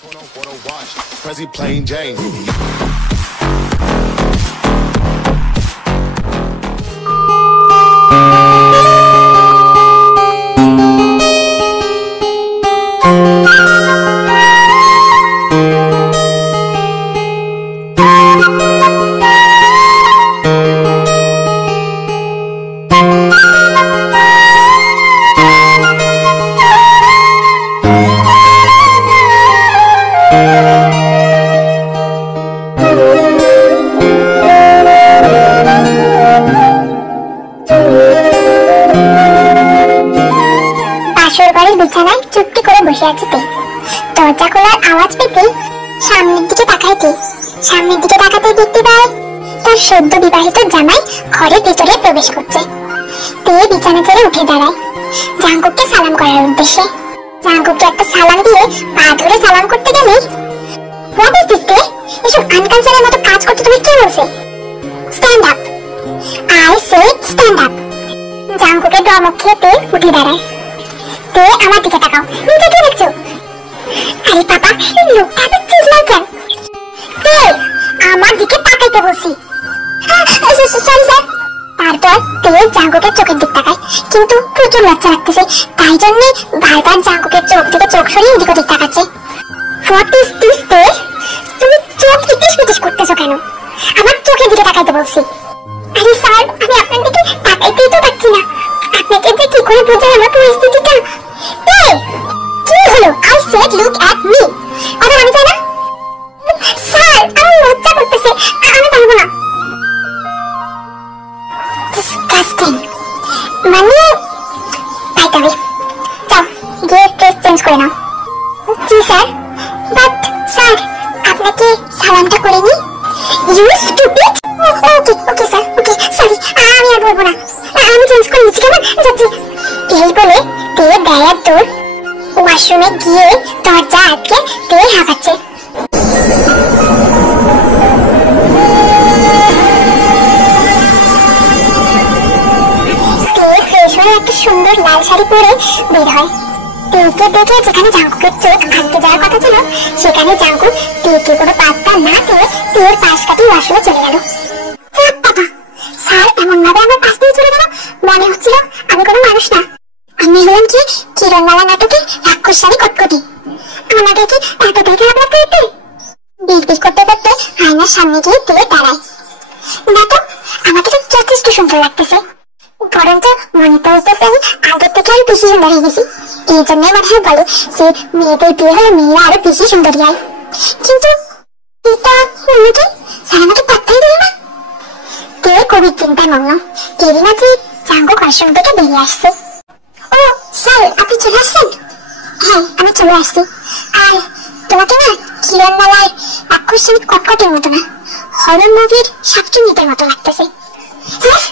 Prezi plain Jane. বিছানায় চুপটি করে বসে আছে তে। দরজা খোলার আওয়াজ পেতে সামনের দিকে তাকাতেই দেখতে পায় তার সদ্য বিবাহিত জামাই ঘরের ভিতরে প্রবেশ করছে। তে বিছানা ছেড়ে উঠে দাঁড়ায় জাঙ্কুককে সালাম করার উদ্দেশ্যে। জাঙ্কুককে একটা সালাম দিয়ে পা ধরে সালাম করতে গেলে, হোয়াট ইজ দিস তে? এসব আনকালচারের মতো কাজ করতে তুমি কে বলছে? Stand up, I said stand up. জাঙ্কুকের ধমক খেয়ে তে উঠে দাঁড়ায়। তে আমার দিকে তাকাও, নিচে কি দেখছো? আরে পাপা, লোকটা তো চিল্লায় কেন? তে আমার দিকে তাকাইতে বলছি। Sorry sir. তারপর তে জাঙ্কুকের চোখের দিক তাকায়, কিন্তু প্রচুর লজ্জা লাগতেছে, তাই জন্য বারবার জাঙ্কুকের চোখ থেকে চোখ সরিয়ে এদিক ওদিক তাকাচ্ছে। হোয়াট ইজ দিস তে? তুমি চোখ ইটিস পিটিস করতেছো কেন? আমার চোখের দিকে তাকাইতে বলছি। আরে স্যার, আমি আপনার দিকে তাকাইতেই তো পাচ্ছি না, আপনাকে যে কি করে বোঝাই আমার পরিস্থিতিটা। এই কি হলো? I said look at me. কথা মানে যায় না? স্যার, আমি লজ্জা করতেছে, আমি পারবো না। ডিসকাস্টিং। মানে পাইতে হবে। যাও গিয়ে ড্রেস চেঞ্জ করে নাও। জি স্যার। বাট স্যার, আপনাকে সালামটা করে নি। You stupid. Okay sir, okay sorry, আমি আর বলবো না, আমি চেঞ্জ করে নিচ্ছি, কেমন যাচ্ছি। এই বলে তে ডায়ার তোর ওয়াশরুমে গিয়ে দরজা আটকে তে হাঁকাচ্ছে। তে ফ্রেশ হয়ে একটা সুন্দর লাল শাড়ি পরে বের হয়। তেকে দেখে যেখানে জাঙ্কুকের চোখ আটকে যাওয়ার কথা ছিল, সেখানে জাঙ্কুক তেকে কোনো পাত্তা না দিয়ে তের পাশ কাটিয়ে ওয়াশরুমে চলে গেল। স্যার এমন ভাবে আমার পাশ দিয়ে চলে গেল, মনে হচ্ছিল আমি কোনো মানুষ না, আমি হলাম কি কিরণমালা নাটকে রাক্ষসারি কটকটি। আমাকে কি এতটাই খারাপ লাগতে হইতে? বিড়বিড় করতে করতে আয়নার সামনে গিয়ে তে দাঁড়ায়। দেখো, আমাকে তো যথেষ্ট সুন্দর লাগতেছে, বরঞ্চ মনে তো হইতেছে আমি আগের থেকে আরো বেশি সুন্দর হয়ে গেছি। এই জন্যই মনে হয় বলে যে মেয়েদের বিয়ে হলে মেয়েরা আরো বেশি সুন্দরী হয়। কিন্তু এটা হলো কি? স্যার আমাকে পাত্তাই দিল না। তে খুবই চিন্তায় মগ্ন। এরই মাঝে জাঙ্কুক ওয়াশরুম থেকে বেরিয়ে আসছে। ও স্যার, আপনি চলে আসছেন? হ্যাঁ, আমি চলে আসছি। আর তোমাকে না কিরণমালার রাক্ষসারি কটকটির মতো না, হরর মুভির শাকচুন্নিদের মতো লাগতেছে। হ্যাঁ,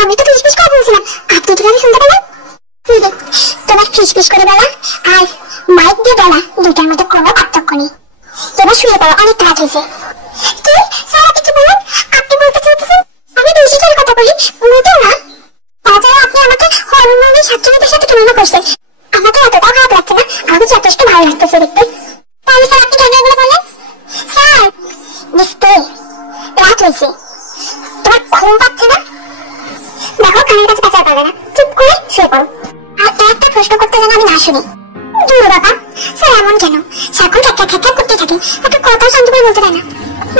আমি তো ফিসফিস করে বলছিলাম, আপনি কিভাবে শুনতে পেলেন? তোমার ফিসফিস করে বলা আর মাইক দিয়ে বলা দুটার মধ্যে কোনো পার্থক্য নেই। এবার শুয়ে পড়ো, অনেক রাত হয়েছে। কি স্যার, আপনি কি বলেন? আপনি বলতে চাইতেছেন আমি বেশি করে কথা বলি? মোটেও না। তাছাড়া আপনি আমাকে হরর মুভির শাকচুন্নিদের সাথে তুলনা করছেন, আমাকে এতটাও খারাপ লাগছে না, আমাকে যথেষ্ট ভালো লাগতেছে দেখতে। তাহলে স্যার আপনি কেন এগুলো বললেন? স্যার বুঝতে রাত হয়েছে, তোমার ঘুম পাচ্ছে না? দেখো, কানের কাছে কাছে পাবে না, চুপ করে শুয়ে পড়ো। আর একটা প্রশ্ন করতে যেন আমি না শুনি। দূর বাবা, স্যার এমন কেন? সারাক্ষণ খ্যাক খ্যাক করতে থাকে, একটা কথা শান্ত করে বলতে দেয় না।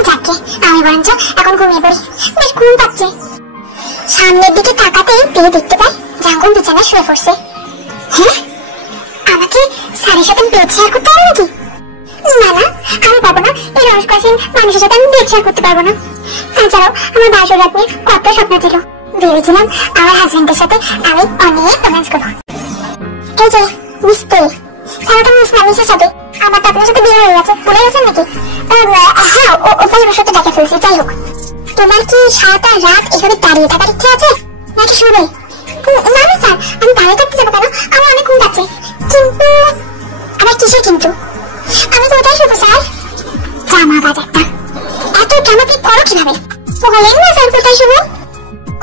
যাকে আমি বরঞ্চ এখন ঘুমিয়ে পড়ি, বেশ ঘুম পাচ্ছে। সামনের দিকে তাকাতেই তে দেখতে পায় জাঙ্কুক বিছানায় শুয়ে পড়ছে। হ্যাঁ, আমাকে স্যারের সাথে বেড শেয়ার করতে হবে নাকি? না না, আমি পাবো না, এই রহস্যহীন মানুষের সাথে আমি বেড শেয়ার করতে পারবো না। তাছাড়াও আমার বাসর রাত নিয়ে কত স্বপ্ন ছিল, ভেবেছিলাম আমার হাজবেন্ডের সাথে আমি অনেক রোম্যান্স করবো। এই যে মিস্তে, সারাটা মিসের সাথে আমার তো আপনার সাথে বিয়ে হয়ে গেছে, ভুলে গেছেন নাকি? হ্যাঁ, ওটাই অবশ্য তো দেখে ফেলছি। যাই হোক, তোমার কি সারাটা রাত এভাবে দাঁড়িয়ে থাকার ইচ্ছে আছে নাকি শুবে? না না স্যার, আমি দাঁড়িয়ে থাকতে যাবো কেন? আমার অনেক ঘুম পাচ্ছে। কিন্তু আবার কিসের কিন্তু? আমি তো ওটাই শুবো স্যার। জামা বাজারটা এত ড্রামাটিক করো কিভাবে? বলেন না স্যার, কোথায় শুবো?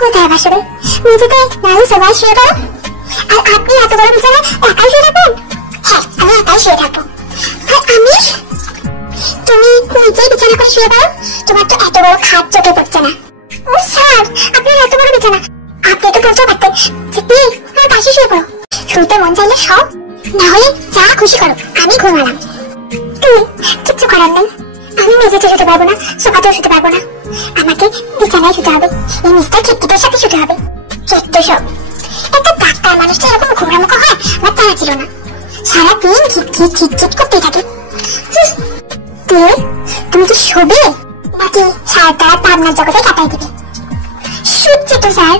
কোথায় বাসবে? নিজেতে নারী সবাই শুয়ে পড়ো। আর আপনি এত বড় বিছানায় একাই শুয়ে থাকবেন? হ্যাঁ, আমি একাই শুয়ে থাকবো। আর আমি নিচেই বিছানা করে শুয়ে পড়ো। তোমার তো এত বড় খাট চোখে পড়ছে না। ও স্যার, আপনার এত বড় বিছানা, আপনি তো বলতে পারতেন যে প্লিজ আমার পাশে শুয়ে পড়ো। শুতে মন চাইলে সব, না হলে যা খুশি করো, আমি ঘুমালাম। তুমি কিচ্ছু করার নেই, আমি মেঝেতে শুতে পারবো না, সোফাতেও শুতে পারবো না, আমাকে বিছানায় শুতে হবে। এই মিস্টার খিটখিটের সাথে শুতে হবে। চোদ্দ সব একটা ডাক্তার মানুষটা এরকম ঘোরামুখো হয় আমার জানা ছিল না। সারাদিন খিটখিট খিটখিট করতেই থাকে। তুমি কি শোবে নাকি সারাটা পাবনার জগতে কাটাই দিবে? শুচ্ছে তো স্যার।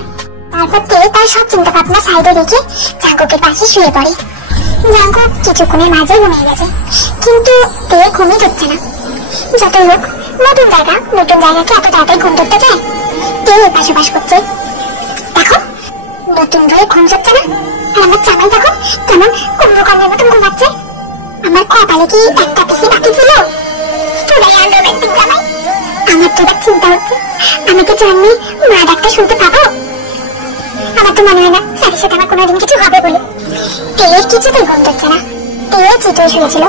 তারপর তার সব চিন্তা ভাবনা সাইডে রেখে জাঙ্কুকের পাশে শুয়ে পড়ে। জাঙ্কুক কিছুক্ষণের মাঝে ঘুমিয়ে গেছে, কিন্তু ঘুমিয়ে ধরছে না। যতই হোক নতুন জায়গাকে এত তাড়াতাড়ি ঘুম ধরতে চায়। পাশাপাশ করছে, দেখো নতুন ধরে ঘুম যাচ্ছে না। আর আমার জামাই দেখো কেমন কুম্ভকর্ণের মতন ঘুমাচ্ছে। আমার কপালে কি একটা পিসি বাকি ছিল? পুরাই আনরোম্যান্টিক জামাই। আমার তো চিন্তা হচ্ছে আমি কি জানি মা ডাক্তার শুনতে পাবো। আমার তো মনে হয় না স্যারের সাথে আমার কোনোদিন কিছু হবে বলে। কিছুতেই ঘুম ধরছে না। চিতই শুয়েছিল।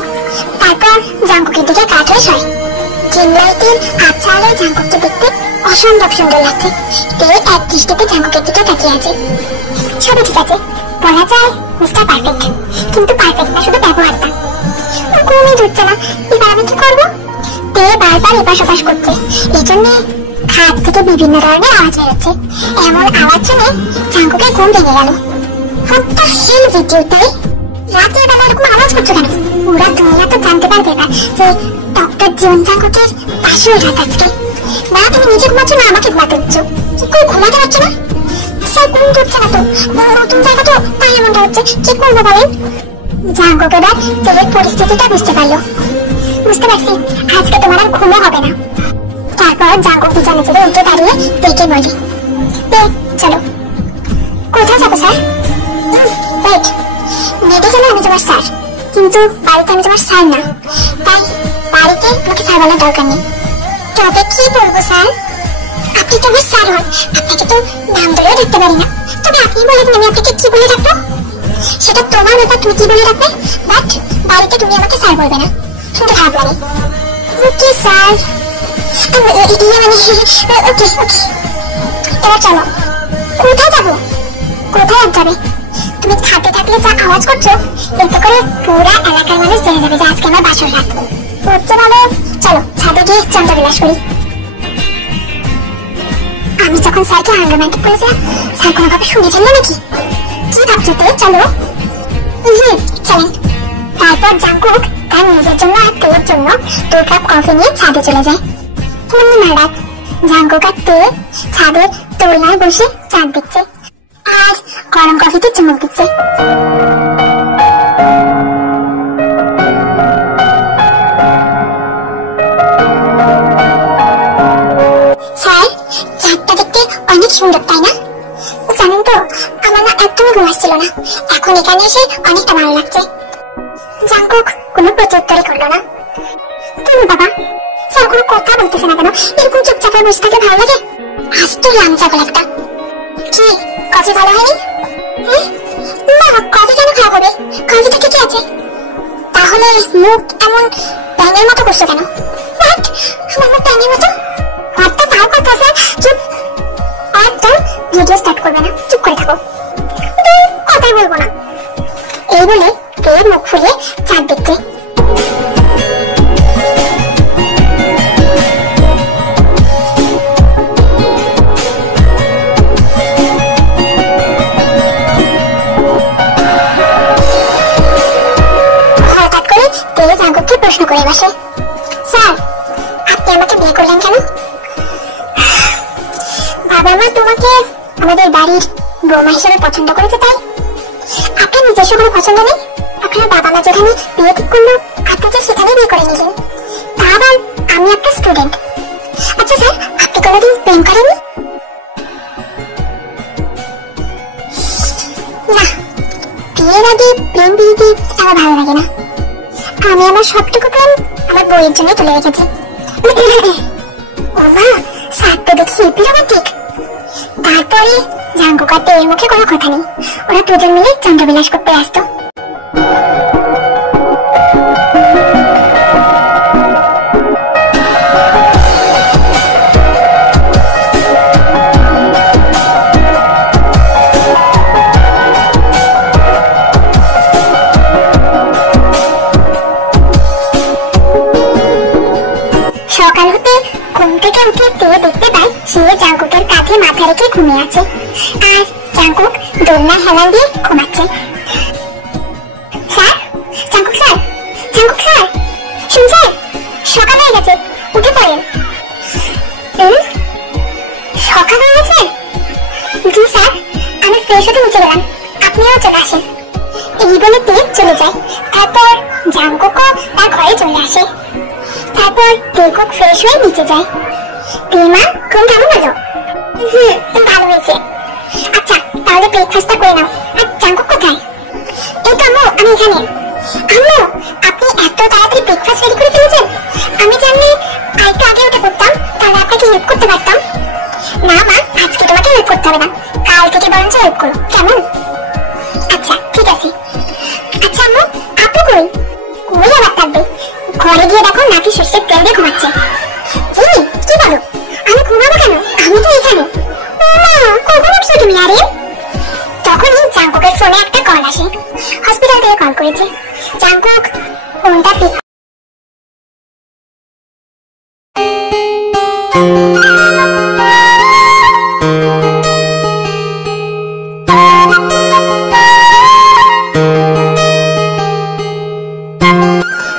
তারপর জাঙ্কুকের দিকে কাঠ হয়ে শয়। চিনলাইটের আবছা আলোয় জাঙ্কুককে দেখতে অসম্ভব সুন্দর লাগছে। এক দৃষ্টিতে জাঙ্কুকের দিকে তাকিয়ে আছে। সবই ঠিক আছে, বলা যায় মিস্টার পারফেক্ট, কিন্তু পারফেক্ট না শুধু ব্যবহারটা। ঘুমই ধরছে না, এবার আমি কি করবো? বারবার এপাশ ওপাশ করছে। এই জন্য খাট থেকে বিভিন্ন ধরনের আওয়াজ বেরোচ্ছে। এমন আওয়াজ শুনে জাঙ্কুকের ঘুম ভেঙে গেল। হত্যা হেল ভিডিও, তাই রাতের বেলা এরকম আওয়াজ করছো কেন? পুরা দুনিয়া তো জানতে পারবে না যে ডক্টর জীবন জাঙ্কুকের পাশেও রাত আজকে। না তুমি নিজে ঘুমাচ্ছ না আমাকে ঘুমাতে হচ্ছ। কেউ ঘুমাতে পারছো না? স্যার ঘুম ধরছে না তো, নতুন জায়গা তো তাই এমনটা হচ্ছে। কি করবো বলেন? জাঙ্কুক এবার তেলের পরিস্থিতিটা বুঝতে পারলো। বুঝতে পারছি আজকে তোমার আর ঘুমও হবে না। তারপর জাঙ্কুক বিছানা ছেড়ে উঠে দাঁড়িয়ে দেখে বলি, চলো। কোথায় যাবো স্যার? ওয়েট, মেডিকেলে আমি তোমার স্যার, কিন্তু বাড়িতে আমি তোমার স্যার না। তাই বাড়িতে আমাকে স্যার বলার দরকার নেই। তবে কি বলবো স্যার? আপনি তো আমার স্যার হন, আপনাকে তো নাম ধরেও দেখতে পারি না। তবে আপনি বলে দিন আমি আপনাকে কি বলে রাখবো। সেটা তোমার ব্যাপার, তুমি কি বলে রাখবে। বাট বাড়িতে তুমি আমাকে স্যার বলবে না, শুনতে খারাপ লাগে। ওকে স্যার, ওকে। এবার চলো। কোথায় যাবো? কোথায় আর যাবে? তুমি খাটে থাকলে যা আওয়াজ করছো এতে করে পুরা এলাকার মানুষ জেনে যাবে যে আজকে আমার বাসর রাত হচ্ছে। মানে চলো ছাদে গিয়ে চন্দ্রবিলাস করি। আমি যখন স্যারকে আনরোম্যান্টিক বলেছিলাম, স্যার কোনোভাবে শুনেছিল নাকি? কি ভাবছো? চলো। চলেন। তারপর জাঙ্কুক তার নিজের জন্য আর তের জন্য 2 কাপ কফি নিয়ে ছাদে চলে যায়। পূর্ণিমার রাত। জাঙ্কুক আর তে ছাদের দোলনায় বসে চাঁদ দেখছে আর গরম কফিতে চুমুক দিচ্ছে। স্যার, চাঁদটা দেখতে অনেক সুন্দর, তাই না? জানেন তো আমার না একদমই ঘুম আসছিল না। এখন এখানে এসে অনেকটা ভালো লাগছে। জাঙ্কুক কোনো প্রত্যুত্তরই করলো না। তুমি বাবা, স্যার কোনো কথা বলতেছে না কেন? এরকম চুপচাপ বসে থাকলে ভালো লাগে? আজ তো লামচাকল একটা। কি কফি ভালো হয়নি? না, কফি কেন খারাপ হবে? কফি থেকে কি আছে? তাহলে মুখ এমন ব্যাঙের মতো করছো কেন? আমার মুখ ব্যাঙের মতো? কথা তাও কথা স্যার, চুপ। একদম ভিডিও স্টার্ট করবে না, চুপ করে থাকো। কথাই বলবো না। এই বলে তের মুখ ফুলিয়ে চাঁদ দেখতে। হঠাৎ করে তে জাঙ্কুককে প্রশ্ন করে বসে, স্যার আপনি আমাকে বিয়ে করলেন কেন? বাবা মা তোমাকে আমাদের বাড়ির বৌমা হিসেবে পছন্দ করেছে, তাই? আপনার নিজস্ব কোনো পছন্দ নেই? আপনার বাবা মা যেখানে বিয়ে ঠিক করলো আপনি যে সেখানে বিয়ে করে নিলেন। তা আবার আমি একটা স্টুডেন্ট। আচ্ছা স্যার, আপনি কোনোদিন প্রেম করেননি? না, বিয়ের আগে প্রেম বিয়েতে আমার ভালো লাগে না। আমি আমার সবটুকু প্রেম আমার বইয়ের জন্য তুলে রেখেছি। ও মা, স্যার তো দেখি হেপি রোমান্টিক। তারপরে জাঙ্কুক আর তের মুখে কোনো কথা নেই। ওরা দুজন মিলে চন্দ্রবিলাস করতে আসতো। সকালে উঠে তে দেখতে পায় সে জাঙ্কুকের কাঁধে মাথা রেখে ঘুমিয়ে আছে, আর জাঙ্কুক দোলনায় হেলান দিয়ে ঘুমাচ্ছে। Sir, Jungkook sir, Jungkook sir, শুনছেন? সকাল হয়ে গেছে, উঠে পড়েন। সকাল হয়ে গেছে? জি স্যার, আমি ফ্রেশ হতে নিচে গেলাম, আপনিও চলে আসেন। এই বলে তে চলে যায়। তারপর জাঙ্কুকও তার ঘরে চলে আসে। তারপর তেকুক ফ্রেশ হয়ে নিচে যায়। মা, ঘুম কেমন হলো? ভালো হয়েছে। আচ্ছা, তাহলে ব্রেকফাস্টটা করে নাও। আর জাঙ্কুক কোথায়? এই তো আম্মু, আমি এখানে। আম্মু, আপনি এত তাড়াতাড়ি ব্রেকফাস্ট রেডি করে ফেলেছেন। আমি জানলে আরেকটু আগে উঠে পড়তাম, তাহলে আপনাকে হেল্প করতে পারতাম। না মা, আজকে তোমাকে হেল্প করতে হবে না, কাল থেকে বরঞ্চ হেল্প করো, কেমন? আচ্ছা ঠিক আছে। আচ্ছা আম্মু, আপু কই? কই আবার থাকবে? ঘরে গিয়ে দেখো নাকি সর্ষের তেল দিয়ে ঘুমাচ্ছে। জি, কি বলো? আমি ঘুমাবো কেন? আমি তো এখানে। মা, কখন উঠছো তুমি? আরে তখনই জাঙ্কুকের ফোনে একটা কল আসে। হসপিটাল থেকে কল করেছে। জাঙ্কুক ফোনটা পিক।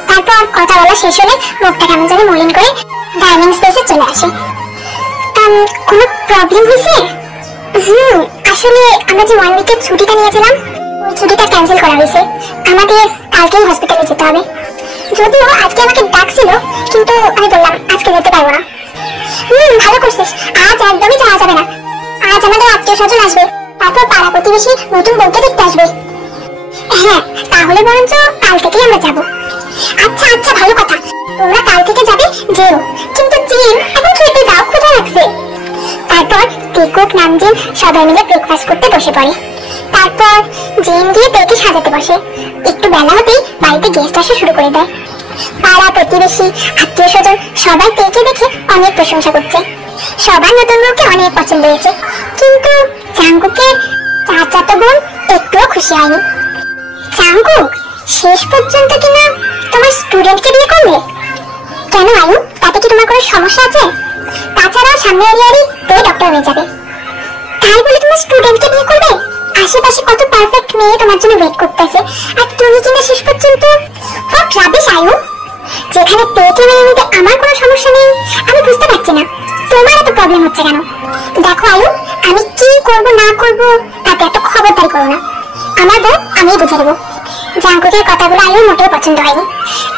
তারপর কথা বলা শেষ হলে মুখটা কেমন জানি মলিন করে ডাইনিং স্পেসে চলে আসে। কোনো প্রবলেম হয়েছে? আসলে আমরা যে 1 উইকের ছুটিটা নিয়েছিলাম, ওই ছুটিটা ক্যান্সেল করা হয়েছে। আমাদের কালকেই হসপিটালে যেতে হবে। যদিও আজকে আমাকে ডাকছিল, কিন্তু আমি বললাম আজকে যেতে পারবো না। ভালো করছিস, আজ একদমই যাওয়া যাবে না। আজ আমাদের আত্মীয় স্বজন আসবে, তারপর পাড়া প্রতিবেশী নতুন বউকে দেখতে আসবে। হ্যাঁ, তাহলে বরঞ্চ কাল থেকেই আমরা যাবো। আচ্ছা আচ্ছা, ভালো কথা। তোমরা কাল থেকে যাবে, যেও, কিন্তু জিম এখন খেতে দাও, ক্ষুধা লাগছে। তারপর টিকুক নামজিন সবাই মিলে ব্রেকফাস্ট করতে বসে পড়ে। তারপর জিম গিয়ে তেকে সাজাতে বসে। একটু বেলা হতেই বাড়িতে গেস্ট আসা শুরু করে দেয়। পাড়া প্রতিবেশী আত্মীয় স্বজন সবাই তেকে দেখে অনেক প্রশংসা করছে। সবার নতুন বউকে অনেক পছন্দ হয়েছে, কিন্তু জাঙ্কুকের চাচাতো বোন একটুও খুশি হয়নি। জাঙ্কুক, শেষ পর্যন্ত কিনা তোমার স্টুডেন্টকে বিয়ে করলে? কেন আয়ু, তাতে কি তোমার কোনো সমস্যা আছে? তাছাড়াও সামনের ইয়ারই তে ডক্টর হয়ে যাবে। তাই বলে তোমার স্টুডেন্টকে বিয়ে করবে? আশেপাশে কত পারফেক্ট মেয়ে তোমার জন্য ওয়েট করতেছে, আর তুমি কিনা শেষ পর্যন্ত। হোয়াট রাবিশ আয়ু! যেখানে তেকে মেনে নিতে আমার কোনো সমস্যা নেই, আমি বুঝতে পারছি না তোমার এত প্রবলেম হচ্ছে কেন। দেখো আয়ু, আমি কি করব না করব তাতে এত খবরদারি করো না। আমার বউ আমিই বুঝে নেবো। জাঙ্কুকের কথাগুলো আয়ুর মোটেও পছন্দ হয়নি।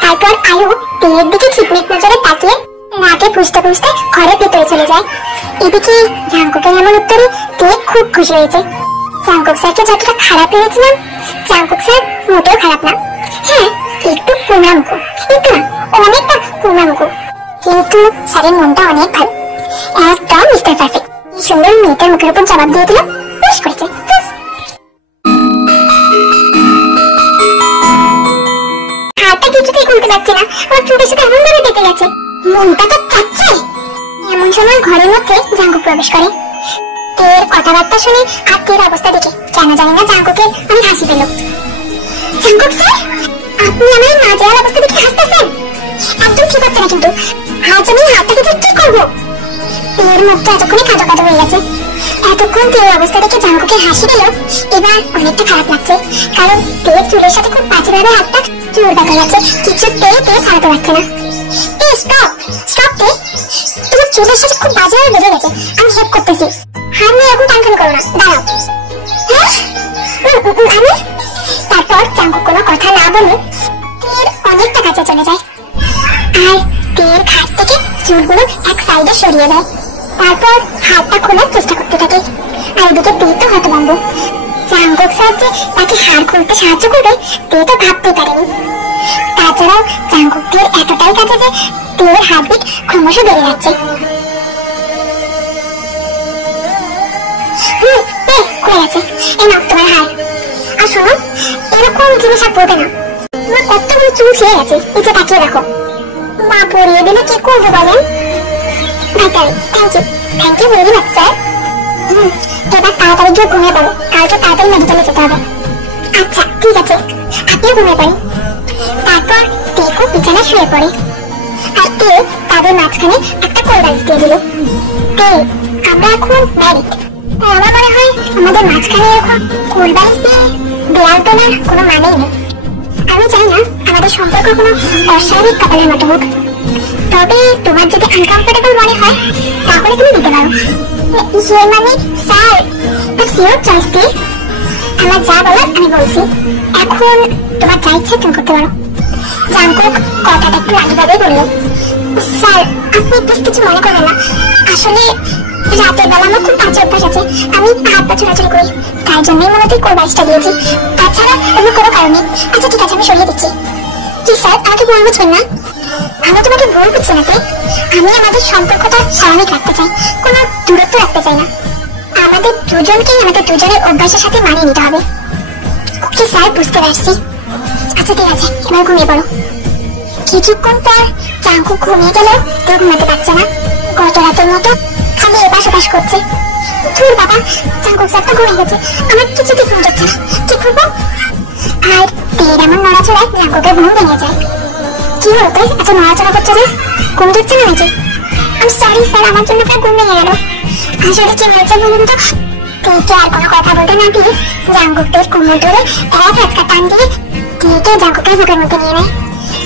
তারপর আয়ু তের দিকে খিটমিট নজরে তাকিয়ে রাতে পুষতে পুষতে ঘরের ভেতরে চলে যায়। এদিকে জাঙ্কুকের এমন উত্তরে তে খুব খুশি হয়েছে। জাঙ্কুক স্যারকে যতটা খারাপ ভেবেছিলাম, জাঙ্কুক স্যার মোটেও খারাপ না। হ্যাঁ, একটু কুমড়ামুখো, একটু না, অনেকটা কুমড়ামুখো, কিন্তু স্যারের মনটা অনেক ভালো। একদম মিস্টার পারফেক্ট। কি সুন্দর মেয়েটার মুখের উপর জবাব দিয়ে দিল, বেশ করেছে। হাতটা কিছুতেই খুলতে পারছে না, আমার চোখের সাথে এমন ভাবে কেটে গেছে। মনটা তো চাচ্ছে। এমন সময় ঘরের মধ্যে জাঙ্কুক প্রবেশ করে। তের কথাবার্তা শুনে আর তের অবস্থা দেখে কেন জানি না জাঙ্কুকের অনেক হাসি পেল। জাঙ্কুক স্যার, আপনি আমার নাজেহাল অবস্থা দেখে হাসতেছেন? একদম ঠিক হচ্ছে না কিন্তু। আজ আমি হাতটাকে যে কি করবো? তের মুখটা এতক্ষণে কাঁদো কাঁদো হয়ে গেছে। এতক্ষণ তের অবস্থা দেখে জাঙ্কুকের হাসি পেল, এবার অনেকটা খারাপ লাগছে। কারণ তের চুলের সাথে খুব বাজেভাবে হাতটা চুল দেখা যাচ্ছে, কিছুতেই তে ছাড়াতে পারছে না। স্টপ স্টপ তে, তোমার চুলের সাথে খুব বাজেভাবে বেঁধে গেছে, আমি হেল্প করতেছি। হাত নিয়ে এখন টানখানি করো না, দাঁড়াও। হ্যাঁ, আমি। তারপর জাঙ্কুক কোনো কথা না বলে তের অনেকটা কাছে চলে যায়, আর তের ঘাট থেকে চুলগুলো এক সাইডে সরিয়ে দেয়। তারপর হাতটা খোলার চেষ্টা করতে থাকে। আর এদিকে তে তো হতভম্ব। জাঙ্কুক স্যার যে তাকে হাড় খুলতে সাহায্য করবে তে তো ভাবতে পারেনি। তাছাড়াও জাঙ্কুকের এতটাই কাছে যে তের হার্টবিট ক্রমশ বেড়ে যাচ্ছে। খুলে গেছে, এই নাও তোমার হাড়। আর শোনো, এরকম জিনিস আর পড়বে না। তোমার কতগুলো চুল ছিঁড়ে গেছে, নিচে তাকিয়ে দেখো। মা পরিয়ে দিলে কি করবো বলেন? Vital, thank you very much sir. এবার তাড়াতাড়ি গিয়ে ঘুমিয়ে পড়ো, কালকে তাড়াতাড়ি মেডিকেলে যেতে হবে। আচ্ছা ঠিক আছে, আপনিও ঘুমিয়ে পড়েন। তারপর টেকো বিছানায় শুয়ে পড়ে, আর তে তাদের মাঝখানে একটা কোলবালিশ দিয়ে দিল। আমরা এখন ম্যারিড, তাই আমার মনে হয় আমাদের মাঝখানে এরকম কোলবালিশ দিয়ে দেয়াল তোলার কোনো মানেই নেই। আমি চাই না আমাদের সম্পর্ক কোনো অস্বাভাবিক কাপড়ের মতো হোক। তবে তোমার যদি আনকমফোর্টেবল মনে হয় তাহলে তুমি দিতে পারো। মানে স্যার, দ্যাটস ইওর চয়েস। আমার যা বলার আমি বলছি, এখন তোমার যা ইচ্ছে তুমি করতে পারো। জাঙ্কুক কথাটা একটু রাগীভাবে বলল, স্যার আপনি প্লিজ কিছু মনে করবেন না। আসলে রাতের বেলা আমার খুব বাজে অভ্যাস আছে, আমি হাত পা ছোড়াছুড়ি করি, তাই জন্যই মূলত কোলবালিশটা দিয়েছি, তাছাড়া অন্য কোনো কারণে। আচ্ছা ঠিক আছে, আমি সরিয়ে দিচ্ছি। কি স্যার, আমাকে ভুল বুঝবেন না। আমি তোমাকে ভুল বুঝছি না। আমি আমাদের সম্পর্কটা স্বাভাবিক রাখতে চাই, কোনো দূরত্ব রাখতে চাই না। আমাদের দুজনকেই আমাদের দুজনের অভ্যাসের সাথে মানিয়ে নিতে হবে। ওকে স্যার, বুঝতে পারছি। আচ্ছা ঠিক আছে, এবার ঘুমিয়ে পড়ো। কিছুক্ষণ পর জাঙ্কুক ঘুমিয়ে গেলেও কেউ ঘুমাতে পারছে না। গত রাতের মতো খালি এপাশ ওপাশ করছে। ধুর বাবা, জাঙ্কুক স্যার তো ঘুমিয়ে গেছে, আমার কিছুতেই ঘুম যাচ্ছে না, কি করবো? আর তের এমন নড়াচড়ায় জাঙ্কুকের ঘুম ভেঙে যায়। কি হলো তুই এত নড়াচড়া করছো যে? ঘুম যাচ্ছে না নাকি? আমি সরি স্যার, আমার জন্য প্রায় ঘুম ভেঙে গেল। আসলে কি হয়েছে বলুন তো? তেকে আর কোনো কথা বলতে না দিয়ে জাঙ্কুক তের কোমর ধরে এক হাতটা টান দিয়ে তেকে জাঙ্কুকের বুকের মধ্যে নিয়ে নেয়।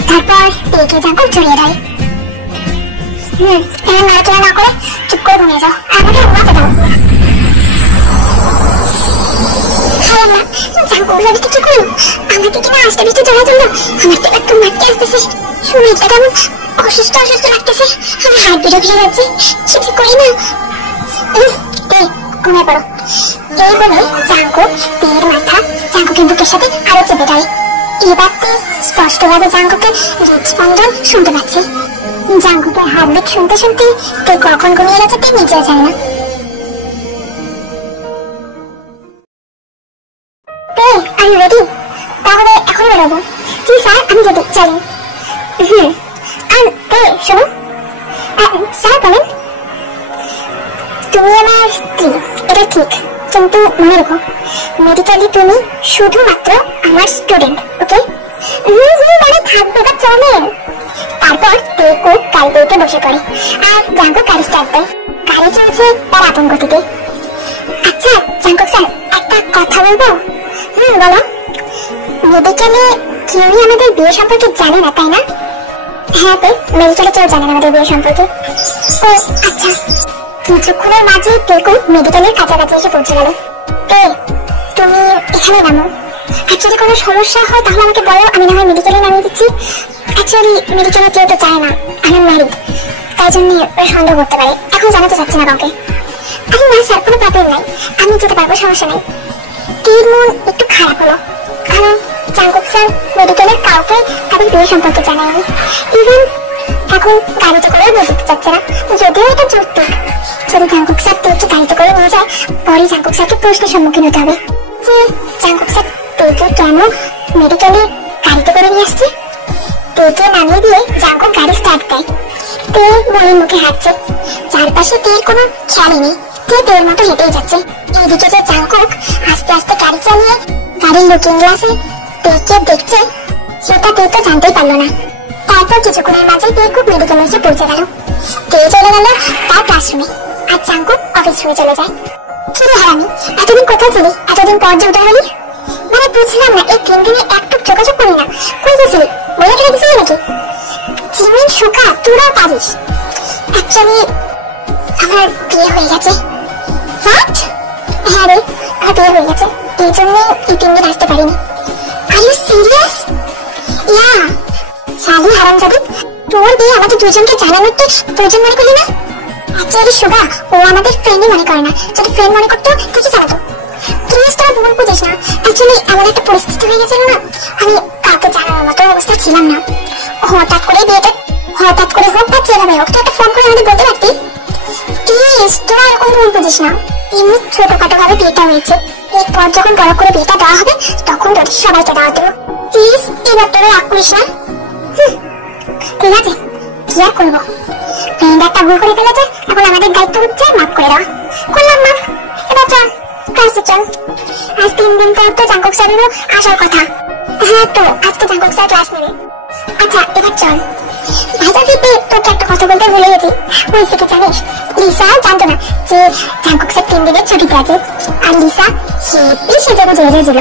তারপর তেকে জাঙ্কুক জড়িয়ে দেয়। এবার নড়াচড়া না করে চুপ করে ঘুমিয়ে যাও, আমাকে ঘুমাতে দাও। জাঙ্কুক যদি কিছু করলো, আমাকে কিনা আস্তে বৃষ্টি জড়াই ধরলো, আমার তো একটু মাঠকে আসতেছে, শরীরটা কেমন অসুস্থ অসুস্থ লাগতেছে, আমি হাত বিরো ফিরে যাচ্ছি, কিছু করি না। ঘুমিয়ে পড়ো। এই বলে জাঙ্কুক তের মাথা জাঙ্কুকের বুকের সাথে আরো চেপে দেয়। এবার তে স্পষ্টভাবে জাঙ্কুকের হৃদস্পন্দন শুনতে পাচ্ছে। জাঙ্কুকের হার্টবিট শুনতে শুনতে তে কখন ঘুমিয়ে গেছে তে নিজেও জানে না। তে আর ইউ রেডি? তাহলে এখন বেরোবো। জি স্যার, আমি রেডি, চলেন। আর তে শোনো। স্যার বলেন। তুমি আমার স্ত্রী, এটা ঠিক, কিন্তু মনে রেখো মেডিকেলি তুমি শুধুমাত্র আমার স্টুডেন্ট, ওকে? মানে থাকবে বা চলেন। তারপর টেকো গাড়িতে উঠে বসে পড়ে আর জাঙ্কুক গাড়ি স্টার্ট দেয়। গাড়ি চলছে তার আপন গতিতে। আচ্ছা জাঙ্কুক স্যার, একটা কথা বলবো? বলো। মেডিকেলে কেউই আমাদের বিয়ে সম্পর্কে জানে না, তাই না? হ্যাঁ তো, মেডিকেলে কেউ জানে না আমাদের বিয়ে সম্পর্কে। ও আচ্ছা। কিছুক্ষণের মাঝে টেকো মেডিকেলের কাছাকাছি এসে পৌঁছে গেল। তুমি এখানে নামো। অ্যাকচুয়ালি কোনো সমস্যা হয় তাহলে আমাকে বলো, আমি না হয় মেডিকেলে নামিয়ে দিচ্ছি। অ্যাকচুয়ালি মেডিকেলে কেউ তো চায় না, আমি ম্যারিড, তাই জন্য ওরা সন্দেহ করতে পারে। এখন জানাতে চাচ্ছি না কাউকে। আরে না স্যার, কোনো প্রবলেম নাই, আমি যেতে পারবো, সমস্যা নেই। তীর মন একটু খারাপ হলো, কারণ জাঙ্কুক স্যার মেডিকেলের কাউকে তাদের বিয়ে সম্পর্কে জানায়নি। ইভেন এখন গাড়িতে করেও নিয়ে যেতে চাচ্ছে না, যদিও এটা যৌক্তিক। যদি জাঙ্কুক স্যার তেকে গাড়িতে করে নিয়ে যায়, পরে জাঙ্কুক স্যারকে প্রশ্নের সম্মুখীন হতে হবে যে জাঙ্কুক স্যার তেকে কেন মেডিকেলে গাড়িতে করে নিয়ে আসছে। তেকে নামিয়ে দিয়ে জাঙ্কুক গাড়ি স্টার্ট দেয়। তে মনের মুখে হাঁটছে, চারপাশে তের কোনো খেয়ালই নেই। তে তের মতো হেঁটেই যাচ্ছে। এইদিকে যে জাঙ্কুক আস্তে আস্তে গাড়ি চালিয়ে গাড়ির লুকিং গ্লাসে তেকে দেখছে, সেটা তে তো জানতেই পারলো না। তারপর কিছুক্ষণের মাঝে টেকো মেডিকেলে এসে পৌঁছে গেল। তে চলে গেল তার ক্লাসরুমে আর জাঙ্কুক অফিস রুমে চলে যায়। কিরে হারামি, এতদিন কোথায় ছিলি? এতদিন পর যে উঠে গেলি? মানে বুঝলাম না, এই 3 দিনে একটু যোগাযোগ করি না, কই গেছিলি? বলে ফেলে দিছিলি নাকি? চিমিন শুকা, তোরাও পারিস। অ্যাকচুয়ালি আমার বিয়ে হয়ে গেছে। হোয়াট? হ্যাঁ রে, আমার বিয়ে হয়ে গেছে, এই জন্যই এই 3 দিন আসতে পারিনি। Are you serious? ইয়া। শালি হারামজাদি, তোর বিয়ে আমাদের দুজনকে জানানোর তো প্রয়োজন মনে করলি না? অ্যাকচুয়ালি শুভা, ও আমাদের ফ্রেন্ডই মনে করে না, যদি ফ্রেন্ড মনে করতো ঠিকই জানাতো। প্লিজ তোরা ভুল বুঝিস না, অ্যাকচুয়ালি এমন একটা পরিস্থিতি হয়ে গেছিল না, আমি কাউকে জানানোর মতো অবস্থা ছিলাম না। হঠাৎ করে বিয়েটা, হঠাৎ করে হোক বা যেভাবে হোক, তুই একটা ফোন করে আমাদের বলতে পারতি। প্লিজ তোরা এরকম ভুল বুঝিস না, এমনি ছোটখাটো ভাবে বিয়েটা হয়েছে, এরপর যখন বড় করে বিয়েটা দেওয়া হবে তখন তোদের সবাইকে দাওয়াত দেবো। প্লিজ এবার তোরা রাগ করিস না। ঠিক আছে, কি আর করবো, ফ্রেন্ড একটা ভুল করে ফেলেছে, এখন আমাদের দায়িত্ব হচ্ছে মাফ করে দেওয়া। করলাম মাফ, এবার চল ক্লাসে চল। আজ 3 দিন পর তো জাঙ্কুক স্যারেরও আসার কথা। হ্যাঁ তো আজকে জাঙ্কুক স্যার ক্লাস নেবে। আচ্ছা এবার চল। ভাইটা দিতে তোকে একটা কথা বলতে ভুলে গেছি, হয়েছে কি জানিস, লিসা জানতো না যে জাঙ্কুক স্যার 3 দিনের ছুটিতে আছে। আর লিসা হেপি সেজে গুজে এসেছিল।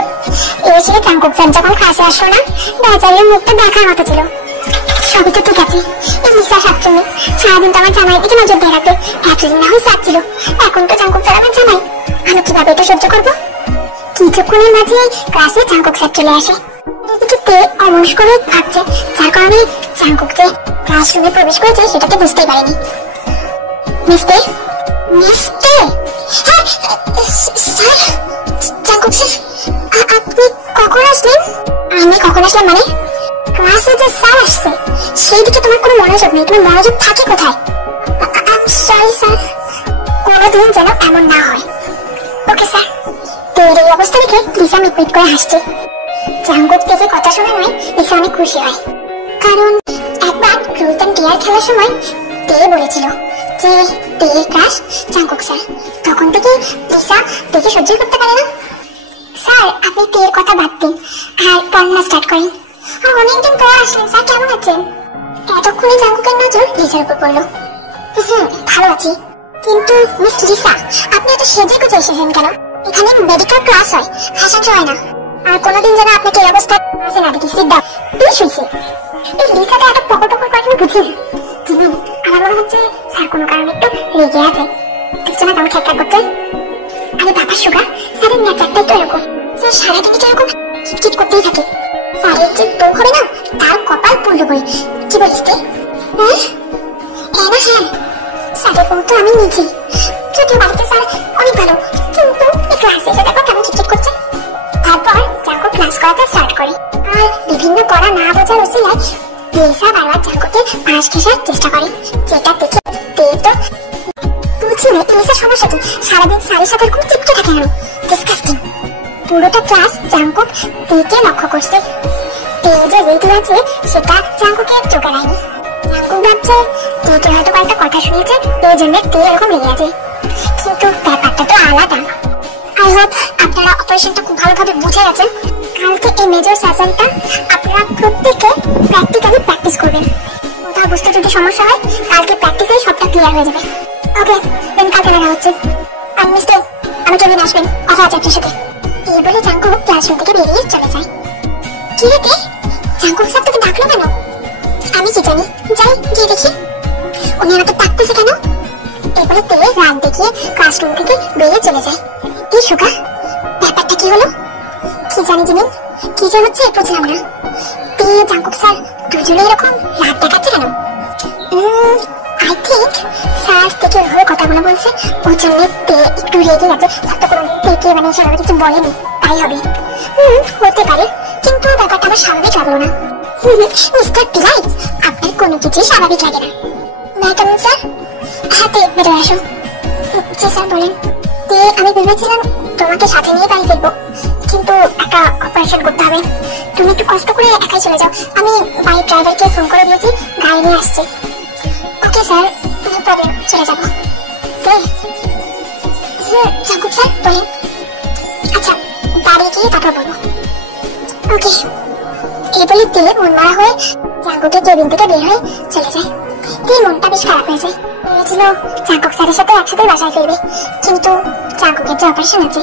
এসে জাঙ্কুক স্যার যখন ক্লাসে আসলো না, বেচারির মুখটা দেখার মতো ছিল। সবই তো ঠিক আছে, এই লিসা সাতচন্নি সারাদিন তো আমার জামাই দিকে নজর দিয়ে রাখবে। এতদিন না হয় সাথ ছিল, এখন তো জাঙ্কুক স্যার আমার জামাই, আমি কিভাবে এটা সহ্য করবো? কিছুক্ষণের মাঝে ক্লাসে জাঙ্কুক স্যার চলে আসে। এদিকে অমনস করে ভাবছে, যার কারণে জাঙ্কুক যে ক্লাসরুমে প্রবেশ করেছে সেটাতে বুঝতেই পারেনি। মিস্তে মিস্তে হ্যাঁ স্যার, জাঙ্কুক স্যার আপনি কখন আসলেন? আমি কখন আসলাম মানে? ক্লাসে যে স্যার আসছে সেই দিকে তোমার কোনো মনোযোগ নেই, তোমার মনোযোগ থাকে কোথায়? সরি স্যার, কোনোদিন যেন এমন না হয়। Okay sir. তোর এই অবস্থা দেখে লিসা মিটমিট করে হাসছে। জাঙ্কুক থেকে কথা শোনা নয়, লিসা অনেক খুশি হয়, কারণ একবার ট্রুথ এন্ড ডেয়ার খেলার সময় তে বলেছিল যে তের ক্রাশ জাঙ্কুক স্যার। তখন থেকে লিসা তেকে সহ্য করতে পারে না। স্যার আপনি তের কথা বাদ দিন আর কান্না স্টার্ট করেন। আর অনেকদিন পর আসলেন স্যার, কেমন আছেন? এতক্ষণে জাঙ্কুকের নজর লিসার উপর পড়লো। ভালো আছি, কিন্তু মিস লিসা আপনি এত সেজে গুজে এসেছেন কেন? এখানে মেডিকেল ক্লাস হয়, ফ্যাশন শো হয় না। আর কোনোদিন যেন আপনাকে এই অবস্থা আছে না দেখি। Sit down. তুই শুইছে এই লিসাটা এত পকর পকর করে বুঝি না। তুমি আমার মনে হচ্ছে স্যার কোনো কারণে একটু রেগে আছে। দেখছো না কেমন খ্যাটখ্যাট করছে? আরে বাবা সুগা, স্যারের নেচারটাই তো এরকম, স্যার সারাদিনই তো এরকম চিটচিট করতেই থাকে। স্যারের যে বউ হবে না তার কপাল পড়লো বই। কি বলিস তুই? হ্যাঁ না হ্যাঁ, স্যারের বউ তো আমি নিজে। যদিও বাড়িতে স্যার অনেক ভালো, কিন্তু এই ক্লাসে এসে দেখো কেমন চিটচিট করছে। তারপর জাঙ্কুক ক্লাস করাতে স্টার্ট করে, আর বিভিন্ন পড়া না বোঝার ওসিলায় লিসা বারবার জাঙ্কুকের পাশ ঘেঁষার চেষ্টা করে, যেটা দেখে তে তো বুঝি না লিসার সমস্যা কি। সারাদিন স্যারের সাথে এরকম চিপকে থাকে কেন? ডিসকাস্টিং। পুরোটা ক্লাস জাঙ্কুক তেকে লক্ষ্য করছে। তে যে রেডি আছে সেটা জাঙ্কুকের চোখে লাগেনি। জাঙ্কুক ভাবছে তেকে হয়তো কয়েকটা কথা শুনিয়েছে, এই জন্য তে এরকম লেগে আছে, কিন্তু ব্যাপারটা তো আলাদা। আই হোপ আপনারা অপারেশনটা খুব ভালোভাবে বুঝে গেছেন। কালকে এই মেজর সার্জারিটা আপনারা প্রত্যেকে প্র্যাকটিক্যালি প্র্যাকটিস করবেন। কোথাও বুঝতে যদি সমস্যা হয় কালকে প্র্যাকটিসেই সবটা ক্লিয়ার হয়ে যাবে। ওকে দেন কালকে দেখা হচ্ছে। আমি মিস্টার আমি কেবিন আসবেন, কথা আছে আপনার সাথে। এই বলে জাঙ্কুক ক্লাসরুম থেকে বেরিয়ে চলে যায়। কি রে তে, জাঙ্কুক স্যার তোকে ডাকলো কেন? আমি কি জানি, যাই গিয়ে দেখি উনি আমাকে ডাকতেছে কেন। এই বলে তে রাগ দেখিয়ে ক্লাসরুম থেকে বেরিয়ে চলে যায়। এই সুগা, ব্যাপারটা কি হলো? কি জানি জিমিন, কি যে হচ্ছে বুঝলাম না। তে জাঙ্কুক স্যার দুজনে এরকম রাগ দেখাচ্ছে কেন? আই থিঙ্ক স্যার থেকে ওইভাবে কথাগুলো বলছে, ওই জন্য তে একটু রেগে গেছে। স্যার তো কোনোদিন তেকে মানে সেভাবে কিছু বলেনি, তাই হবে। হতে পারে, কিন্তু ব্যাপারটা আমার স্বাভাবিক লাগলো না। মিস্টার ডিলাইট, আপনার কোনো কিছুই স্বাভাবিক লাগে না। ম্যাডাম স্যার, হ্যাঁ তে বেরো আসো। জি স্যার বলেন। তে আমি ভেবেছিলাম তোমাকে সাথে নিয়ে বাড়ি ফিরবো, কিন্তু একটা অপারেশন করতে হবে। তুমি একটু কষ্ট করে একাই চলে যাও, আমি বাইক ড্রাইভারকে ফোন করে দিয়েছি, গাড়ি নিয়ে আসছে। ওকে স্যার, নো প্রবলেম, চলে যাবো। জাঙ্কুক স্যার বলেন। আচ্ছা দাঁড়িয়ে গিয়ে তারপর বলবো। ওকে। এই বলে তে মন মারা হয়ে জাঙ্কুকের কেবিন থেকে বের হয়ে চলে যায়। তে মনটা বেশ খারাপ হয়ে যায়। ভেবেছিল জাঙ্কুক স্যারের সাথে একসাথে বাসায় ফিরবে, কিন্তু জাঙ্কুকের যে অপারেশন আছে।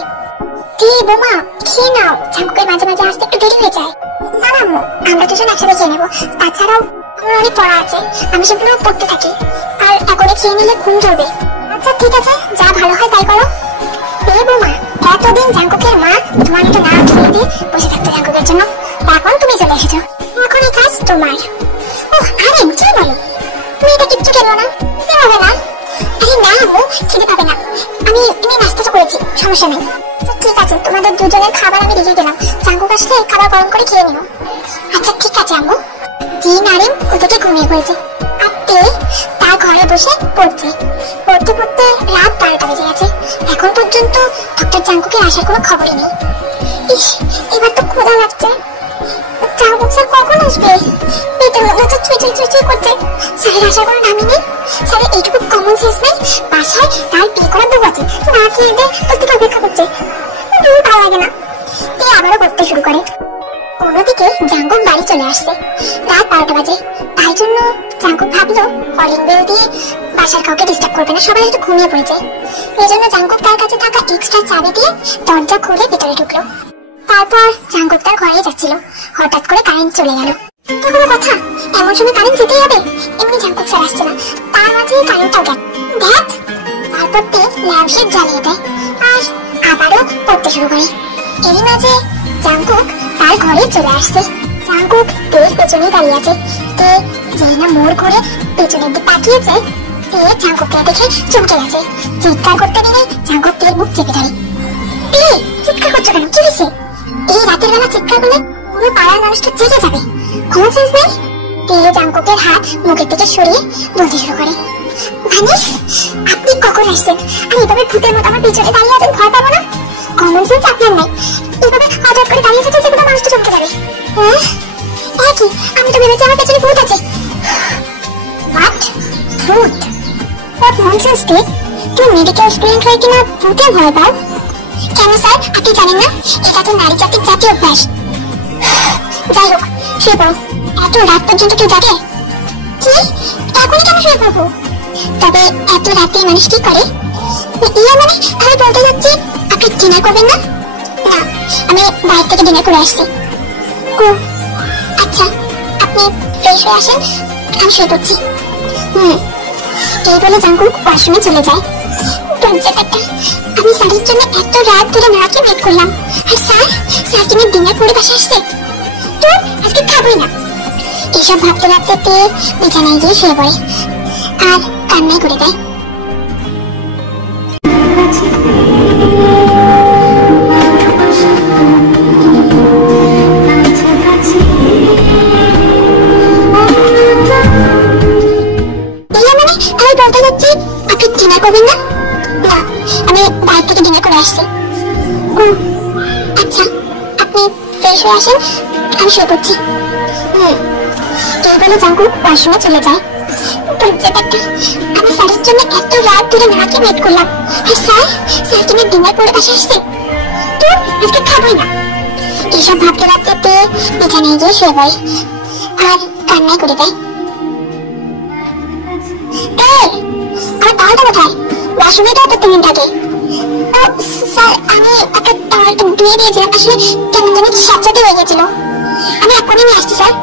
তে বোমা খেয়ে নাও, জাঙ্কুকের মাঝে মাঝে আসতে একটু দেরি হয়ে যায়। না না আমরা দুজন একসাথে খেয়ে নেবো, তাছাড়াও আমার অনেক পড়া আছে, আমি সেগুলো পড়তে থাকি, আর এখনই খেয়ে নিলে ঘুম ধরবে। আচ্ছা ঠিক আছে, যা ভালো হয় তাই করো। এ বোমা, এতদিন জাঙ্কুকের মা তোমার একটু না খেয়ে দিয়ে বসে থাকতো জাঙ্কুকের জন্য, এখন তুমি চলে এসেছো, এখন এই কাজ তোমার। ও আরে কি বলো, তুমি এটা কিচ্ছু খেলো না? হবে না। আরে না আম্মু, খেতে পাবে না, আমি নাস্তাটা করেছি, সমস্যা নেই। ঠিক আছে, তোমাদের দুজনের খাবার আমি রেখে গেলাম, জাঙ্কুক আসলে খাবার গরম করে খেয়ে নিও। আচ্ছা ঠিক আছে আম্মু। জিন আরিম ওদিকে ঘুমিয়ে পড়েছে, আর তে তার ঘরে বসে পড়ছে। পড়তে পড়তে রাত 12টা বেজে গেছে, এখন পর্যন্ত ডক্টর জাঙ্কুকের আসার কোনো খবরই নেই। ইস, এবার তো ক্ষুধা লাগছে। জাঙ্কুক স্যার কখন আসবে? পেটের মধ্যে তো চুই চুই চুই চুই করছে। স্যারের আসার কোনো নামই নেই। স্যারের এইটুকু কমন সেন্স নেই, বাসায় তার বিয়ে করা বউ আছে, না খেয়ে দিয়ে প্রত্যেকে অপেক্ষা করছে। ভালো লাগে না। তে আবারও করতে শুরু করে। অন্যদিকে জাঙ্কুক বাড়ি চলে আসছে, রাত 12টা বাজে, তাই জন্য জাঙ্কুক ভাবলো কলিং বেল দিয়ে বাসার কাউকে ডিস্টার্ব করবে না, সবাই একটু ঘুমিয়ে পড়েছে। এই জন্য জাঙ্কুক তার কাছে থাকা এক্সট্রা চাবি দিয়ে দরজা খুলে ভিতরে ঢুকলো। তারপর জাঙ্কুক তার ঘরে যাচ্ছিল, হঠাৎ করে কারেন্ট চলে গেল। তো কোনো কথা, এমন সময় কারেন্ট যেতেই হবে, এমনি জাঙ্কুক স্যার আসছে না, তার মাঝে কারেন্টটাও গেল। দেখ, তারপর তে ল্যাম্পশেড জ্বালিয়ে দেয় আর আবারও পড়তে শুরু করে। এরই মাঝে জাঙ্কুক তার ঘরে চলে আসছে। জাঙ্কুক তের পেছনে দাঁড়িয়ে আছে। তে যেই না মোড় ঘুরে পেছনের দিকে তাকিয়েছে, তে জাঙ্কুককে দেখে চমকে গেছে। চিৎকার করতে গেলে জাঙ্কুক তের মুখ চেপে ধরে। তে চিৎকার করছো কেন, কি হয়েছে? এই রাতের বেলা চিৎকার করলে পুরো পাড়ার মানুষটা জেগে যাবে, কোনো সেন্স নেই। তে জাঙ্কুকের হাত মুখের থেকে সরিয়ে বলতে শুরু করে, মানে আপনি কখন আসছেন? আর এভাবে ভূতের মতো আমার পিছনে দাঁড়িয়ে আছেন, ভয় পাবো না? কমন সেন্স আপনার নাই, এভাবে হঠাৎ করে দাঁড়িয়ে থাকলে যেগুলো মানুষটা চমকে যাবে। হ্যাঁ কি, আমি তো ভেবেছি আমার পেছনে ভূত আছে। হোয়াট? ভূত? হোয়াট ননসেন্স তে? তুমি মেডিকেল স্টুডেন্ট হয়ে কিনা ভূতে ভয় পাও? কেন স্যার, আপনি জানেন না এটা তো নারী জাতির জাতীয় অভ্যাস? যাই হোক, শুয়ে পড়ো। এত রাত পর্যন্ত কেউ জাগে? কি, এখনই কেন শুয়ে পড়বো? তবে এত রাতে মানুষ কি করে? ইয়া মানে আমি বলতে যাচ্ছি আপনি ডিনার করবেন না? না, আমি বাইরে থেকে ডিনার করে আসছি। ও আচ্ছা, আপনি ফ্রেশ হয়ে আসেন, আমি শুয়ে পড়ছি। এই বলে জাঙ্কুক ওয়াশরুমে চলে যায়। দরজাটা, আমি স্যারের জন্য এত রাত ধরে না খেয়ে ওয়েট করলাম, আর স্যার কিনা ডিনার করে বাসা আসছে। তো আজকে খাবোই না। এইসব ভাবতে ভাবতে বিছানায় গিয়ে শুয়ে পড়ে আর কান্নাই করে দেয়। আমি বলতে যাচ্ছি আপনি ডিনার করবেন না? না, আমি বাইরে থেকে ডিনার করে আসছি। ও আচ্ছা, আপনি ফ্রেশ হয়ে আসেন, আমি শুয়ে পড়ছি। এই বলে জাঙ্কুক ওয়াশরুমে চলে যায়। আমি স্যারের জন্য এত রাত ধরে না খেয়ে ওয়েট করলাম, আর স্যার কিনা ডিনার করে বাসা আসছে। তো আজকে খাবোই না। এইসব ভাবতে ভাবতে বিছানায় গিয়ে শুয়ে পড়ে আর কান্নাই করে দেয়। আমার টাওয়ালটা কোথায়? ওয়াশরুমে তো প্রতিদিন থাকে। ও স্যার, আমি একটা টাওয়ালটা ধুয়ে দিয়েছিলাম, আসলে কেমন জানি স্যাঁতস্যাঁতে হয়ে গেছিল, আমি এখনই নিয়ে আসছি স্যার।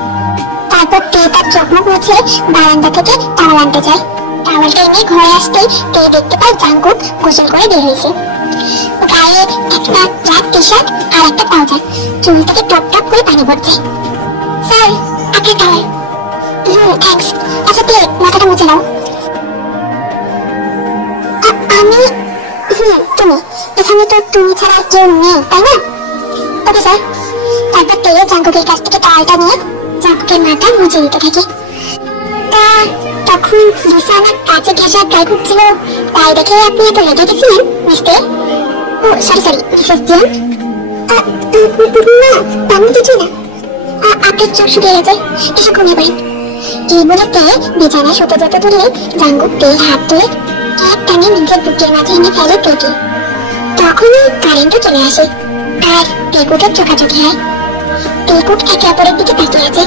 তারপর তে তার চোখ মুখ মুছে বারান্দা থেকে টাওয়াল আনতে যায়। টাওয়ালটা এনে ঘরে আসতেই তে দেখতে পায় জাঙ্কুক গোসল করে বের হয়েছে। গায়ে একটা ব্ল্যাক টি শার্ট আর একটা ট্রাউজার, চুল থেকে টপ টপ করে পানি পড়ছে। স্যার, আপনার টাওয়াল। থ্যাঙ্কস। আচ্ছা তে, মাথাটা মুছে নাও। আমি তুমি এখানে তো তুমি ছাড়া কেউ নেই, তাই না? Okay sir. তারপর তে জাঙ্কুকের কাছ থেকে টাওয়ালটা নিয়ে জাঙ্কুকের মাথা মুছে দিতে থাকে। তা তখন লিসা আমার কাছে ঘেঁষা ট্রাই করছিল, তাই দেখে আপনি এত রেগে গেছিলেন মিস্টার? ও সরি মিসেস জেন। না তেমন কিছুই না, আপনার চোখ শুকিয়ে গেছে, এসে ঘুমিয়ে পড়েন। এই বলে তে বিছানায় শুতে যেতে তুললে জাঙ্কুক তের হাত ধরে এক টানে নিজের বুকের মাঝে এনে ফেলে তেকে। তখনই কারেন্টও চলে আসে আর তেকুটের চোখাচোখি হয়। তেকুট একে অপরের দিকে তাকিয়ে আছে।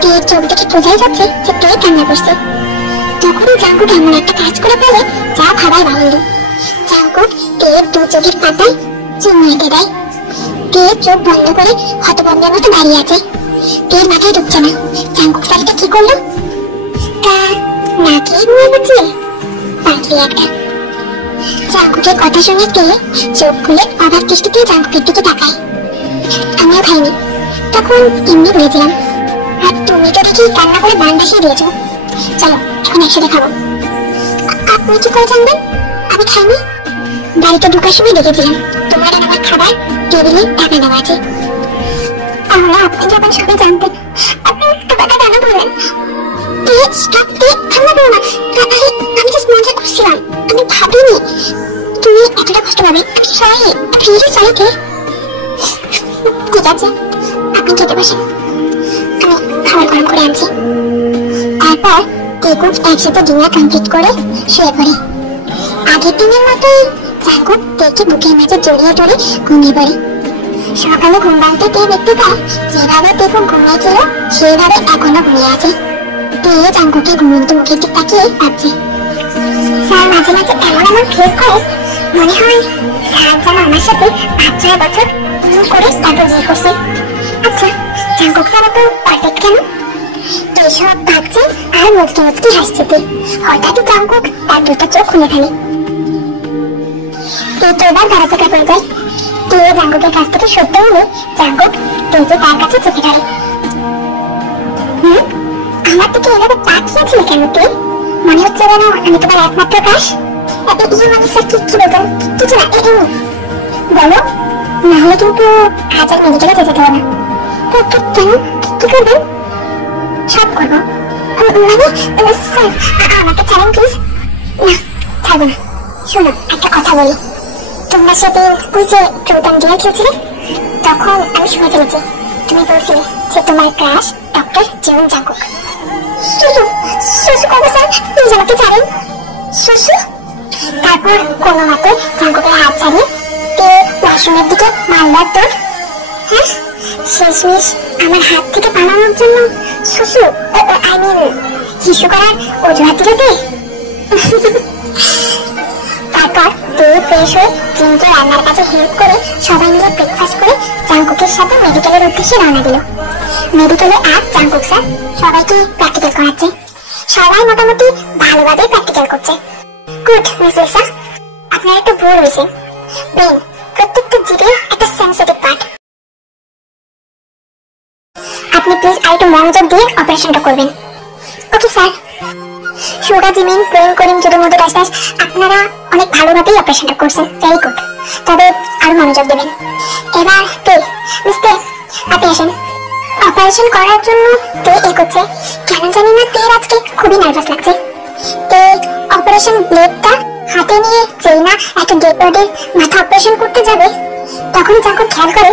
তের চোখ দেখে বোঝাই যাচ্ছে যে তে কান্না করছে। তখনই জাঙ্কুক এমন একটা কাজ করে ফেলে যা ভাবার বাহুল্য। জাঙ্কুক তের দু চোখের পাতায় চুমু এঁকে দেয়। তে চোখ বন্ধ করে হতভম্বের মতো দাঁড়িয়ে আছে। তের মাথায় ঢুকছে না জাঙ্কুক স্যারটা কি করলো। না খেয়ে ঘুমিয়ে পড়ছে পাগলি একটা। জাঙ্কুকের কথা শুনে তে চোখ খুলে অবাক দৃষ্টিতে জাঙ্কুকের দিকে তাকায়। আমিও খাইনি, তখন এমনি বলেছিলাম। আর তুমি তো দেখি কান্না করে বান ভাসিয়ে দিয়েছো। চলো এখন একসাথে খাবো। আপনি কি করে জানবেন আমি খাইনি? বাড়িতে ঢোকার সময় দেখেছিলাম তোমার আর আমার খাবার টেবিলে ঢাকা দেওয়া আছে। তাহলে আপনি যখন সবাই জানতেন আপনি কথাটা কেন বললেন? আমি জাস্ট মজা করছিলাম, আমি ভাবিনি তুমি এতটা কষ্ট পাবে। সরি কে। ঠিক আছে, আপনি খেতে বসেন, আমি খাবার গরম করে আনছি। তারপর তেকুট একসাথে ডিনার কমপ্লিট করে শুয়ে পড়ে। আগের দিনের মতোই জাঙ্কুক তেকে বুকের মাঝে জড়িয়ে ধরে ঘুমিয়ে পড়ে। সকালে ঘুম ভাঙতে তে দেখতে পায় যেভাবে তেকুট ঘুমিয়েছিল সেইভাবে এখনো ঘুমিয়ে আছে। তে জাঙ্কুকে ঘুমন্ত মুখের দিকে তাকিয়ে ভাবছে। স্যার মাঝে মাঝে এমন এমন ফিল করে মনে হয় স্যার যেন আমার সাথে 5-6 বছর করে তারপর বিয়ে করছে। আচ্ছা জাঙ্কুক স্যার তো পারফেক্ট কেন? এইসব ভাবছে আর মুচকি মুচকি হাসছে। হঠাৎই জাঙ্কুক তার দুটো চোখ খুলে ফেলে। তে তো এবার দরজা পড়ে যায়। তে জাঙ্কুকের কাছ থেকে সত্যি হলে জাঙ্কুক তেকে তার কাছে চেপে ধরে। আমার দিকে এভাবে তাকিয়েছিলে কেন তে? মনে হচ্ছে যেন আমি তোমার একমাত্র ক্রাশ। মানে স্যার কি বলবেন? কিছু না, বলো, নাহলে কিন্তু আজ আর মেডিকেলে যেতে দেবো না। কেন, কি করবেন? সব করবো। মানে স্যার আমাকে ছাড়েন প্লিজ। না ছাড়বো না। শোনো একটা কথা বলি, তোমরা সেদিন ওই যে প্রদান দিয়ে খেয়েছিলে, তখন আমি শুনে ফেলেছি তুমি বলছিলে যে তোমার ক্রাশ ডক্টর জীবন জাঙ্কুক। শুশু করবো স্যার, প্লিজ আমাকে ছাড়েন। শুশু? তারপর কোনো মতে জাঙ্কুকের হাত ছাড়িয়ে তে ওয়াশরুমের দিকে মারলার তোর। হ্যাঁ, শেষমেশ আমার হাত থেকে পালানোর জন্য শুশু আই মিন হিসু করার অজুহাত দিল তে। তারপর তে ফ্রেশ হয়ে জিমকে রান্নার কাছে হেল্প করে সবাই মিলে ব্রেকফাস্ট করে জাঙ্কুকের সাথে মেডিকেলের উদ্দেশ্যে রওনা দিল। মেডিকেলে আজ জাঙ্কুক স্যার সবাইকে প্র্যাকটিক্যাল করাচ্ছে। সবাই মোটামুটি ভালোভাবে প্র্যাকটিক্যাল করছে। গুড মিস লিসা, আপনার একটু ভুল হয়েছে। ব্রেন, প্রত্যেকটা জিভে একটা সেনসিটিভ পার্ট। আপনি প্লিজ আর একটু মনোযোগ দিয়ে অপারেশনটা করবেন। Okay sir. Suga, Jimin, Prem, Karim, জুডো, মধু, ডাস ডাস, আপনারা অনেক ভালোভাবেই অপারেশনটা করছেন। Very good. তবে আরো মনোযোগ দেবেন। এবার তে, মিস তে, আপনি আসেন। অপারেশন করার জন্য তে এগোচ্ছে। কেন জানি না তের আজকে খুবই নার্ভাস লাগছে। তে অপারেশন ব্লেডটা হাতে নিয়ে যেই না একটা ডেড বডির মাথা অপারেশন করতে যাবে, তখনই জাঙ্কুক খেয়াল করে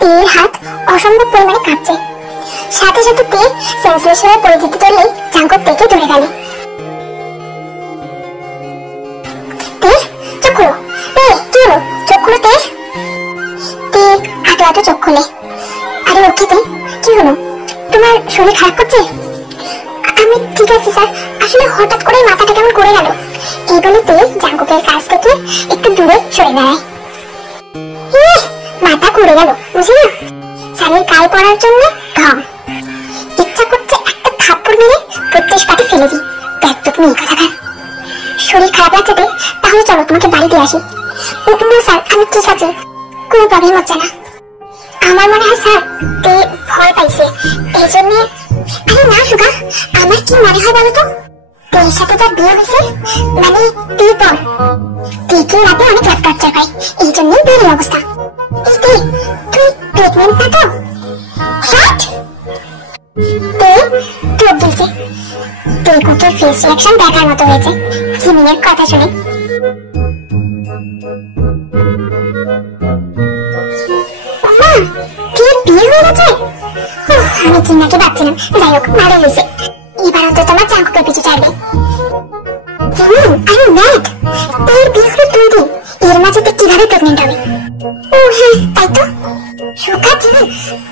তের হাত অসম্ভব পরিমাণে কাঁপছে। সাথে সাথে তে সেন্সলেস হয়ে পড়ে যেতে ধরলেই জাঙ্কুক তেকে ধরে গেল। তে চোখ খুলো। তে কি হলো? চোখ খুলো তে। তে আটো আটো চোখ খুলে। আরে ওকে তে, কি হলো? তোমার শরীর খারাপ করছে? আমি ঠিক আছি স্যার, আসলে হঠাৎ করে মাথাটা কেমন করে গেল। এই বলে তে জাঙ্কুকের কাছ থেকে একটু দূরে সরে দাঁড়ায়। মাথা ঘুরে গেল বুঝি না? স্যারের গায়ে পড়ার জন্য ঢং। ইচ্ছা করছে একটা থাপ্পড় মেরে প্রত্যেক পাটি ফেলে দিই। ব্যর্থ তুমি এই কথা খান। শরীর খারাপ লাগছে তে, তাহলে চলো তোমাকে বাড়ি দিয়ে আসি। না স্যার, আমি ঠিক আছে, কোনো প্রবলেম হচ্ছে না। আমার মনে হয় স্যার তে ভয় পাইছে, এই জন্য। আরে না সুগা, আমার কি মনে হয় বলো তো, তের সাথে যার বিয়ে হয়েছে মানে তের পর তেকে রাতে অনেক রাত টর্চার পায়, এই জন্যই তের অবস্থা। এই তে, তুই প্রেগনেন্ট না তো? হোয়াট? তে তোর দিয়েছে। তে কুকের ফেস রিঅ্যাকশন দেখার মতো হয়েছে জিমিনের কথা শুনে। বিয়ে হয়ে গেছে? আমি কি নাকি ভাবছিলাম। যাই হোক, ভালো হয়েছে। এবার অন্তত আমার জাঙ্কুকের পিছু ছাড়বে। আরে ম্যাড, এর বিয়ে হলো 2 দিন, এর মাঝে তো কিভাবে প্রেগনেন্ট হবে? ও হ্যাঁ, তাই তো। সুখা, জিমি,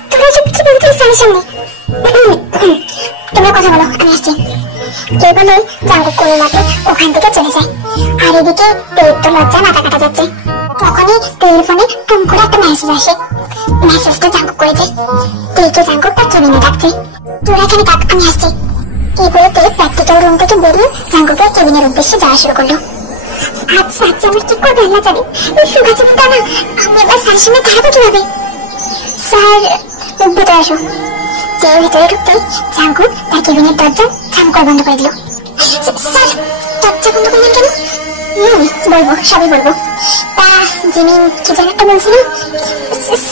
তোরা এসব কি বলছিস স্যারের সামনে? তোমরা কথা বলো, আমি আসছি। এই বলে জাঙ্কুক কোনো মতে ওখান থেকে চলে যায়। আর এদিকে তের তো লজ্জায় মাথা কাটা যাচ্ছে। তখনই তের ফোনে টুম করে একটা মেসেজ আসে। মেসেজটা জাঙ্কুক করেছে। তেকে জাঙ্কুক তার কেবিনে ডাকছে। তোরা এখানে থাক, আমি আসছি। এই বলে তে প্র্যাকটিক্যাল রুম থেকে বেরিয়ে জাঙ্কুকের কেবিনের উদ্দেশ্যে যাওয়া শুরু করলো। আচ্ছা আচ্ছা, আমার কি করবে আল্লাহ জানে। সুগা, জিমিটা না, আমি এবার স্যারের সামনে দাঁড়াবো কিভাবে? স্যার ভিতরে আসো। কেউ ভিতরে ঢুকতেই জাঙ্কুক তার কেবিনের দরজা ঝাম করে বন্ধ করে দিল। স্যার, দরজা বন্ধ করলেন কেন? বলবো, সবই বলবো। তা জিমিন কি যেন একটা বলছিল?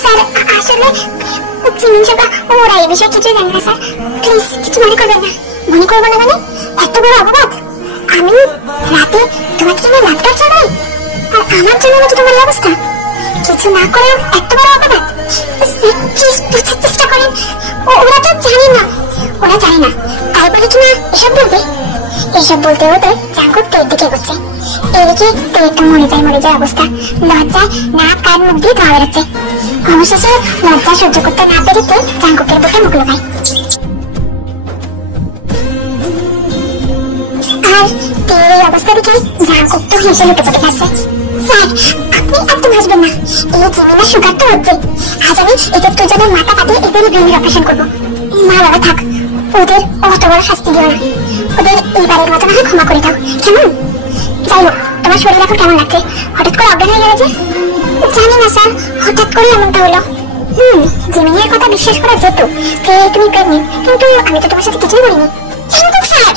স্যার আসলে জিমিন সাবা ওরা এই বিষয়ে কিছুই জানে না স্যার, প্লিজ কিছু মনে করবেন না। মনে করবো না মানে? এত বড় অপবাদ। আমি রাতে তোমাকে নিয়ে ল্যাপটপ চালাই, আর আমার জন্য নাকি তোমার এই অবস্থা? কিছু না করেও এত বড় অপবাদ? প্লিজ বোঝার চেষ্টা করেন। ওরা তো জানে না, ওরা জানে না, তাই বলে কিনা এসব বলবে? এসব বলতে বলতে জাঙ্কুক তের দিকে এগোচ্ছে। এদিকে তের তো মরে যায় অবস্থা। লজ্জায় নাক কান মুখ দিয়ে ধোয়া বেরোচ্ছে। অবশেষে লজ্জা সহ্য করতে না পেরে তে জাঙ্কুকের বুকে মুখ লুকায়। আর তের এই অবস্থা দেখে জাঙ্কুক তো হেসে লুটে পড়ে যাচ্ছে। স্যার আপনি একদম হাসবেন না, এই জিমিনার সুগার তো হচ্ছে, আজ আমি এদের দুজনের মাথা কাটিয়ে এদেরই ব্রেনের অপারেশন করবো। মা বাবা থাক, ওদের অত বড় শাস্তি দিও না, ওদের এইবারের মতো না হয় ক্ষমা করে দাও কেমন? যাই হোক, তোমার শরীর এখন কেমন লাগছে? হঠাৎ করে অজ্ঞান হয়ে গেলে যে? জানি না স্যার, হঠাৎ করে এমনটা হলো। জিমিনের কথা বিশ্বাস করা যেত যে তুমি প্রেগনেন্ট, কিন্তু আমি তো তোমার সাথে কিছুই বলিনি। জাঙ্কুক স্যার,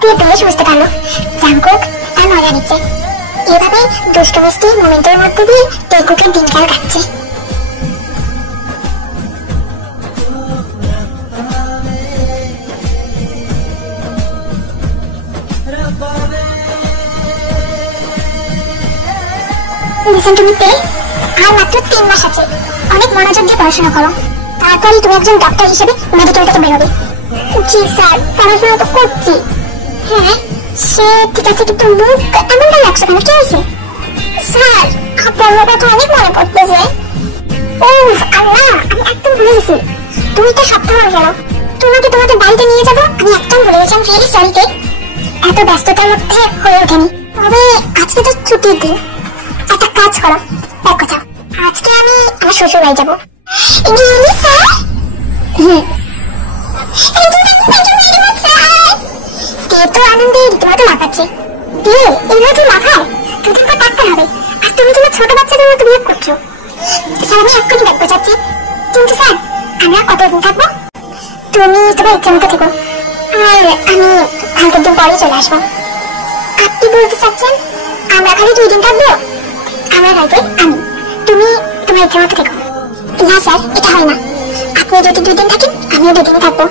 তুই বেশ বুঝতে পারলো জাঙ্কুক তার মজা নিচ্ছে। এভাবে দুষ্টু মিষ্টি মোমেন্টের মধ্যে দিয়ে টেকুকের দিনকাল কাটছে। লিসেন টু মি তে, আর মাত্র 3 মাস আছে, অনেক মনোযোগ দিয়ে পড়াশোনা করো, তারপরে তুমি একজন ডক্টর হিসেবে মেডিকেল থেকে বেরোবে। জি স্যার, পড়াশোনা তো করছি। হ্যাঁ সে ঠিক আছে, কিন্তু মুখ এমনটা লাগছে কেন, কি হয়েছে? স্যার আপনার কথা অনেক মনে পড়তেছে। ওহ আল্লাহ, আমি একদম ভুলে গেছি, তুমি তো সপ্তাহ হয়ে গেল, তোমাকে তোমাদের বাড়িতে নিয়ে যাবো, আমি একদম ভুলে গেছি। আমি রিয়েলি সরি তে, এত ব্যস্ততার মধ্যে হয়ে ওঠেনি। তবে আজকে তো ছুটির দিন, একটা কাজ করো, দেখো যাও, আজকে আমি আমার শ্বশুর বাড়ি যাবো। Really sir? তো আনন্দে রীতিমতো লাফাচ্ছে। এইভাবে লাফায় দুদিন পর ডাক্তার হবে, আর তুমি তোমার ছোট বাচ্চাদের মতো বিহেভ করছো। স্যার আমি এক্ষুনি দেখতে চাচ্ছি, কিন্তু স্যার আমরা কতদিন থাকবো? তুমি তোমার ইচ্ছা মতো থেকো, আর আমি কালকের দিন পরে চলে আসবো। আপনি বলতে চাচ্ছেন আমরা খালি 2 দিন থাকবো? আমার বাড়িতে আমি, তুমি তোমার ইচ্ছা মতো থেকো। না স্যার, এটা হয় না, আপনি যদি 2 দিন থাকেন আমিও 2 দিনে থাকবো।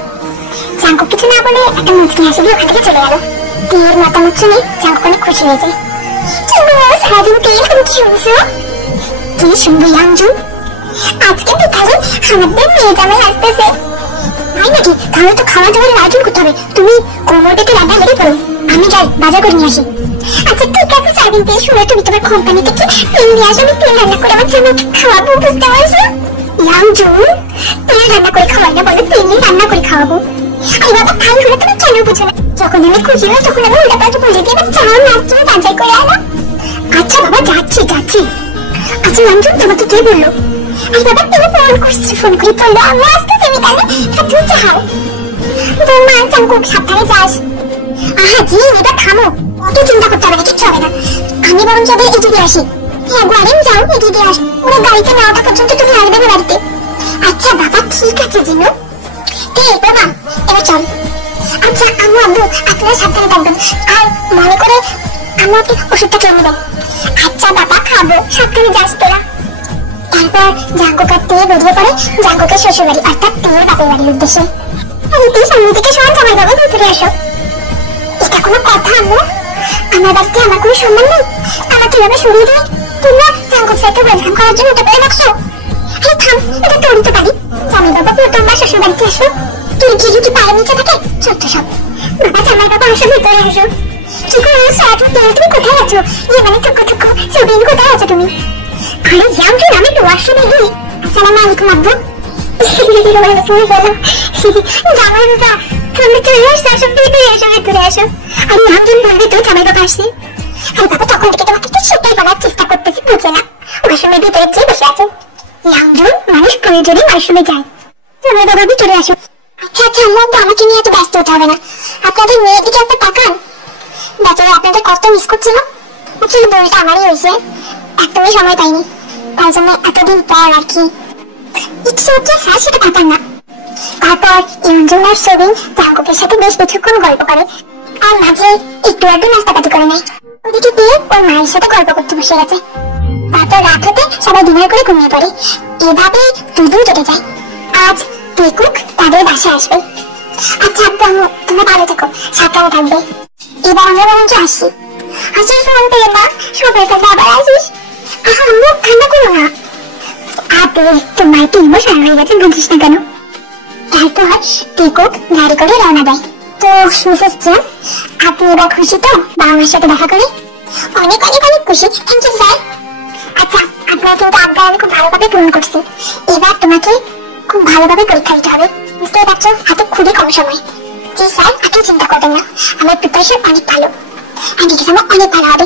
জাঙ্কুক কিছু না বলে একটা মুচকি হাসি দিয়ে ওখান থেকে চলে গেল। তীর মতামত শুনে জাঙ্কুক অনেক খুশি হয়েছে। সারাদিন তীর তুমি কি শুনছো? কি শুনবো ইয়াংজুন? আজকে বিকালে আমাদের মেয়ে জামাই আসতেছে। তাই নাকি? তাহলে তো খাওয়া দাওয়ার আয়োজন করতে হবে, তুমি কোমর বেঁধে রান্না লেগে পড়ো, আমি যাই বাজার করে নিয়ে আসি। আচ্ছা ঠিক আছে সারাদিন তীর, শুনে তুমি তোমার কোম্পানি থেকে তেল নিয়ে আসো, আমি তেল রান্না করে আমার জামাইকে খাওয়াবো, বুঝতে পারছো? ইয়াংজুন তেল রান্না করে খাওয়াই না, বলে তেল নিয়ে রান্না করে খাওয়াবো। আরে বাবা তাই হলে তুমি কেন বুঝো না? যখন আমি খুশি হই তখন আমি উল্টা পাল্টা বলে দিই, চাও না তুমি বাজার করে আনো। আচ্ছা বাবা যাচ্ছি যাচ্ছি। আচ্ছা ইয়াংজুন তোমাকে কে বললো? আরে বাবা তুমি ফোন করে বললো আমি আসতেছি বিকালে, তুমি যাও। বৌমা জাঙ্কুক সাবধানে যাস। আহা জি এটা থামো, অত চিন্তা করতে হবে না, কিচ্ছু হবে না, আমি বরং যাবে এদিকে আসি। হ্যাঁ গাড়িম যাও এদিকে আস, ওরা গাড়িতে না ওঠা পর্যন্ত তুমি আসবে না বাড়িতে। আচ্ছা বাবা ঠিক আছে জিনু। বাবা এবার চল। আচ্ছা আম্মু আব্বু আপনারা সাবধানে থাকবেন, আর মনে করে আম্মু আপনি ওষুধটা খেয়ে নেবেন। আচ্ছা বাবা খাবো, সাবধানে যাস তোরা। তারপর জাঙ্কুক আর তে বেরিয়ে পড়ে জাঙ্কুকের শ্বশুর বাড়ি অর্থাৎ তের বাপের বাড়ির উদ্দেশ্যে। রীতি সামনে থেকে সব জামাই বাবু ভিতরে আসো। এটা কোনো কথা আম্মু? আমার বাড়িতে আমার কোনো সম্মান নেই? আমার কিভাবে সরিয়ে দেয়? তোমরা জাঙ্কুক স্যারকে ওয়েলকাম করার জন্য এটা করে রাখছো? আরে থাম, এটা তোরই তো বাড়ি, জামাই বাবা প্রথমবার শ্বশুর বাড়িতে আসো, তুই গিয়ে কি পায়ের নিচে থাকে? সত্য সব বাবা জামাই বাবা আসো ভিতরে আসো। কি করে স্যার তুমি কোথায় আছো? ইয়ে মানে থুকু থুকু ছবিন কোথায় আছো তুমি? আরে ইয়াংজুন আমি তো ওয়াশরুমে গিয়ে। আসসালামু আলাইকুম আব্বু। জামাই বাবা তুমি চলে আসছো, আসো ভিতরে আসো ভিতরে আসো। আরে ইয়াংজুন বলবি তো জামাই বাবা আসছে? আরে বাবা তখন থেকে তোমাকে তো সেটাই বলার চেষ্টা করতেছি, বুঝে না ওয়াশরুমের ভিতরে গিয়ে বসে আছে। ইয়াংজুন মানুষ প্রয়োজনে ওয়াশরুমে যায়, জামাই বাবা ভিতরে আসো। আচ্ছা আচ্ছা আম্মু আমাকে নিয়ে এত ব্যস্ত হতে হবে না, আপনাদের মেয়ের দিকে একটা তাকান, বেচারা আপনাদের কত মিস করছিল। আসলে দড়িটা আমারই হয়েছে, একদমই সময় পাইনি, তার জন্য এতদিন পর আর কি। ইটস ওকে স্যার, সেটা ব্যাপার না। তারপর ইয়াংজুন আর সোবিন জাঙ্কুকের সাথে বেশ কিছুক্ষণ গল্প করে, আর মাঝে একটু আধটু নাস্তাপাতি করে নেয়। ওদিকে দিয়ে ওর মায়ের সাথে গল্প করতে বসে গেছে। তারপর রাত হতে সবাই ডিনার করে ঘুমিয়ে পড়ে। এভাবেই 2 দিন কেটে যায়। আজ টেকুক তাদের বাসায় আসবে। আচ্ছা আব্বু তোমরা ভালো থেকো, সাবধানে থাকবে। এবার আমরা বরঞ্চ আসছি। আচ্ছা ফোন পেয়ে না, সবাই কাছে আবার আসিস। আহা আম্মু ঠান্ডা করো না। আবে তোমার কি ইমোশন হয়ে গেছে, বুঝিস না কেন? তারপর টেকুক গাড়ি করে রওনা দেয়। তো মিসেস চ্যান আপনি এবার খুশি তো বাবা মার সাথে দেখা করে? অনেক অনেক অনেক খুশি, থ্যাংক ইউ স্যার। আচ্ছা আপনার কিন্তু আবদার আমি খুব ভালোভাবে পূরণ করছি, এবার তোমাকে খুব ভালোভাবে পরীক্ষা দিতে হবে, বুঝতে পারছো? হাতে খুবই কম সময়। জি স্যার, আপনি চিন্তা করবেন না, আমার প্রিপারেশন অনেক ভালো, আর এক্সামে অনেক ভালো হবে।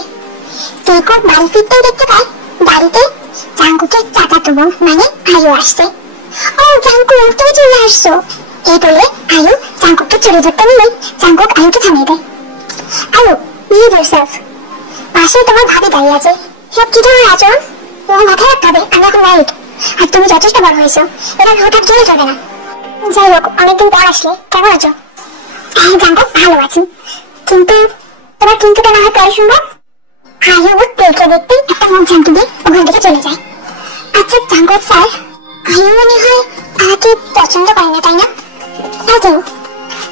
টিকু বাড়ি ফিরতেই দেখতে পায় বাড়িতে জাঙ্কুকের চাচাতো বোন মানে আয়ু আসছে। ও জাঙ্কু, তুমি চলে আসছো, এই বলে আয়ু জাঙ্কুককে চুরি ধরতে নিলে জাঙ্কুক আয়ুকে থামিয়ে দেয়। আয়ু, বিহেভ ইয়োরসেলফ, পাশে তোমার ভাবি দাঁড়িয়ে আছে, সব কি ধরনের আচরণ? তোমার মাথায় রাখতে হবে আমি এখন ম্যারিড, আর তুমি যথেষ্ট বড় হয়েছো, এটা হঠাৎ জোরে যাবে না। যাই হোক, অনেকদিন পর আসলে, কেমন আছো? হ্যাঁ জাঙ্কুক, ভালো আছি, কিন্তু তোমার কিন্তুটা না হয় পরে শুনবো। আয়ু দেখতে দেখতে একটা মুখ ঝাঁকি দিয়ে ওখান থেকে চলে যায়। আচ্ছা জাঙ্কুক স্যার, আয়ু মনে হয় আমাকে পছন্দ করে না, তাই না?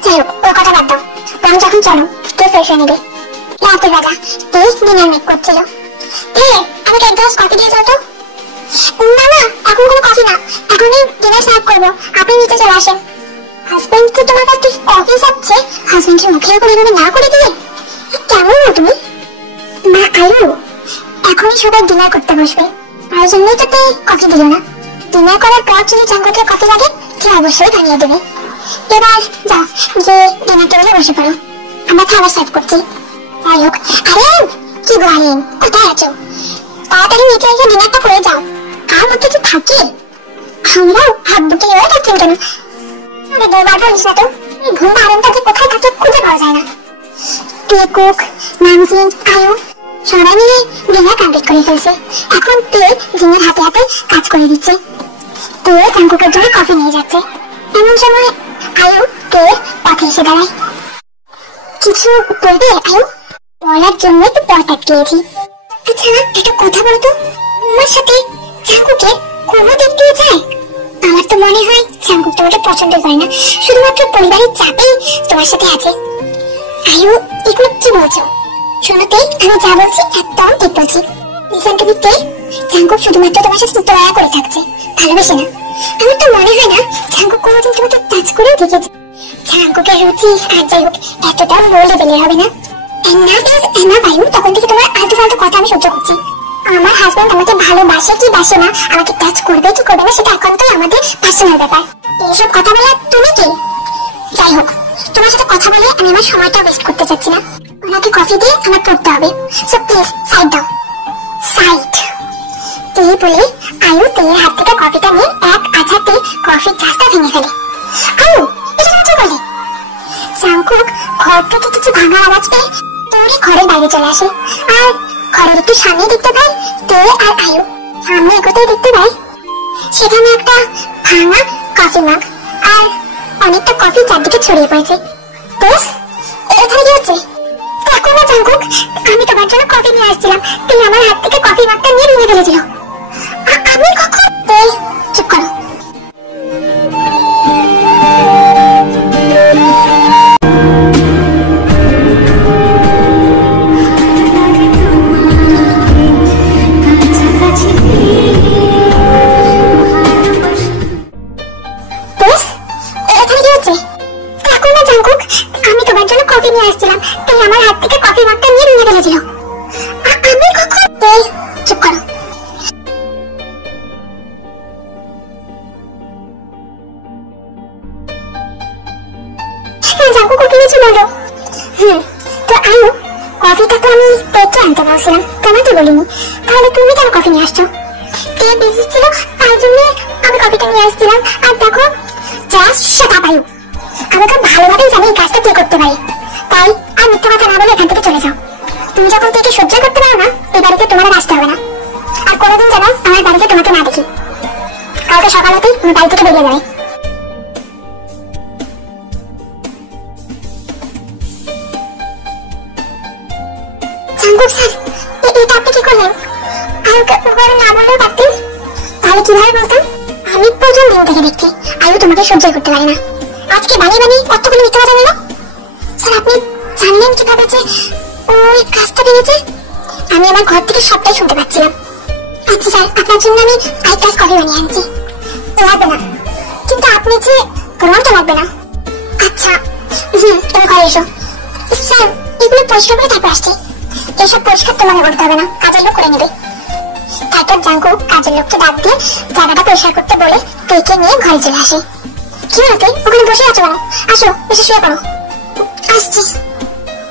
যাই হোক, ওর কথা বাদ দাও, বরং যখন চলো কে ফ্রেশ হয়ে নেবে। রাতের বেলা ডিনার মেক করছিল। আমাকে এক গ্লাস কফি দিয়ে যাও তো। না না, এখন কোনো কফি না, এখনই ডিনার সার্ভ করবো, আপনি নিচে চলে আসেন। হাজবেন্ড কি তোমার কাছে কফি চাচ্ছে? হাজবেন্ডের মুখের উপর এভাবে না করে দিয়ে কেমন না তুমি? না আয়ু, এখনই সবাই ডিনার করতে বসবে, তার জন্যই তো কফি দিল না। ডিনার করার পর যদি জাঙ্কুকের কফি লাগে সে অবশ্যই বানিয়ে দেবে। এবার যাও, যে ডিনার টেবিলে বসে পড়ো, আমরা খাবার সার্ভ করছি। যাই হোক, আরে কি বলেন, কোথায় আছো? তাড়াতাড়ি নিচে এসে ডিনারটা করে যাও, আর মধ্যে কিছু থাকে আমরাও হাত বুকে হয়ে থাকছেন কেন? আরে দুবার বলিস না তো, এই ভুলটা আরেকটা যে কোথায় থাকে খুঁজে পাওয়া যায় না। টিকুক, নামজিন, আয়ু সবাই মিলে ডিনার কমপ্লিট করে ফেলছে। এখন তে জিনের হাতে হাতে কাজ করে দিচ্ছে, তে জাঙ্কুকের জন্য কফি নিয়ে যাচ্ছে। এমন সময় আয়ু তে পথে এসে দাঁড়ায়। কিছু বলবে আয়ু? বলার জন্য তো পথ আটকেছি। আচ্ছা একটা কথা বলতো, তোমার সাথে জাঙ্কুকের কোনো দিক দিয়ে যায়? আমার তো মনে হয় জাঙ্কুক তোমাকে পছন্দ করে না, শুধুমাত্র পরিবারের চাপেই তোমার সাথে আছে। আয়ু, এগুলো কি বলছো? শোনোতে, আমি যা বলছি একদম ঠিক বলছি। লিসেন টু মি তে, জাঙ্কুক শুধুমাত্র তোমার সাথে দয়া করে থাকছে, ভালোবেসে না। আমার তো মনে হয় না জাঙ্কুক কোনোদিন তোমাকে টাচ করেও দেখেছে। জাঙ্কুকের রুচি আর যাই হোক এতটা লো লেভেলের হবে না। আয়ু, তখন থেকে তোমার আলতু ফালতু কথা আমি সহ্য করছি। আমার হাজবেন্ড আমাকে ভালোবাসে কি বাসে না, আমাকে টাচ করবে কি করবে না সেটা একান্তই আমাদের পার্সোনাল ব্যাপার। এইসব কথা বলে তুমি কি? যাই হোক, তোমার সাথে কথা বলে আমি আমার সময়টা ওয়েস্ট করতে চাচ্ছি না। ওনাকে কফি দিয়ে আমার পড়তে হবে, সো প্লিজ সাইড দাও। সাইড এই বলে আয়ু তের হাত থেকে কফিটা নিয়ে এক আছাতে কফির গ্লাসটা ভেঙে ফেলে। আয়ু, এটা তুমি কি করলে? জাঙ্কুক ঘর থেকে কিছু ভাঙার আওয়াজ পেয়ে দৌড়ে ঘরের বাইরে চলে আসে, আর ঘরের একটু সামনে দেখতে পায় তে আর আয়ু। সামনে এগোতেই দেখতে পায় সেখানে একটা ভাঙা কফি মাগ আর অনেকটা কফি চারদিকে ছড়িয়ে পড়েছে। তো এখানে কি হচ্ছে? দেখো না জাঙ্কুক, আমি তোমার জন্য কফি নিয়ে আসছিলাম, তুই আমার হাত থেকে কফি মাগটা নিয়ে ভেঙে ফেলেছিল। আমি কখন? চুপ করো। তো আয়ু, কফিটা তো আমি পেটে আনতে বলছিলাম, তোমাকে বলিনি, তাহলে তুমি কেন কফি নিয়ে আসছো? কে বিজি ছিল তাই জন্য আমি কফিটা নিয়ে আসছিলাম। আর দেখো, জাস্ট শাট আপ আয়ু, আমি তো ভালোভাবেই জানি এই কাজটা কে করতে পারে, তাই আর মিথ্যা কথা না বলে এখান থেকে চলে যাও। তুমি যখন থেকে সহ্য করতে পারো না, এই বাড়িতে তোমার আর আসতে হবে না। আর কোনোদিন যেন আমার বাড়িতে তোমাকে না দেখি। কালকে সকাল হতেই তুমি বাড়ি থেকে বেরিয়ে যাবে। জাঙ্কুক স্যার, এটা আপনি কি করলেন? আয়ুকে উপরে না বললেও পারতেন, তাহলে কিভাবে বলতাম? আমি প্রথম দিন থেকে দেখছি আয়ু তোমাকে সহ্য করতে পারে না। আজকে বানিয়ে বানিয়ে কতগুলো মিথ্যা কথা বললো। স্যার আপনি জানলেন কিভাবে যে ওই কাজটা ভেঙেছে? আমি আমার ঘর থেকে সবটাই শুনতে পাচ্ছিলাম। আচ্ছা স্যার, আপনার জন্য আমি আই গ্লাস কফি বানিয়ে আনছি। লাগবে না, কিন্তু আপনি যে প্রমাণটা লাগবে না। আচ্ছা তুমি ঘরে এসো। স্যার এগুলো পরিষ্কার করে তারপর আসছি। এসব পরিষ্কার তোমাকে করতে হবে না, কাজের লোক করে নেবে। তারপর জাঙ্কুক কাজের লোককে ডাক দিয়ে জায়গাটা পরিষ্কার করতে বলে তেকে নিয়ে ঘরে চলে আসে। কি হলো তুই ওখানে বসে আছো কেন? আসো এসে শুয়ে পড়ো। আসছি।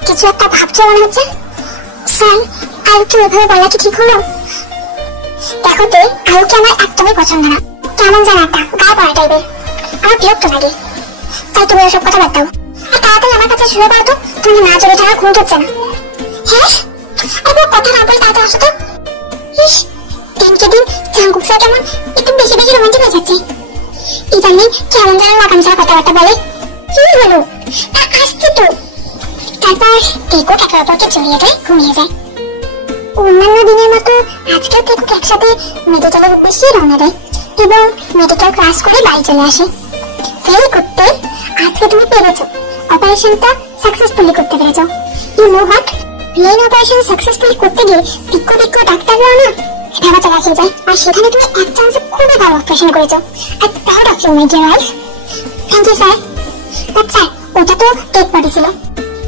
কিছু একটা ভাবছো মনে হচ্ছে। স্যার, আয়ুকে ওইভাবে বলা কি ঠিক হলো? দেখো তে, আয়ুকে আমার একদমই পছন্দ না। কেমন যেন একটা গায়ে পড়া টাইপের, আমার বিরক্ত লাগে। তাই তুমি ওসব কথা বাদ দাও আর তাড়াতাড়ি আমার কাছে শুয়ে পড়ো তো। তুমি না চলে যাওয়ার ঘুম ধরছে না। হ্যাঁ, আর কথা না বলে তাড়াতাড়ি আসো তো। ইস, দিনকে দিন জাঙ্কুক স্যার কেমন একটু বেশি বেশি রোমান্টিক হয়ে যাচ্ছে। ইদানিং কেমন যেন লাগামছাড়া কথাবার্তা বলে। কি হলো? আসছে তো। তারপর টেকো একে অপরকে জড়িয়ে ধরে ঘুমিয়ে যায়। অন্যান্য দিনের মতো আজকেও টেকো একসাথে মেডিকেলের উদ্দেশ্যে রওনা দেয় এবং মেডিকেল ক্লাস করে বাড়ি চলে আসে। ফেল করতে আজকে তুমি পেরেছো, অপারেশনটা সাকসেসফুলি করতে পেরেছো। You know what, plain operation successfully করতে গিয়ে বিজ্ঞ ডাক্তাররাও না ভেবাচা খেয়ে যায়। আর সেখানে তুমি এক চান্সে খুবই ভালো অপারেশন করেছো। I proud of you my dear wife. Thank you sir. But sir, ওটা তো ডেড বডি ছিল,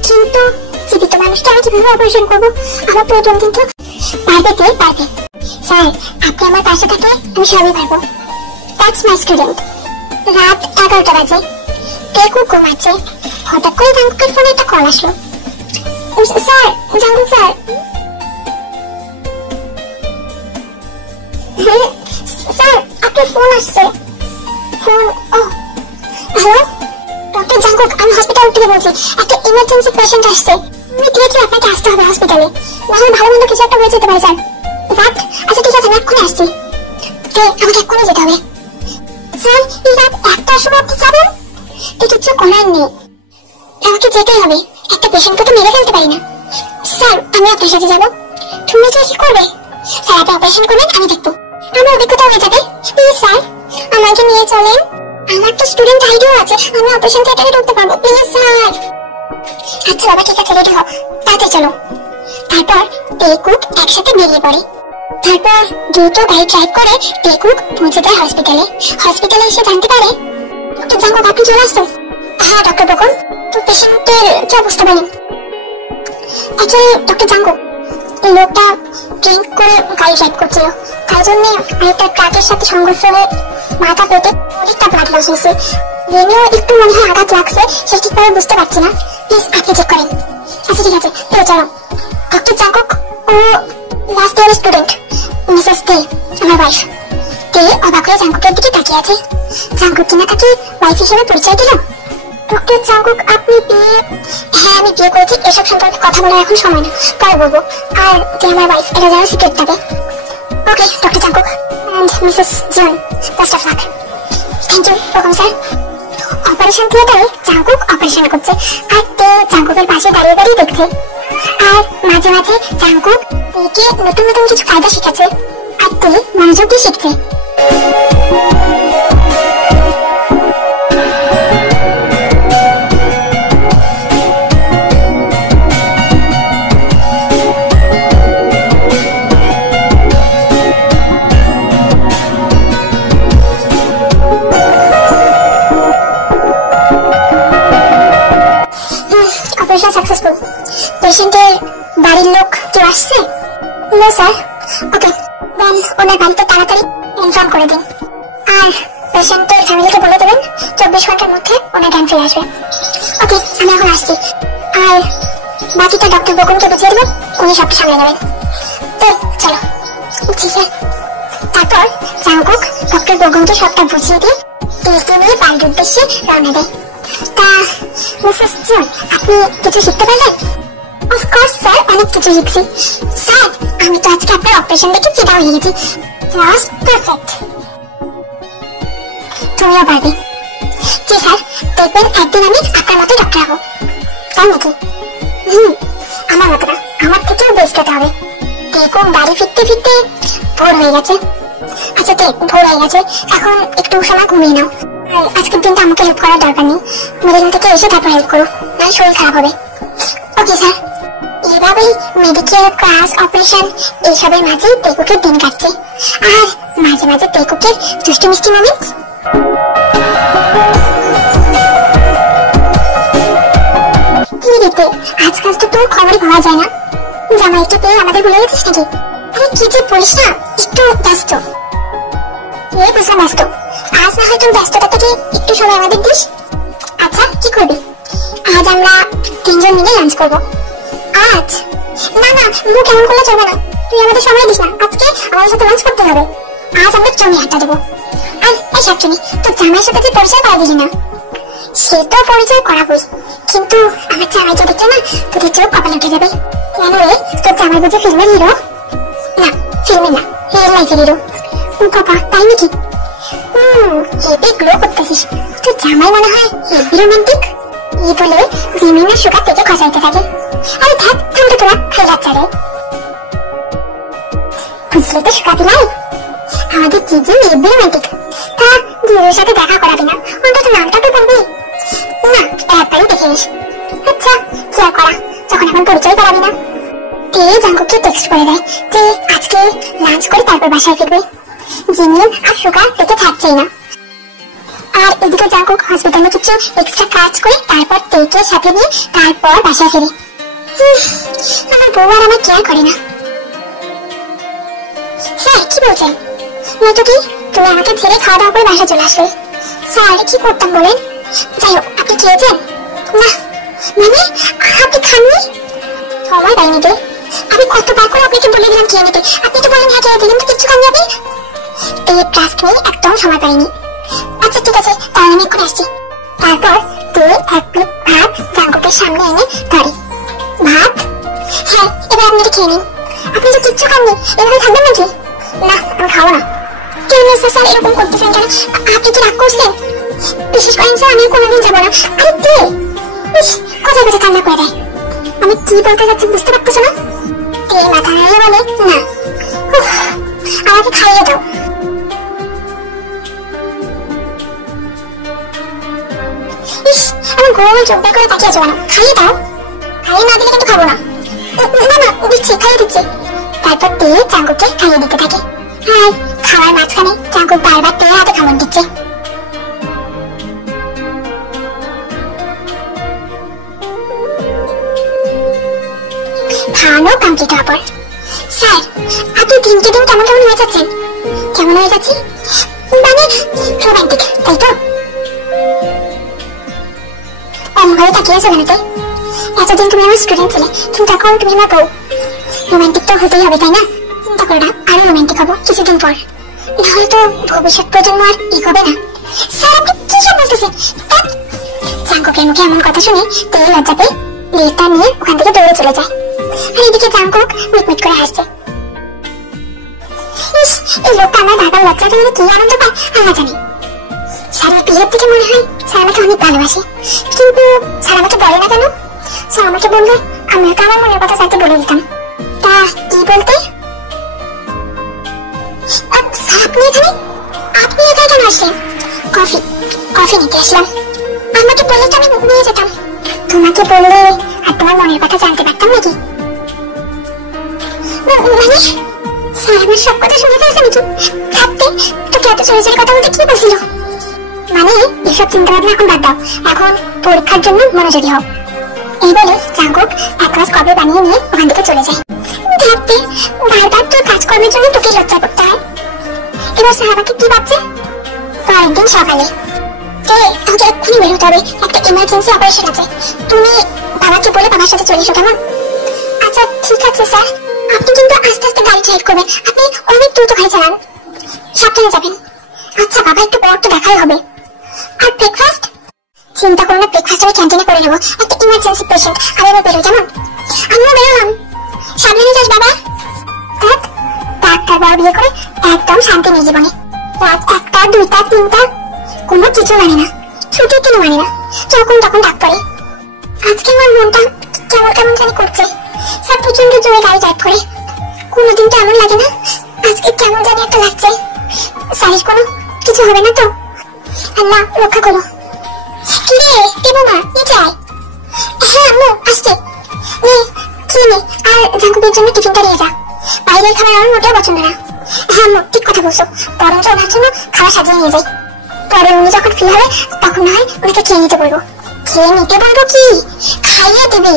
কিন্তু জীবিত মানুষটা আমি কিভাবে অপারেশন করবো? আমার প্রয়োজন কিন্তু পারবে স্যার, আপনি আমার পাশে থাকলে আমি সবই পারবো। That's my student. রাত 11টা বাজে, টেকো ঘুমাচ্ছে। হঠাৎ করে জাঙ্কুকের ফোনে একটা কল আসলো। Sir, Jungkook sir. স্যার, আপনার ফোন আসছে। ফোন? ও হ্যালো, ডক্টর জাঙ্কুক, আমি হসপিটাল থেকে বলছি। একটা ইমার্জেন্সি পেশেন্ট আসছে। ইমিডিয়েটলি আপনাকে আসতে হবে হসপিটালে, নাহলে ভালো মন্দ কিছু একটা হয়ে যেতে পারে স্যার। বাট আচ্ছা ঠিক আছে, আমি এক্ষুনি আসছি। আমাকে এক্ষুনি যেতে হবে। স্যার, এই রাত 1টার সময় আপনি যাবেন? কিছু করার নেই, আমাকে যেতেই হবে। একটা পেশেন্টকে তো মেরে ফেলতে পারি না। স্যার, আমি আপনার সাথে যাবো। তুমি তো কি করবে? স্যার, আপনি অপারেশন করবেন, আমি দেখবো। আমার অভিজ্ঞতা হয়ে যাবে। প্লিজ স্যার, আমাকে নিয়ে চলেন। আমার তো স্টুডেন্ট আইডিও আছে, আমি অপারেশন থিয়েটারে ঢুকতে পারবো। Please sir. আচ্ছা বাবা, ঠিক আছে, রেডি হও, তাড়াতাড়ি চলো। তারপর টেকুক একসাথে বেরিয়ে পড়ে। তারপর দ্রুত গাড়ি ড্রাইভ করে টেকুক পৌঁছে যায় হসপিটালে। হসপিটালে এসে জানতে পারে ডক্টর জাঙ্কুক আপনি চলে আসছেন। হ্যাঁ ডক্টর বকুন, তো পেশেন্টের কি অবস্থা বলেন? অ্যাকচুয়ালি ডক্টর জাঙ্কুক, এই লোকটা ড্রিঙ্ক করে গাড়ি ড্রাইভ করছিল, তাই জন্য আরেকটা ট্রাকের সাথে সংঘর্ষ হয়ে মাথা পেটে অনেকটা ব্লাড লস হয়েছে। ব্রেনেও একটু মনে হয় আঘাত লাগছে, সেটা ঠিকভাবে বুঝতে পারছি না। প্লিজ আপনি চেক করেন। আচ্ছা ঠিক আছে, তো চলো। ডক্টর জাঙ্কুক ও লাস্ট ইয়ারের স্টুডেন্ট মিসেস তে, আমার ওয়াইফ। তে অবাক হয়ে জাঙ্কুকের দিকে তাকিয়ে আছে। জাঙ্কুক কিনা তাকে ওয়াইফ হিসেবে পরিচয় দিল। ডক্টর জাঙ্কুক, আপনি বিয়ে? হ্যাঁ, আমি বিয়ে করেছি। এসব সম্পর্কে কথা বলার এখন সময় না, পরে বলবো। আর যে আমার ওয়াইফ, এটা যেন সিক্রেট থাকে। Okay doctor Jungkook and Mrs John, best of luck. Thank you বকুন স্যার। অপারেশন থিয়েটারে জাঙ্কুক অপারেশন করছে আর তে জাঙ্কুকের পাশে দাঁড়িয়ে দাঁড়িয়ে দেখছে। আর মাঝে মাঝে জাঙ্কুক তেকে নতুন নতুন কিছু কায়দা শিখাচ্ছে আর তে মনোযোগ দিয়ে শিখছে। Operation successful. পেশেন্টের বাড়ির লোক কেউ আসছে? No sir. ওকে, দেন ওনার বাড়িতে তাড়াতাড়ি ইনফর্ম করে দিন। আর পেশেন্টের ফ্যামিলিকে বলে দেবেন 24 ঘন্টার মধ্যে ওনার জ্ঞান ফিরে আসবে। ওকে, আমি এখন আসছি। আর বাকিটা ডক্টর বকুনকে বুঝিয়ে দেবেন, উনি সবটা সামলে নেবেন। তো চলো। জি স্যার। তারপর জাঙ্কুক ডক্টর বকুনকে সবটা বুঝিয়ে দিয়ে টেকে নিয়ে বাড়ির উদ্দেশ্যে রওনা দেয়। তা মিসেস জন, আপনি কিছু শিখতে পারলেন? অফকোর্স স্যার, অনেক কিছু শিখছি। স্যার, আমি তো আজকে আপনার অপারেশন দেখে ফিদা হয়ে গেছি। Just perfect. তুমিও পারবে। জি স্যার, দেখবেন একদিন আমি আপনার মতো ডক্টর হবো। তাই নাকি? আমার মতো না, আমার থেকেও বেস্ট হতে হবে। দেখুন বাড়ি ফিরতে ফিরতে ভোর হয়ে গেছে। আচ্ছা তে, ভোর হয়ে গেছে, এখন একটু সময় ঘুমিয়ে নাও। আর আজকের দিনটা আমাকে হেল্প করার দরকার নেই, মেডিকেল থেকে এসে তারপর হেল্প করো, নাহলে শরীর খারাপ হবে। Okay sir. এইভাবেই মেডিকেল ক্লাস, অপারেশন এইসবের মাঝেই টেকুকের দিন কাটছে। আর মাঝে মাঝে টেকুকের দুষ্টু মিষ্টি মোমেন্টস। কি দিতে, আজকাল তো তোর খবরই পাওয়া যায় না। জামাইকে পেয়ে আমাদের ভুলে গেছিস নাকি? আরে কি যে বলিস না, একটু ব্যস্ত। কে বুঝলাম ব্যস্ত, আজ না হয় তোর ব্যস্ততা থেকে একটু সময় আমাদের দিস। আচ্ছা কি করবি? আজ আমরা তিনজন মিলে লাঞ্চ করব। আজ না না, মুখ এমন করলে চলবে না, তুই আমাদের সময় দিস না, আজকে আমাদের সাথে লাঞ্চ করতে হবে। আজ আমরা জমি আড্ডা দেবো। আর এই শাকচুনি, তোর জামাইয়ের সাথে যে পরিচয় করা দিলি না, সে তো পরিচয় করাবই, কিন্তু আমার জামাইকে দেখলে না তোদের চোখ কপালে উঠে যাবে। কেন রে, তোর জামাই বুঝে ফিল্মের হিরো? না ফিল্মে না, রিয়েল লাইফের হিরো। বাবা তাই নাকি? হেভি গ্লো করতেছিস, তোর জামাই মনে হয় হেভি রোমান্টিক। এই বলে জিমিনা সুগার থেকে খসাইতে থাকে। আরে থাক থামতে তোরা, খাই বাচ্চা রে। বুঝলে তো সুগা দিলাই, আমাদের জিজি হেভি রোমান্টিক। তা জিজুর সাথে দেখা করাবি না, অন্তত নামটা তো বলবি না, একবারই দেখে নিস। আচ্ছা কি আর করা, যখন এখন পরিচয় করাবি না। তে জাঙ্কুকে টেক্সট করে দেয় যে আজকে লাঞ্চ করে তারপর বাসায় ফিরবে। জিমিন আর সুগা থেকে ছাড়ছেই না। আর এদিকে জাঙ্কুক হসপিটালে কিছু এক্সট্রা কাজ করে তারপর তেকে সাথে নিয়ে তারপর বাসায় ফিরে। আমার বউ আর আমার কেয়ার করে না। স্যার কি বলছেন? নয়তো কি তুমি আমাকে ছেড়ে খাওয়া দাওয়া করে বাসা চলে আসবে? স্যার কি করতাম বলেন? যাই হোক, আপনি খেয়েছেন? না মানে আপনি খাননি? সময় পাইনি তো, আমি কতবার করে আপনাকে বলে দিলাম খেয়ে নিতে, আপনি তো বলেন হ্যাঁ খেয়েছি, কিন্তু কিচ্ছু খাননি আপনি। এই ট্রাস্ট নিয়ে একদম সময় পাইনি। আচ্ছা ঠিক আছে, তাহলে আমি এখন আসছি। তারপর তুই এক প্লেট ভাত জাঙ্কুকের সামনে এনে ধরে। ভাত? হ্যাঁ, এবার আপনি এটা খেয়ে নিন। আপনি তো কিচ্ছু খাননি, এভাবে থাকবেন নাকি? না আমি খাবো না। কেন স্যার এরকম করতেছেন কেন? আপনি কি রাগ করছেন? বিশেষ করেন স্যার, আমি কোনোদিন যাবো না। আরে তে কোথায় কোথায় কান্না করে দেয়। আমি কি বলতে যাচ্ছি বুঝতে পারতেছো না? তে মাথা নাড়িয়ে বলে না, আমাকে খাইয়ে দাও। ইস, আমি গোল চোখ বের করে তাকিয়ে আছো কেন? খাইয়ে দাও। খাইয়ে না দিলে কিন্তু খাবো না। না না দিচ্ছি, খাইয়ে দিচ্ছি। তারপর তে জাঙ্কুককে খাইয়ে দিতে থাকে। আর খাওয়ার মাঝখানে জাঙ্কুক বারবার তে হাতে কামড় দিচ্ছে। খাওয়ানো কমপ্লিট হওয়ার পর, স্যার আপনি দিনকে দিন কেমন কেমন হয়ে যাচ্ছেন? কেমন হয়ে যাচ্ছি মানে রোমান্টিক, তাই তো? অমঘরে তাকিয়ে আছো কেন? এতদিন তুমি আমার স্টুডেন্ট ছিলে, কিন্তু এখন তুমি আমার বউ। রোমান্টিক তো হতেই হবে তাই না? চিন্তা করো না, আরো রোমান্টিক হবো কিছুদিন পর, নাহলে তো ভবিষ্যৎ প্রজন্ম আর এগোবে না। স্যার আপনি কি সব বলতেছেন? জাঙ্কুকের মুখে এমন কথা শুনে তে লজ্জা পেয়ে প্লেটটা নিয়ে ওখান থেকে দৌড়ে চলে যায়। আর এদিকে জাঙ্কুক মিটমিট করে হাসছে। ইস, এই লোকটা আমার ঢাকার লজ্জাটা নিয়ে কি আনন্দ পায় আল্লাহ জানে। স্যারের বিয়ের দিকে মনে হয় স্যার আমাকে অনেক ভালোবাসে, কিন্তু স্যার আমাকে বলে না কেন? স্যার আমাকে বললে আমিও তো আমার মনের কথা স্যারকে বলে দিতাম। তা কি বলতে? স্যার আপনি এখানে? আপনি এখানে কেন আসলেন? কফি নিতে আসলাম। আমাকে বললে তো আমি নিয়ে যেতাম। তোমাকে বললে আর তোমার মনের কথা জানতে পারতাম নাকি? মানে স্যার আমার সব কথা শুনে ফেলছে নাকি? থাকতে তোকে এত চলে চলে কথা বলতে কি বলছিল? মানে এসব চিন্তা ভাবনা এখন বাদ দাও, এখন পরীক্ষার জন্য মনোযোগী হও। এই বলে জাঙ্কুক এক গ্লাস কফি বানিয়ে নিয়ে ওখান থেকে চলে যায়। থাকতে বারবার তোর কাজকর্মের জন্য তোকে লজ্জা করতে হয়। এবার স্যার আমাকে কি ভাবছে? পরের দিন সকালে, আমাকে এক্ষুনি বের হতে হবে, একটা ইমার্জেন্সি অপারেশন আছে। তুমি বাবাকে বলে বাবার সাথে চলে এসো কেমন? আচ্ছা ঠিক আছে স্যার, আপনি কিন্তু আস্তে আস্তে গাড়ি ড্রাইভ করবেন, আপনি অনেক দ্রুত গাড়ি চালান, সাবধানে যাবেন। আচ্ছা বাবা, একটু পর তো দেখাই হবে। আর ব্রেকফাস্ট? চিন্তা করো না, ব্রেকফাস্ট আমি ক্যান্টিনে করে নেবো, একটা ইমার্জেন্সি পেশেন্ট। আমি এবার বেরোই কেমন? আমিও বেরোলাম, সাবধানে যাস বাবা। ডাক্তার বড় বিয়ে করে একদম শান্তি নেই জীবনে। রাত 1টা 2টা 3টা কোনো কিছু মানে না, ছুটির দিনও মানে না, যখন তখন ডাক পড়ে। আজকে আমার মনটা কেমন কেমন জানি করছে। স্যার প্রচন্ড জোরে গাড়ি ড্রাইভ করে, কোনোদিন তো এমন লাগে না, আজকে কেমন জানি একটা লাগছে। স্যারের কোনো কিছু হবে না তো? আল্লাহ রক্ষা করো। কি রে দেবো মা, নিচে আয়। হ্যাঁ আম্মু আসছে। নে খেয়ে নে, আর জাঙ্কুকের জন্য টিফিনটা নিয়ে যা, বাইরের খাবার আমার মোটেও পছন্দ না। হ্যাঁ আম্মু ঠিক কথা বলছো, বরঞ্চ ওনার জন্য খাবার সাজিয়ে নিয়ে যাই, পরে উনি যখন ফ্রি হবে তখন না হয় ওনাকে খেয়ে নিতে বলবো। খেয়ে নিতে বলবো কি, খাইয়ে দেবে।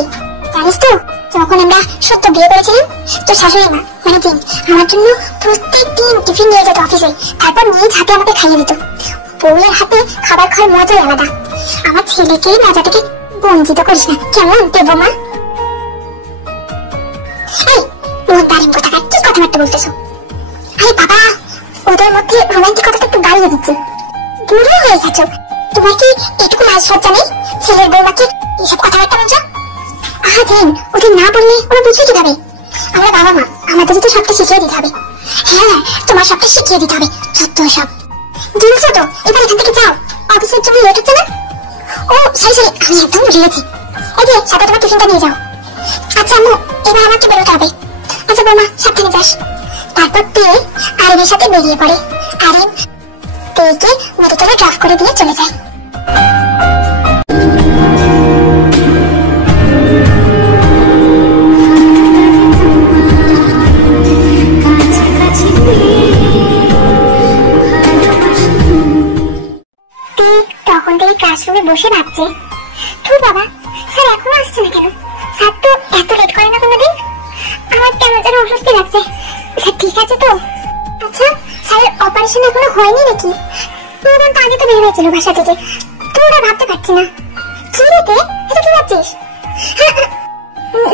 জানিস তো যখন আমরা সত্য বিয়ে করেছিলাম, তোর শাশুড়ি মা মানে জিন আমার জন্য প্রত্যেক দিন টিফিন নিয়ে যেত অফিসে, তারপর নিজ হাতে আমাকে খাইয়ে দিত। বউয়ের হাতে খাবার খাওয়ার মজাই আলাদা। আমার ছেলেকে মজা থেকে বঞ্চিত করিস না কেমন দেবমা। এই মন তারিম কোথাকার, কি কথাবার্তা বলতেছো? আরে বাবা, ওদের মধ্যে রোমান্টিকতাটা একটু বাড়িয়ে দিচ্ছে। বুড়ো হয়ে গেছো, তোমার কি এটুকু লাজ লজ্জা নেই? ছেলের বৌমাকে এইসব কথাবার্তা বলছো? আহা জেন, ওদের না বললে ওরা বুঝবে কিভাবে? আমরা বাবা মা, আমাদেরই তো সবটা শিখিয়ে দিতে হবে। হ্যাঁ, তোমার সবটা শিখিয়ে দিতে হবে। সত্য সব জিনিস তো, এবার এখান থেকে যাও, অফিসের জন্য লেট হচ্ছে না? ও সরি সরি, আমি একদম ভুলে গেছি। এই যে সাথে তোমার টিফিনটা নিয়ে যাও। আচ্ছা আম্মু, এবার আমাকে বেরোতে হবে। আচ্ছা বৌমা, সাবধানে যাস। তারপর তে আরিনের সাথে বেরিয়ে পড়ে। আরিন তেকে মেডিকেলে ড্রপ করে দিয়ে চলে যায়। তখন থেকে ক্লাসরুমে বসে ভাবছে, ধুর বাবা, স্যার এখনো আসছে না কেন? স্যার তো এত লেট করে না কোনোদিন। আমার কেমন যেন অস্বস্তি লাগছে। স্যার ঠিক আছে তো? আচ্ছা, স্যারের অপারেশন এখনো হয়নি নাকি? প্রধান তো আগে তো বের হয়েছিল বাসা থেকে, তো ওরা ভাবতে পারছি না। কি রেতে, এটা কি ভাবছিস?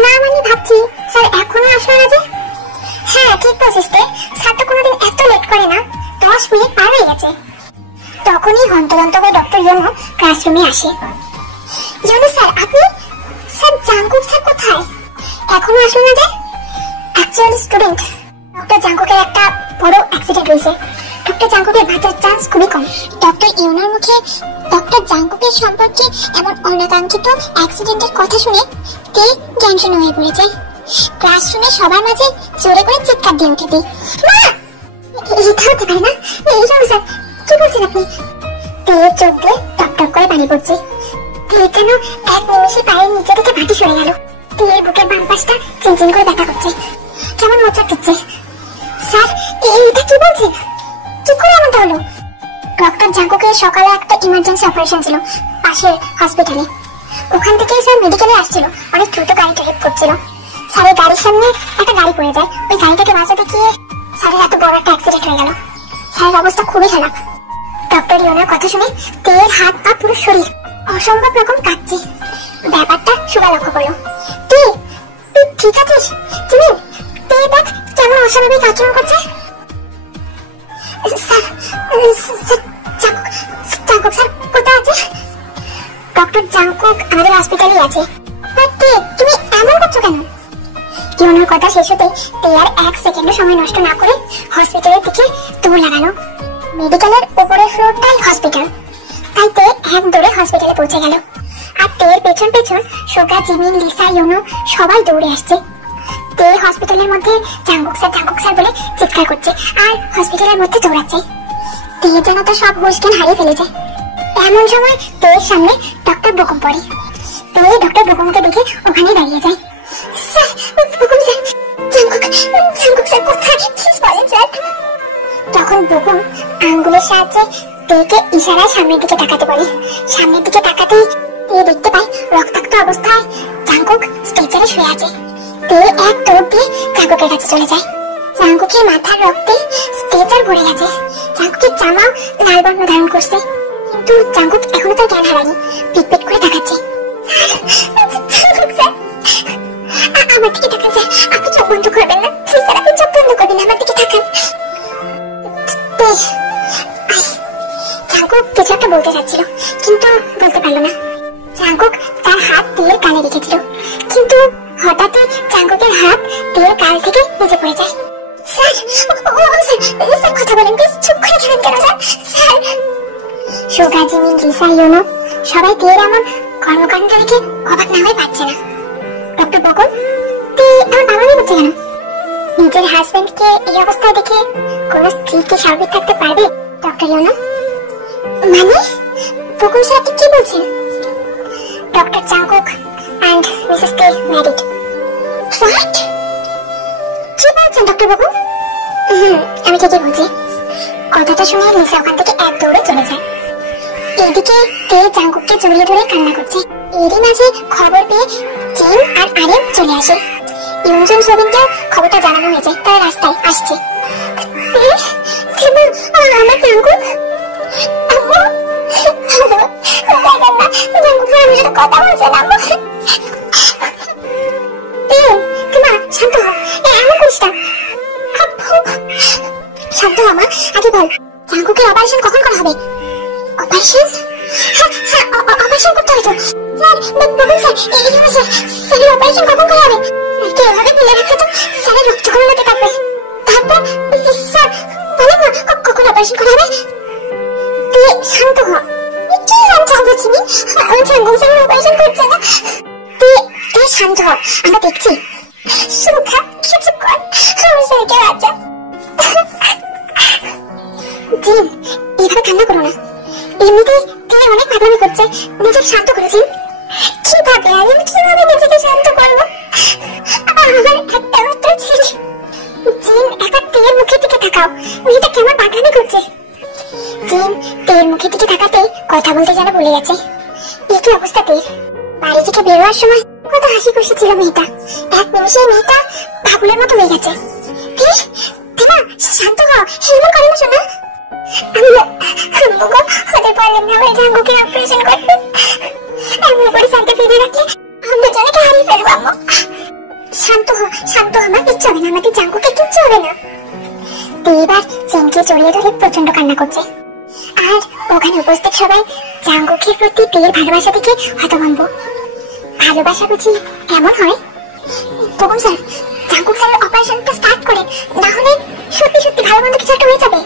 না মানে ভাবছি স্যার এখনো আসলো না যে। হ্যাঁ ঠিক বলছিস তে, স্যার তো কোনোদিন এত লেট করে না। 10 মিনিট পার হয়ে গেছে। তখনই হন্তদন্ত হয়ে ডক্টর ইয়োনো ক্লাসরুমে আসে। ইয়োনো স্যার, আপনি? স্যার জাংকুক স্যার কোথায়? এখনো আসলো না যে? অ্যাকচুয়ালি স্টুডেন্ট, ডক্টর জাংকুকের একটা বড় অ্যাক্সিডেন্ট হয়েছে। ডক্টর জাংকুকের বাঁচার চান্স খুবই কম। ডক্টর ইয়োনোর মুখে ডক্টর জাংকুকের সম্পর্কে এমন অনাকাঙ্ক্ষিত অ্যাক্সিডেন্টের কথা শুনে তে জ্ঞান শূন্য হয়ে পড়েছে। ক্লাসরুমে সবার মাঝে জোরে করে চিৎকার দিয়ে উঠে দেয়, মা! এটা হতে পারে না। এই স্যার, কি বলছেন আপনি? তেয়ের চোখ দিয়ে টপ টপ করে পানি পড়ছে। তেয়ের যেন এক নিমিষে পায়ের নিচে থেকে ভাটি সরে গেল। তেয়ের বুকের বাম পাশটা চিনচিন করে ব্যথা করছে, কেমন মোচড় দিচ্ছে। স্যার এইটা কি বলছেন? কি করে এমনটা হলো? ডক্টর জাংকুকের সকালে একটা ইমার্জেন্সি অপারেশন ছিল পাশের হসপিটালে। ওখান থেকে স্যার মেডিকেলে আসছিল, অনেক দ্রুত গাড়ি ড্রাইভ করছিল। স্যারের গাড়ির সামনে একটা গাড়ি পড়ে যায়। ওই গাড়িটাকে বাঁচাতে গিয়ে স্যারের এত বড় একটা অ্যাক্সিডেন্ট হয়ে গেল। স্যারের অবস্থা খুবই খারাপ। ডক্টর ইয়োনার কথা শুনে তেয়ের হাত পা পুরো শরীর অসম্ভব রকম কাঁপছে। ব্যাপারটা সুগা লক্ষ্য করলো। তে, তুই ঠিক আছিস? জিমিন, তে দেখ কেমন অস্বাভাবিক আচরণ করছে। স্যার, জাংকুক স্যার কোথায় আছে? ডক্টর জাংকুক আমাদের হসপিটালে আছে। তে, তুমি এমন করছো কেন? ইয়োনার কথা শেষ হতে তে আর 1 সেকেন্ডও সময় নষ্ট না করে হসপিটালের দিকে দৌড় লাগালো। মেডিকেলের উপরের ফ্লোরটাই হসপিটাল, তাই তে এক দৌড়ে হসপিটালে পৌঁছে গেল। আর তের পেছন পেছন সোগা, জিমিন, লিসা, ইয়োনো সবাই দৌড়ে আসছে। তে হসপিটালের মধ্যে জাংকুক স্যার বলে চিৎকার করছে আর হসপিটালের মধ্যে দৌড়াচ্ছে। তে যেন তো সব হুঁশ জ্ঞান হারিয়ে ফেলেছে। এমন সময় তের সামনে ডক্টর বোকুম পড়ে। তে ডক্টর বোকুমকে দেখে ওখানে দাঁড়িয়ে যায়। স্যার, বোকুম স্যার, জাংকুক স্যার কোথায়? প্লিজ বলেন স্যার। তখন বোকুম আঙ্গুলের সাহায্যে তেকে ইশারায় সামনের দিকে তাকাতে বলে। সামনের দিকে তাকাতেই তে দেখতে পায় রক্তাক্ত অবস্থায় জাংকুক স্ট্রেচারে শুয়ে আছে। তে এক দৌড় দিয়ে জাংকুকের কাছে চলে যায়। জাংকুকের মাথার রক্তে স্ট্রেচার ভরে গেছে। জাংকুকের জামাও লাল বর্ণ ধারণ করছে, কিন্তু জাংকুক এখনো তার জ্ঞান হারায়নি। পিটপিট করে তাকাচ্ছে। জাংকুক স্যার, আমার দিকে তাকান স্যার, আপনি চোখ বন্ধ করবেন না প্লিজ স্যার, আপনি চোখ বন্ধ করবেন, আমার দিকে তাকান। জাংকুক কিছু একটা বলতে চাচ্ছিল কিন্তু বলতে পারলো না। জাংকুক তার হাত তেয়ের কানে রেখেছিল, কিন্তু হঠাৎই জাংকুকের হাত তেয়ের কাল থেকে নিচে পড়ে যায়। স্যার, স্যার কথা বলেন প্লিজ, চুপ করে খেলেন কেন sir? Sir, Suga, Jimin, Lisa, ইয়োনো সবাই তেয়ের এমন কর্মকাণ্ড দেখে অবাক না হয়ে পারছে না। ডক্টর বোকুম, তে আমার বাবাই বলছে কেন? নিজের হাজবেন্ডকে এই অবস্থায় দেখে কোন স্ত্রী কি স্বাভাবিক থাকতে পারবে? ডক্টর ইয়োনো, মানে বোকুম স্যার আপনি কি বলছেন? Doctor Jungkook and Mrs. K married. What? কি বলছেন ডক্টর বোকুম? আমি ঠিকই বলছি। কথাটা শুনে লিসা ওখান থেকে এক দৌড়ে চলে যায়। এদিকে তে জাংকুককে জড়িয়ে ধরে কান্না করছে। এরই মাঝে খবর পেয়ে জিন আর আরিন চলে আসে। ইউনজুন সোবিনকে খবরটা জানানো হয়েছে, তারা রাস্তায় আসছে। আমার জাংকুক, দেখেন না, জাঙ্কুক স্যার আমার সাথে কথা বলছে না। মা শান্ত হ, এমন করিস না। শান্ত হ মা, আগে বল জাঙ্কুকের অপারেশন কখন করা হবে? অপারেশন? হ্যাঁ অপারেশন করতে হবে তো স্যার। বলুন স্যার, এই হয়েছে স্যারের অপারেশন কখন করা হবে? স্যারকে এভাবে বলে রাখলে তো স্যারের রক্ত কমাতে পারবে। তারপর স্যার বলেন না কখন অপারেশন করা হবে? তুই শান্ত হ। কি শান্ত হবো চিনি? আমি জাঙ্কুক স্যারের অপারেশন করছে না। তুই শান্ত হ, আমরা দেখছি। সুখা কিছু কর, আমার স্যারকে বাঁচা। জিন এভাবে কান্না করো না, এমনিতেই তিনি অনেক পাগলামি করছে। নিজেকে শান্ত করেছি। কিভাবে আমি কিভাবে নিজেকে শান্ত করবো? আমার একটা মাত্র ছেলে। জিন একবার তেয়ের মুখের দিকে তাকাও, মেয়েটা কেমন পাগলামি করছে। জিন তেয়ের মুখের দিকে তাকাতে কথা বলতে যেন ভুলে গেছে। একই অবস্থা তেয়ের। বাড়ি থেকে বেরোয়ার সময় কত হাসি খুশি ছিল মেয়েটা, এক নিমিষে মেয়েটা পাগলের মতো হয়ে গেছে। শান্ত হও, এমন করে না শোনা। হতে পারলেন না আমার জাঙ্কুকের অপারেশন করতে। এমন করে স্যারকে ফিরিয়ে রাখলে আমরা জনকে হারিয়ে ফেলবো। আম্মু শান্ত হ, শান্ত হ, আমার কিচ্ছু হবে না, আমাদের জাঙ্কুকের কিচ্ছু হবে না। এবার চেনকে জড়িয়ে ধরে প্রচন্ড কান্না করছে। আর ওখানে উপস্থিত সবাই জাঙ্কুকের প্রতি তেয়ের ভালোবাসা দেখে হতভম্ব। ভালোবাসা বুঝি এমন হয়? তখন স্যার জাঙ্কুক স্যারের অপারেশনটা স্টার্ট করেন, না হলে সত্যি সত্যি ভালো মন্দ কিছু একটা হয়ে যাবে।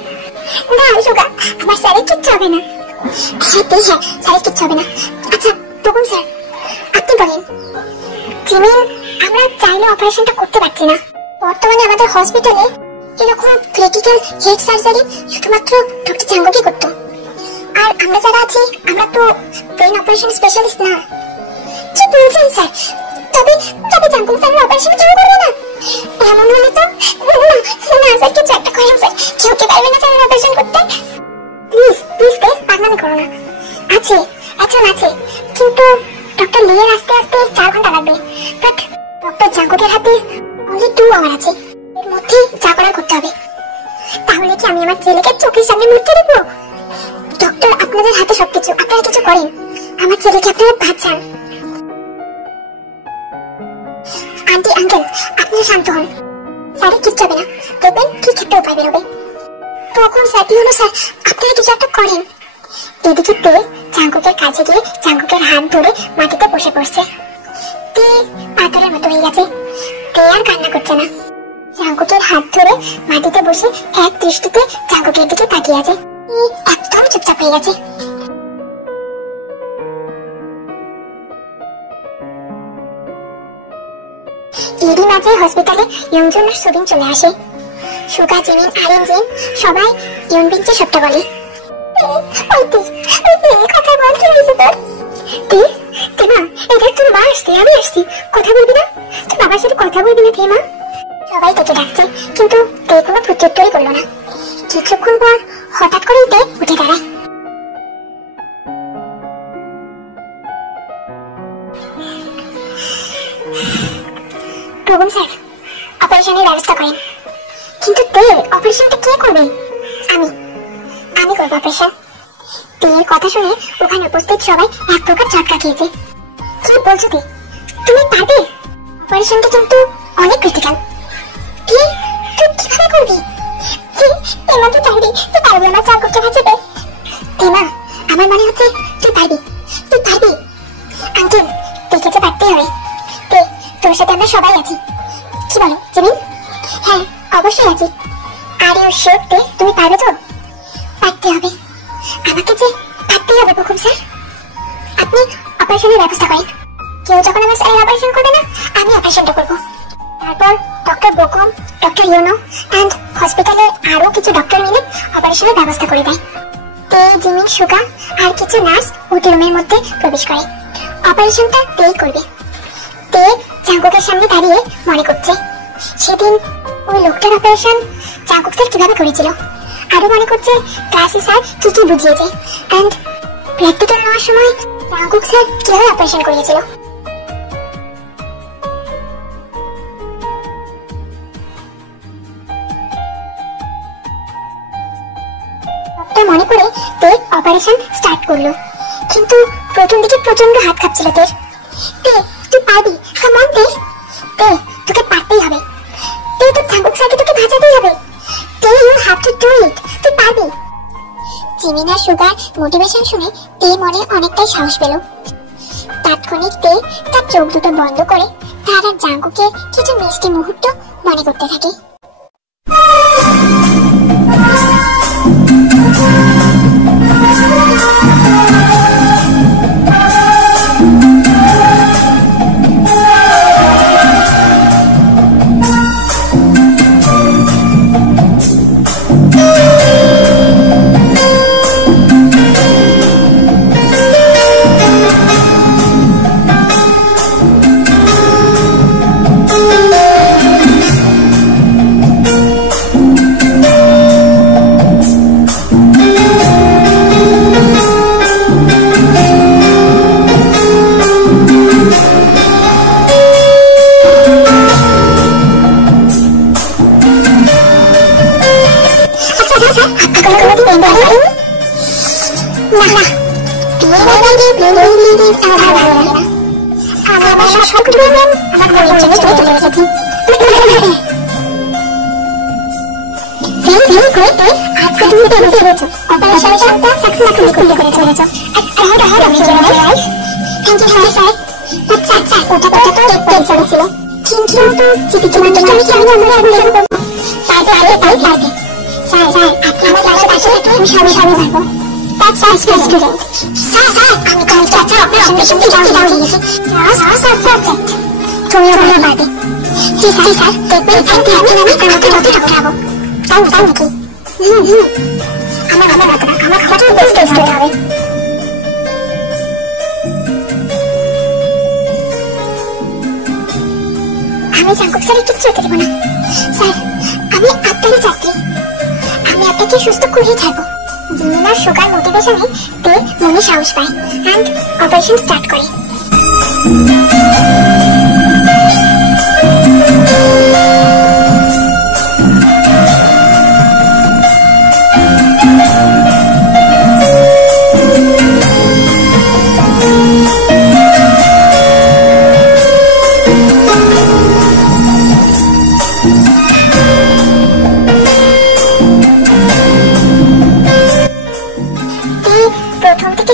না সুগা, আমার স্যারের কিচ্ছু হবে না। হ্যাঁ স্যারের কিচ্ছু হবে না। আচ্ছা তখন স্যার আপনি বলেন, জিমিন আমরা চাইলে অপারেশনটা করতে পারছি না। বর্তমানে আমাদের হসপিটালে এরকম ক্রিটিক্যাল হেড সার্জারি শুধুমাত্র ডক্টর জাঙ্কুকই করতো। আর আমরা যারা আছি আমরা তো ব্রেন অপারেশন স্পেশালিস্ট না। কি বলছেন স্যার? তবে জাঙ্কুক স্যারের অপারেশন কেউ করবে না? এমন হলে তো না স্যার, কিছু একটা করেন স্যার, কেউ কি পারবে না স্যারের অপারেশন করতে? প্লিজ পাগলামি করো না। আছে একজন আছে, কিন্তু ডক্টর লিয়ের আসতে 4 ঘন্টা লাগবে। বাট ডক্টর জাঙ্কুকের হাতে অনলি 2 আওয়ার আছে, এর মধ্যে যা করার করতে হবে। তাহলে কি আমি আমার ছেলেকে চোখের সামনে মরতে দেখবো? ডক্টর আপনাদের হাতে সবকিছু, আপনারা কিছু করেন, আমার ছেলেকে আপনারা বাঁচান। আন্টি আঙ্কেল আপনারা শান্ত হন, স্যারের কিচ্ছু হবে না, দেখবেন ঠিক একটা উপায় বেরোবে। তখন স্যার কি হলো স্যার, আপনারা কিছু একটা করেন। এদিকে তে জাঙ্কুকের কাছে গিয়ে জাঙ্কুকের হাত ধরে মাটিতে বসে পড়ছে। তে পাথরের মতো হয়ে গেছে, তে আর কান্না করছে না। জাঙ্কুকের হাত ধরে মাটিতে বসে এক দৃষ্টিতে জাঙ্কুকের দিকে তাকিয়ে আছে। একদম চুপচাপ হয়ে গেছে। এরই মাঝে হসপিটালে ইয়ংজুন আর সুবিন চলে আসে। সুগা, জিমিন, আরিন, জিন সবাই ইয়নবিনকে সবটা বলে। কথা বল, কি হয়েছে তোর? মা এই দেখ তোর মা আসছে, আমি আসছি, কথা বলবি না? তুই বাবার সাথে কথা বলবি না মা? সবাই তোকে ডাকছে, কিন্তু তে কোনো প্রত্যুত্তরই করলো না। কিছুক্ষণ পর হঠাৎ করেই তে উঠে দাঁড়ায়। প্রবণ স্যার অপারেশনের ব্যবস্থা করেন। কিন্তু তে অপারেশনটা কে করবে? আমি করবো অপারেশন। তেয়ের কথা শুনে ওখানে উপস্থিত সবাই এক প্রকার ঝটকা খেয়েছে। কি বলছো তে, তুমি পারবে? অপারেশনটা কিন্তু অনেক ক্রিটিক্যাল। তুই কিভাবে করবি? তুই পারবি, তুই পারবি আমার জাঙ্কুককে বাঁচাতে। মা আমার মনে হচ্ছে তুই পারবি। আঙ্কেল তোকে তো পারতেই হবে। তোর সাথে আমরা সবাই আছি, কি বলো জিমিন? হ্যাঁ অবশ্যই আছি। আর ইউ শিওর তে তুমি পারবে তো? পারতে হবে, আমাকে যে পারতেই হবে। প্রকুম স্যার আপনি অপারেশনের ব্যবস্থা করেন। কেউ যখন আমার স্যারের অপারেশন করবে না, আমি অপারেশনটা করবো। তারপর ডক্টর বোকম, ডক্টর ইউনো এন্ড হসপিটালের আরো কিছু ডক্টর মিলে অপারেশনের ব্যবস্থা করে দেয়। তে, জিমিন, সুগা আর কিছু নার্স ওটি রুমের মধ্যে প্রবেশ করে। অপারেশনটা তেই করবে। তে জাঙ্কুকের সামনে দাঁড়িয়ে মনে করছে সেদিন ওই লোকটার অপারেশন জাঙ্কুক স্যার কিভাবে করেছিল। আরো মনে করছে ক্লাসে স্যার কি কি বুঝিয়েছে এন্ড প্র্যাকটিক্যাল নেওয়ার সময় জাঙ্কুক স্যার কিভাবে অপারেশন করিয়েছিল। মনে করে তে অপারেশন স্টার্ট করলো। কিন্তু প্রথম দিকে প্রচন্ড হাত কাঁপছিল তোর। তুই পারবি, কাম অন তে, তোকে পারতেই হবে। তোর জাঙ্কুক স্যারকে তোকে বাঁচাতেই হবে। You have to do it, তুই পারবি। জিমিন আর সুগার মোটিভেশন শুনে মনে অনেকটাই সাহস পেল। তাৎক্ষণিক তার চোখ দুটো বন্ধ করে তার আর জাঙ্কুকের কিছু মিষ্টি মুহূর্ত মনে করতে থাকে। আমি জাঙ্কুক স্যারের কিচ্ছু হতে দেব না। স্যার, আমি আপনারই ছাত্রী, আমি আপনাকে সুস্থ করেই ছাড়বো। জিমিন আর সুগার মোটিভেশনে মনে সাহস পায় এন্ড অপারেশন স্টার্ট করে।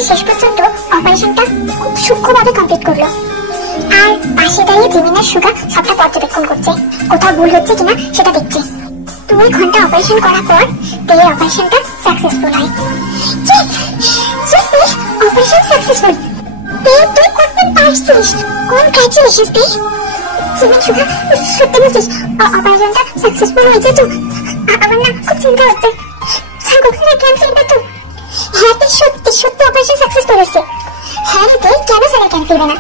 শেষ পর্যন্ত অপারেশনটা খুব সূক্ষ্মভাবে কমপ্লিট করলো। আর পাশে দাঁড়িয়ে জিমিন আর সুগা সবটা পর্যবেক্ষণ করছে, কোথাও ভুল হচ্ছে কিনা সেটা দেখছে। 2 ঘন্টা অপারেশন করার পর অপারেশনটা সাকসেসফুল হয়। Operation successful. তুই করতে পারছিস, কনগ্রাচুলেশনস। জিমিন, সুগা, সত্যি বলছিস অপারেশনটা সাকসেসফুল হয়েছে? তো আমার না খুব চিন্তা হচ্ছে। জাঙ্কুক স্যার কেন ফিরবে? তো হ্যাঁ, সত্যি অপারেশন সাকসেসফুল হয়েছে। হ্যাঁ রে, কেন স্যার কেন ফিরবে না?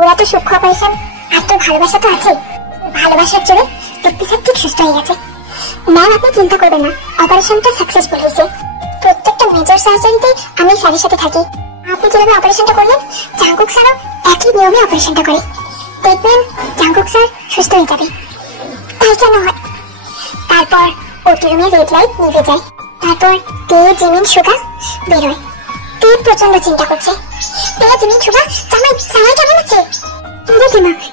ওরা তো সূক্ষ্ম অপারেশন, আর তোর ভালোবাসা তো আছে। ভালোবাসার জোরে তৃপ্তি স্যার ঠিক সুস্থ হয়ে গেছে। ম্যাম, আপনি চিন্তা করবেন না, অপারেশনটা সাকসেসফুল হয়েছে। প্রত্যেকটা মেজর সার্জারিতে আমি স্যারের সাথে থাকি। আপনি যেভাবে অপারেশনটা করলেন, জাঙ্কুক স্যারও একই নিয়মে অপারেশনটা করে। দেখবেন জাঙ্কুক স্যার সুস্থ হয়ে যাবে। তাই কেন হয়? তারপর ওটি রুমে রেড লাইট নিভে যায়। তারপর জিমিন, সুগা বেরোয়। প্রচন্ড চিন্তা করছে। জিমিন, সুগা, জামাই কেমন আছে?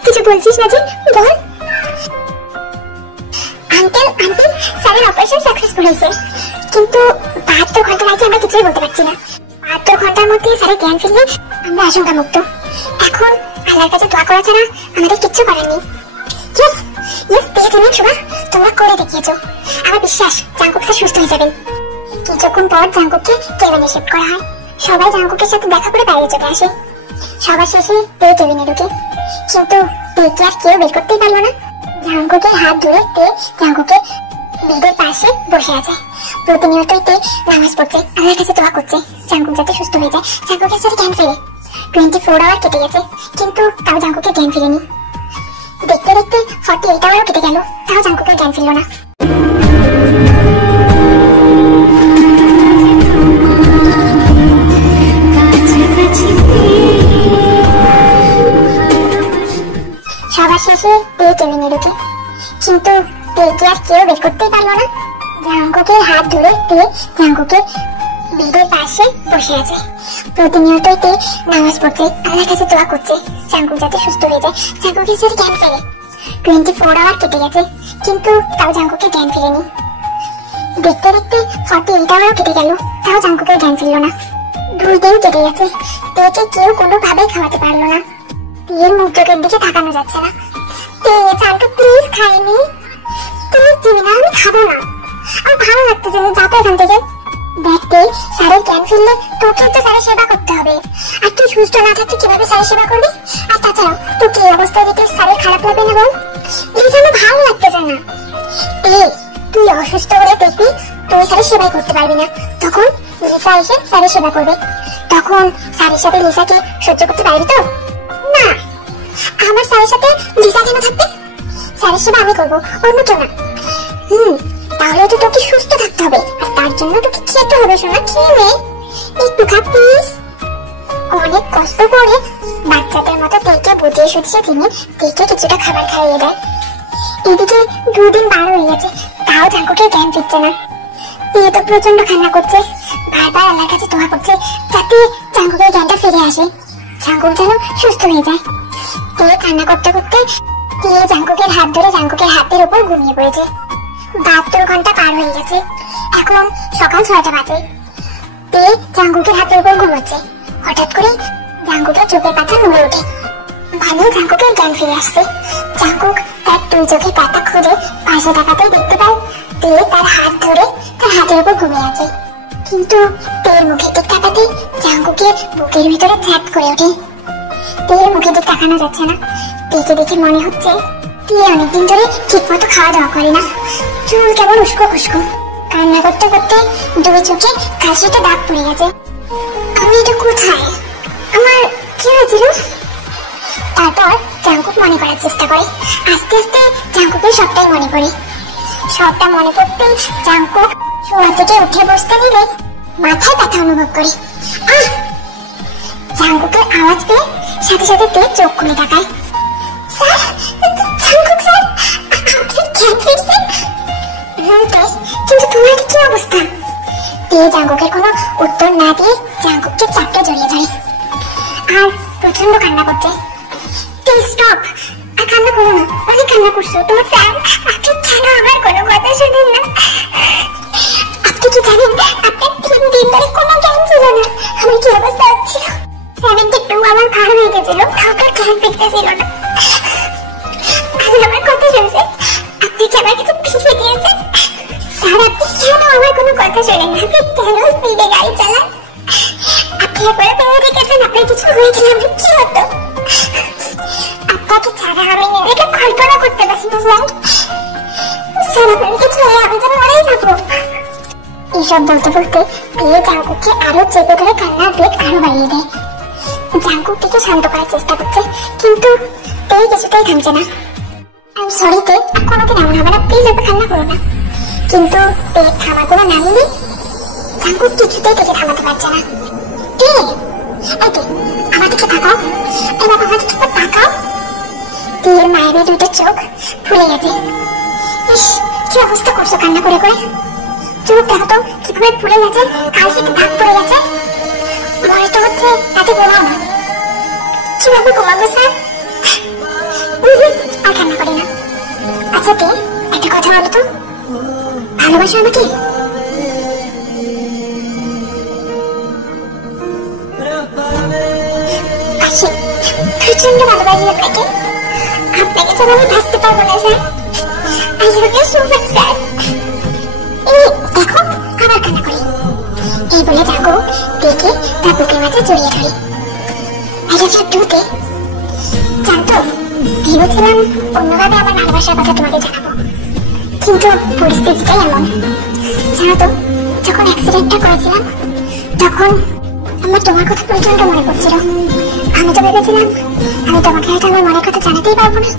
কিছু বলছিস না যে? বল। আঙ্কেল, স্যারের অপারেশন সাকসেসফুল হয়েছে, কিন্তু 72 ঘন্টার আগে আমরা কিছুই বলতে পারছি না। 72 ঘন্টার মধ্যে স্যারের জ্ঞান ফিরলে আমরা আশঙ্কা মুক্ত। এখন আল্লাহর কাছে দোয়া করা ছাড়া আমাদের কিচ্ছু করার নেই। জিমিন, সুগা, তোমরা করে দেখিয়েছো। আমার বিশ্বাস জাঙ্কুক স্যার সুস্থ হয়ে যাবেন। কিছুক্ষণ পর জাঙ্কুককে কেবিনে শিফট করা হয়। সবাই জাঙ্কুকের সাথে দেখা করে বাইরে চলে আসে। সবার শেষে কেবিনে ঢুকে, কিন্তু কে আর কেউ বের করতেই পারলো না। জাঙ্কুকের হাত ধরে জাঙ্কুকের বেডের পাশে বসে আছে। প্রতিনিয়তই নামাজ পড়ছে, আল্লাহর কাছে দোয়া করছে জাঙ্কুক যাতে সুস্থ হয়ে যায়, জাঙ্কুকের সাথে জ্ঞান ফিরে। 24 আওয়ার কেটে গেছে, কিন্তু তাও জাঙ্কুকের জ্ঞান ফিরেনি। দেখতে দেখতে 48 আওয়ারও কেটে গেল, তাও জাঙ্কুকের জ্ঞান ফিরল না। সবার শেষে কেবিনে ঢুকে, কিন্তু কে আর কেউ বের করতেই পারলো না। জাঙ্কুকের হাত ধরে জাঙ্কুকের বেডের পাশে বসে আছে। প্রতিনিয়তই তে নামাজ পড়ছে, আল্লাহর কাছে দোয়া করছে জাঙ্কুক যাতে সুস্থ হয়ে যায়, জাঙ্কুকের যাতে জ্ঞান ফেরে। 24 আওয়ার কেটে গেছে, কিন্তু তাও জাঙ্কুকের জ্ঞান ফেরেনি। দেখতে দেখতে 48 আওয়ারও কেটে গেল, তাও জাঙ্কুকের জ্ঞান ফিরল না। 2 দিন কেটে গেছে, তেকে কেউ কোনোভাবেই খাওয়াতে পারলো না। তের মুখ চোখের দিকে তাকানো যাচ্ছে না। তে জাঙ্কুক প্লিজ খাইনি, প্লিজ দিবি না, আমি খাবো না, আমার ভালো লাগতেছে না, যাতে এখান থেকে। দেখতে স্যারের জ্ঞান ফিরলে তোকে তো স্যারের সেবা করতে হবে, আর তুই সুস্থ না থাকলে কিভাবে স্যারের সেবা করবি? আর তাছাড়াও তোকে এই অবস্থায় দেখলে স্যারের খারাপ লাগবে না বল? এই জন্য ভালো লাগতেছে না। তুই অসুস্থ হলে দেখবি তুই স্যারের সেবাই করতে পারবি না, তখন লিসা এসে স্যারের সেবা করবে, তখন স্যারের সাথে লিসাকে সহ্য করতে পারবি তো? না, আমার স্যারের সাথে লিসা কেন থাকবে? স্যারের সেবা আমি করবো, অন্য কেউ না। তাহলে তো তোকে সুস্থ থাকতে হবে, আর তার জন্য তোকে খেতে হবে। শোনা, খেয়ে নে, একটু খা প্লিজ। অনেক কষ্ট করে বাচ্চাদের মতো তেকে বুঝিয়ে সুঝিয়ে তিনি তেকে কিছুটা খাবার খাইয়ে দেয়। এদিকে 2 দিন পার হয়ে গেছে, তাও জাঙ্কুকের জ্ঞান ফিরছে না। তে তো প্রচন্ড কান্না করছে, বারবার আল্লাহর কাছে দোয়া করছে যাতে জাঙ্কুকের জ্ঞানটা ফিরে আসে, জাঙ্কুক যেন সুস্থ হয়ে যায়। তে কান্না করতে করতে তে জাঙ্কুকের হাত ধরে জাঙ্কুকের হাতের উপর ঘুমিয়ে পড়েছে। 72 ঘন্টা পার হয়ে গেছে, এখন সকাল 6টা বাজে। তে জাঙ্কুকের হাতের উপর ঘুমোচ্ছে, হঠাৎ করে জাঙ্কুকের চোখের পাতা নড়ে ওঠে, মানে জাঙ্কুকের জ্ঞান ফিরে আসছে। জাঙ্কুক তার 2 চোখের পাতা খুলে পাশে তাকাতেই দেখতে পায় তে তার হাত ধরে তার হাতের উপর ঘুমিয়ে আছে। কিন্তু তের মুখের দিক তাকাতেই জাঙ্কুকের বুকের ভিতরে ঝাঁপ করে ওঠে। তের মুখের দিক তাকানো যাচ্ছে না, তেকে দেখে মনে হচ্ছে তে অনেকদিন ধরে ঠিক মতো খাওয়া দাওয়া করে না, চুল কেমন উস্কো খুস্কো। কান্না করতে করতে 2 চোখে কাশিতে দাগ পড়ে গেছে। আমি এটা কোথায়, আমার কি হয়েছিল? তারপর জাঙ্কুক মনে করার চেষ্টা করে, আস্তে আস্তে জাঙ্কুকের সবটাই মনে পড়ে। সবটা মনে করতে জাঙ্কুক শোয়া থেকে উঠে বসতে নিলে মাথায় ব্যথা অনুভব করে। জাঙ্কুকের আওয়াজ পেয়ে সাথে সাথে তে চোখ খুলে তাকায়। স্যার, জাঙ্কুক স্যার, আপনি জ্ঞান ফিরছেন? কিন্তু তোমার কি অবস্থা? তে জাঙ্কুকের কোনো উত্তর না দিয়ে জাঙ্কুককে চাপটে জড়িয়ে ধরে আর প্রচন্ড কান্না করছে। স্টপ, আর কান্না করো না, অনেক কান্না করছো। তোমার স্যার, আপনি কেন আমার কোনো কথা শুনেন না? আপনি কি জানেন আপনার 3 দিন ধরে কোনো জ্ঞান ছিল না, আমার কি অবস্থা হচ্ছিল? 72 আমার ভার হয়ে গেছিল, কাউকে জ্ঞান ফিরতেছিল না। আমি আমার কথা শুনছে, আপনি কি আমার কিছু ফিরিয়ে দিয়েছেন? স্যার, আপনি কেন আমার কোনো কথা শোনেন না? আপনি কেন স্পিডে গাড়ি চালান? আপনি একবার ভেবে দেখেছেন আপনার কিছু হয়ে গেলে আমার কি হতো? আপনাকে ছাড়া আমি নিজেকে কল্পনা করতে পারি না স্যার। স্যার, আপনার কিছু হয়ে আমি যেন মরেই যাবো। এইসব বলতে বলতে তে জাঙ্কুককে আরো চেপে ধরে কান্নার বেগ আরো বাড়িয়ে দেয়। জাঙ্কুক থেকে শান্ত করার চেষ্টা করছে, কিন্তু তে কিছুতেই থামছে না। আই এম সরি তে, কোনোদিন এমন হবে না, প্লিজ এত কান্না করো না। কিন্তু তে থামার কোনো নামই নেই, জাঙ্কুক কিছুতেই থেকে থামাতে পারছে না। তে, এই তে, আমার দিকে তাকাও, এবার আমার দিকে তাকাও। তের মায়ের 2টা চোখ ফুলে গেছে। ইস, কি অবস্থা করছো কান্না করে করে? চোখ দেখো তো কিভাবে ফুলে গেছে, কালকে দাগ পড়ে গেছে। মনে তো হচ্ছে রাতে ঘুমাও না। কিভাবে ঘুমাবো স্যার? আর কান্না করি না। আচ্ছা তে, একটা কথা বলো তো, ভালোবাসো আমাকে? আসি, প্রচন্ড ভালোবাসি আপনাকে, আপনাকে ছাড়া আমি বাঁচতে পারবো না sir. I love you so much sir. এই দেখো, আবার কান্না করে। এই বলে জাঙ্কুক তেকে তার বুকের মাঝে জড়িয়ে ধরে। আই লাভ ইউ টু তে। জানতো, ভেবেছিলাম অন্যভাবে আমার ভালোবাসার কথা তোমাকে জানাবো, কিন্তু পরিস্থিতিটাই এমন। জানো তো, যখন অ্যাক্সিডেন্টটা করেছিলাম তখন আমার তোমার কথা প্রচন্ড মনে পড়ছিল। আমি তো ভেবেছিলাম আমি তোমাকে হয়তো আমার মনের কথা জানাতেই পারবো না।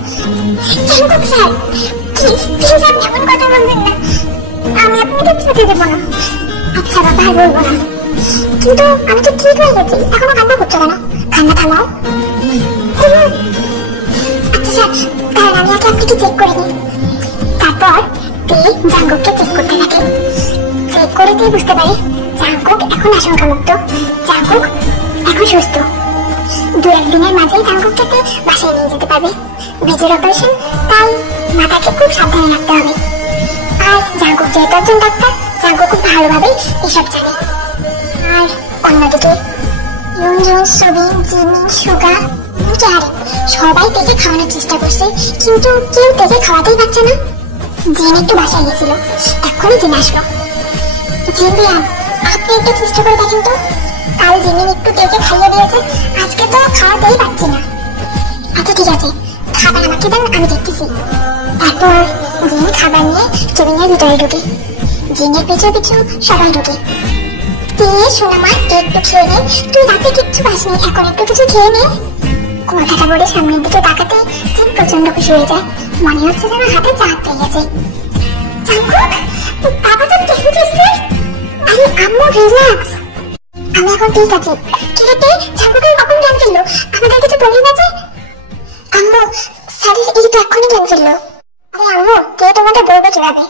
জাঙ্কুক স্যার, প্লিজ প্লিজ আপনি এমন কথা বলবেন না, আমি আপনাকে ছুটি দেবো না। আচ্ছা বাবা, আর বলবো না। কিন্তু আমি তো ঠিক হয়ে গেছি, এখনো কান্না করছো কেন? কান্না থামাও। আচ্ছা স্যার, কারণ আমি আগে আপনাকে চেক করে নিই। তারপর তে জাঙ্কুককে চেক করতে থাকে। চেক করে দিয়ে বুঝতে পারি জাঙ্কুক এখন আশঙ্কামুক্ত। জাঙ্কুক এখন সুস্থ। 2-1 দিনের মাঝেই জাঙ্কুককে বাসায় নিয়ে যেতে পারবে। বীজের অপারেশন, তাই মাথাকে খুব সাবধানে রাখতে হবে। আর জাঙ্কুক যেহেতু একজন ডাক্তার, জাঙ্কুক খুব ভালোভাবেই এসব জানে। আর অন্যদিকে ইউনজুন, সুবিন, জিমিন, সুগা, ক্যারেন সবাই তেকে খাওয়ানোর চেষ্টা করছে, কিন্তু কেউ তেকে খাওয়াতেই পারছে না। জিন একটু বাসায় গেছিল, এক্ষুনি জিন আসলো। জিমিয়ান, আপনি একটু চেষ্টা করে দেখেন তো। কাল জিমিন একটু তেকে খাইয়ে দিয়েছে, আজকে তো খাওয়াতেই পারছি না। আচ্ছা ঠিক আছে, খাবার আমাকে দেন, আমি দেখতেছি। তারপর জিন খাবার নিয়ে কেবিনের ভিতরে ঢুকে। জিনের পিছু পিছু সবাই ঢুকে। সোনামা একটু খেয়ে নে, তুই রাতে কিচ্ছু পাসনি, এখন একটু কিছু খেয়ে নে। কথাটা বলে সামনের দিকে তাকাতে জিন প্রচন্ড খুশি হয়ে যায়। মনে হচ্ছে যেন হাতে চাঁদ পেয়ে গেছে। জাঙ্কুক, বাবা তো কেঁদে দিচ্ছে। আরে আম্মু রিল্যাক্স, আমি এখন ঠিক আছি। কিরেতে জাঙ্কুকের কখন জ্ঞান ফিরলো? আমাদের কিছু বলি না যে? আম্মু স্যার এই তো এক্ষুনি জ্ঞান ফিরলো। আরে আম্মু, কে তোমাকে বলবে কিভাবে?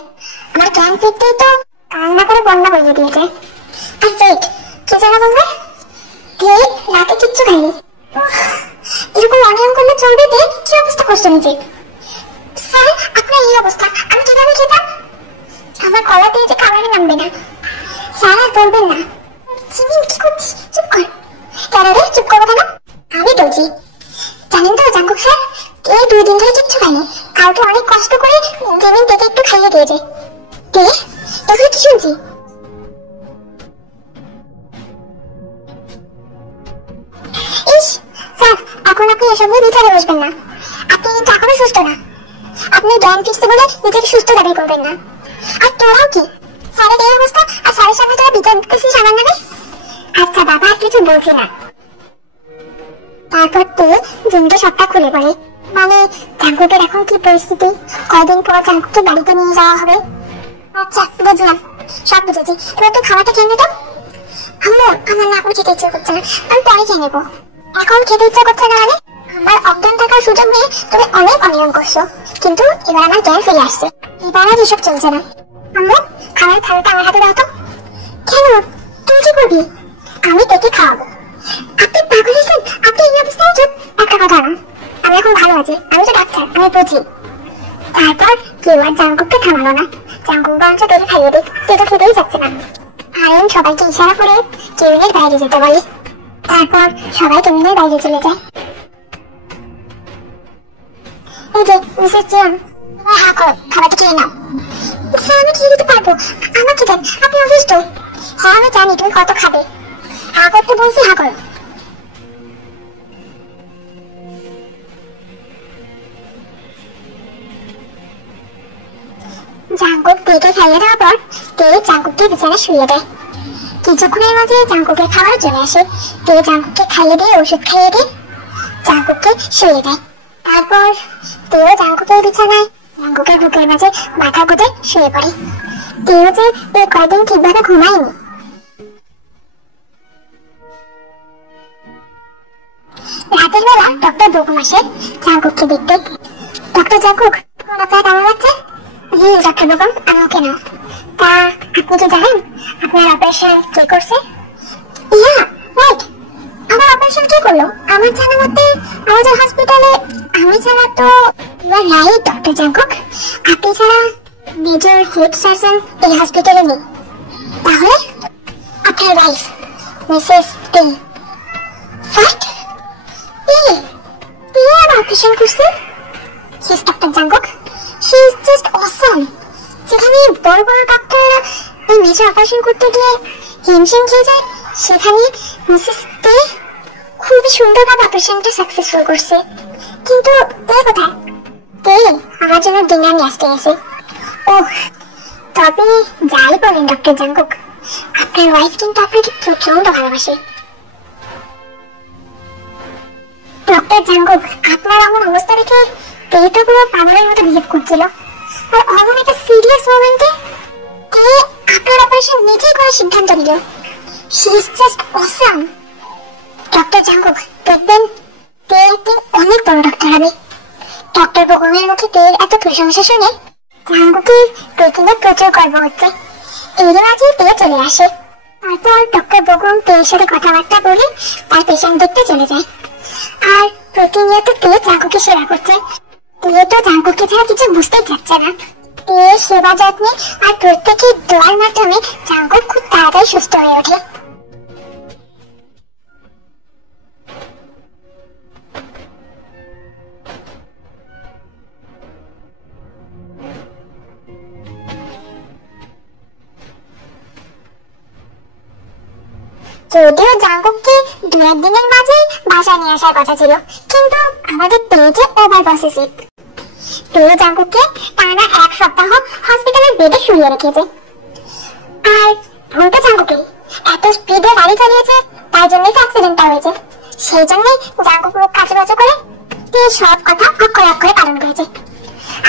আমার জ্ঞান ফিরতেই তো কান্না করে বন্যা বইয়ে দিয়েছে। আর পেট কে জানা বলবে? পেট রাতে কিচ্ছু খাইনি। এরকম অনিয়ম করলে চলবে? পেট কি অবস্থা করছে নিজে? স্যার আপনার এই অবস্থা আমি কিভাবে খেতাম? আমার গলা দিয়ে যে খাবারই নামবে না। স্যার আর বলবেন না। জিমিন কি করছিস? চুপ কর। কেন রে চুপ করবো কেন? আমি বলছি, জানেন তো জাঙ্কুক স্যার, এই 2 দিন ধরে কিচ্ছু খাইনি। কালকে অনেক কষ্ট করে জিমিন থেকে একটু খাইয়ে দিয়েছে। কে? এগুলো কি শুনছি? ইস স্যার, এখন আপনি এসব নিয়ে বিচারে বসবেন না। আপনি কিন্তু এখনো সুস্থ না। আপনি জ্ঞান ফিরছে বলে নিজেকে সুস্থ দাবি করবেন না। আর তোরাও কি স্যারের এই অবস্থা, আর স্যারের সামনে তোরা বিচার দিতেছিস আমার নামে? আচ্ছা বাবা, আর কিছু বলছি না। তারপর তো জিনকে সবটা খুলে পড়ে। মানে জাঙ্কুকের এখন কি পরিস্থিতি, কয়দিন পর জাঙ্কুককে বাড়িতে নিয়ে যাওয়া হবে। আচ্ছা বুঝলাম, সব বুঝেছি। এবার তো খাওয়াটা খেয়ে নিত। আম্মু আমার না এখন খেতে ইচ্ছে করছে না, আমি পরে খেয়ে নেবো। এখন খেতে ইচ্ছা করছে না মানে? আমার অজ্ঞান থাকার সুযোগ নিয়ে তুমি অনেক অনিয়ম করছো, কিন্তু এবার আমার জ্ঞান ফিরে আসছে। এবার আর এসব চলছে না। আম্মু খাবার থালাটা আমার হাতে দাও তো। কেন? তুই কি করবি? আমি তোকে খাওয়াবো। আপনি পাগল হয়েছেন? আপনি এই অবস্থায় চুপ। একটা কথা না, আমি এখন ভালো আছি, আমি তো ডাক্তার, আমি বুঝি। তারপর কেউ আর জাঙ্কুককে থামালো না। জাঙ্কুক বরঞ্চ তোকে খাইয়ে দিক, তুই তো খেতেই যাচ্ছে না। আয়ন সবাইকে ইশারা করে কেবিনের বাইরে যেতে বলে। তারপর সবাই কেবিনের বাইরে চলে যায়। এই যে মিসেস জিয়ান, হা করো, খাবারটা খেয়ে নাও। স্যার আমি খেয়ে দিতে পারবো, আমাকে দেন, আপনি অসুস্থ। হ্যাঁ আমি জানি তুমি কত খাবে, হা করতে বলছি, হা করো। জাঙ্কুক তেকে খাইয়ে দেওয়ার পর তে জাঙ্কুককে বিছানায় শুয়ে দেয়। কিছুক্ষণের মাঝে জাঙ্কুকের খাবার চলে আসে। তে জাঙ্কুককে খাইয়ে দিয়ে ওষুধ খাইয়ে দিয়ে জাঙ্কুককে শুয়ে দেয়। তারপর তেও জাঙ্কুকের বিছানায় জাঙ্কুকের বুকের মাঝে মাথা গুঁজে শুয়ে পড়ে। তেও যে এই কয়দিন ঠিকভাবে ঘুমায়নি। রাতের বেলা ডক্টর বেগম আসে জাঙ্কুককে দেখতে। ডক্টর জাঙ্কুক, আপনার কেমন লাগছে? জি ডক্টর বেগম, আমি ওকে না। তা আপনি কি জানেন আপনার অপারেশন কে করছে? ইয়া রাইট, আমার অপারেশন কে করলো? আমার জানা মতে আমাদের হসপিটালে আমি ছাড়া তো রাইট ডক্টর জাঙ্কুক, আপনি ছাড়া মেজর হেড সার্জন এই হসপিটালে নেই। তাহলে আপনার ওয়াইফ মিসেস টি। ফাট আমার অপারেশন করছে? Yes, Dr. Jungkook. She is just awesome. যেখানে বড় বড় ডাক্তাররা এই মেজর অপারেশন করতে গিয়ে হিমশিম খেয়ে যায়, সেখানে মিসেস তে খুবই সুন্দরভাবে অপারেশনটা সাকসেসফুল করছে। কিন্তু তে কোথায়? তে আমার জন্য ডিনার নিয়ে আসতে গেছে। ওহ, তবে যাই বলেন ডক্টর জাঙ্কুক, আপনার ওয়াইফ কিন্তু আপনাকে প্রচন্ড ভালোবাসে। ডক্টর জাঙ্কুক, আপনার এমন অবস্থা দেখে পেয়েটা পুরো পাগলের মতো বিহেভ করছিল। আর এমন একটা সিরিয়াস মোমেন্টে কে আপনার অপারেশন নিজেই করে সিদ্ধান্ত নিল। She is just awesome. Doctor Jungkook, দেখবেন তে একদিন অনেক বড় ডাক্তার হবে। ডক্টর বেগমের মুখে তের এত প্রশংসা শুনে জাঙ্কুকের পেকিংয়ে প্রচুর গর্ব হচ্ছে। এরই মাঝে তে চলে আসে। তারপর ডক্টর বকুম তেয়ের সাথে কথাবার্তা বলে তার পেশেন্ট দেখতে চলে যায়। আর প্রতিনিয়ত তেয়ে জাঙ্কুকে সেবা করছে। তেয়ে তো জাঙ্কুকে ছাড়া কিছু বুঝতেই চাচ্ছে না। তেয়ের সেবা যত্নে আর প্রত্যেকের দোয়ার মাধ্যমে জাঙ্কুক খুব তাড়াতাড়ি সুস্থ হয়ে ওঠে। যদিও জাঙ্কুককে 2-1 দিনের মাঝে বাসায় নিয়ে আসার কথা ছিল, কিন্তু আমাদের তেয়ে যে ওভার পসেসিভ। তেয়ে জাঙ্কুককে টানা 1 সপ্তাহ হসপিটালের বেডে শুয়ে রেখেছে। আর ভুলটা জাঙ্কুকের, এত স্পিডে গাড়ি চালিয়েছে, তাই জন্যই তো অ্যাক্সিডেন্টটা হয়েছে। সেই জন্যই জাঙ্কুক মুখ কাচুমাচু করে তেয়ে সব কথা অক্ষরে অক্ষরে পালন করেছে।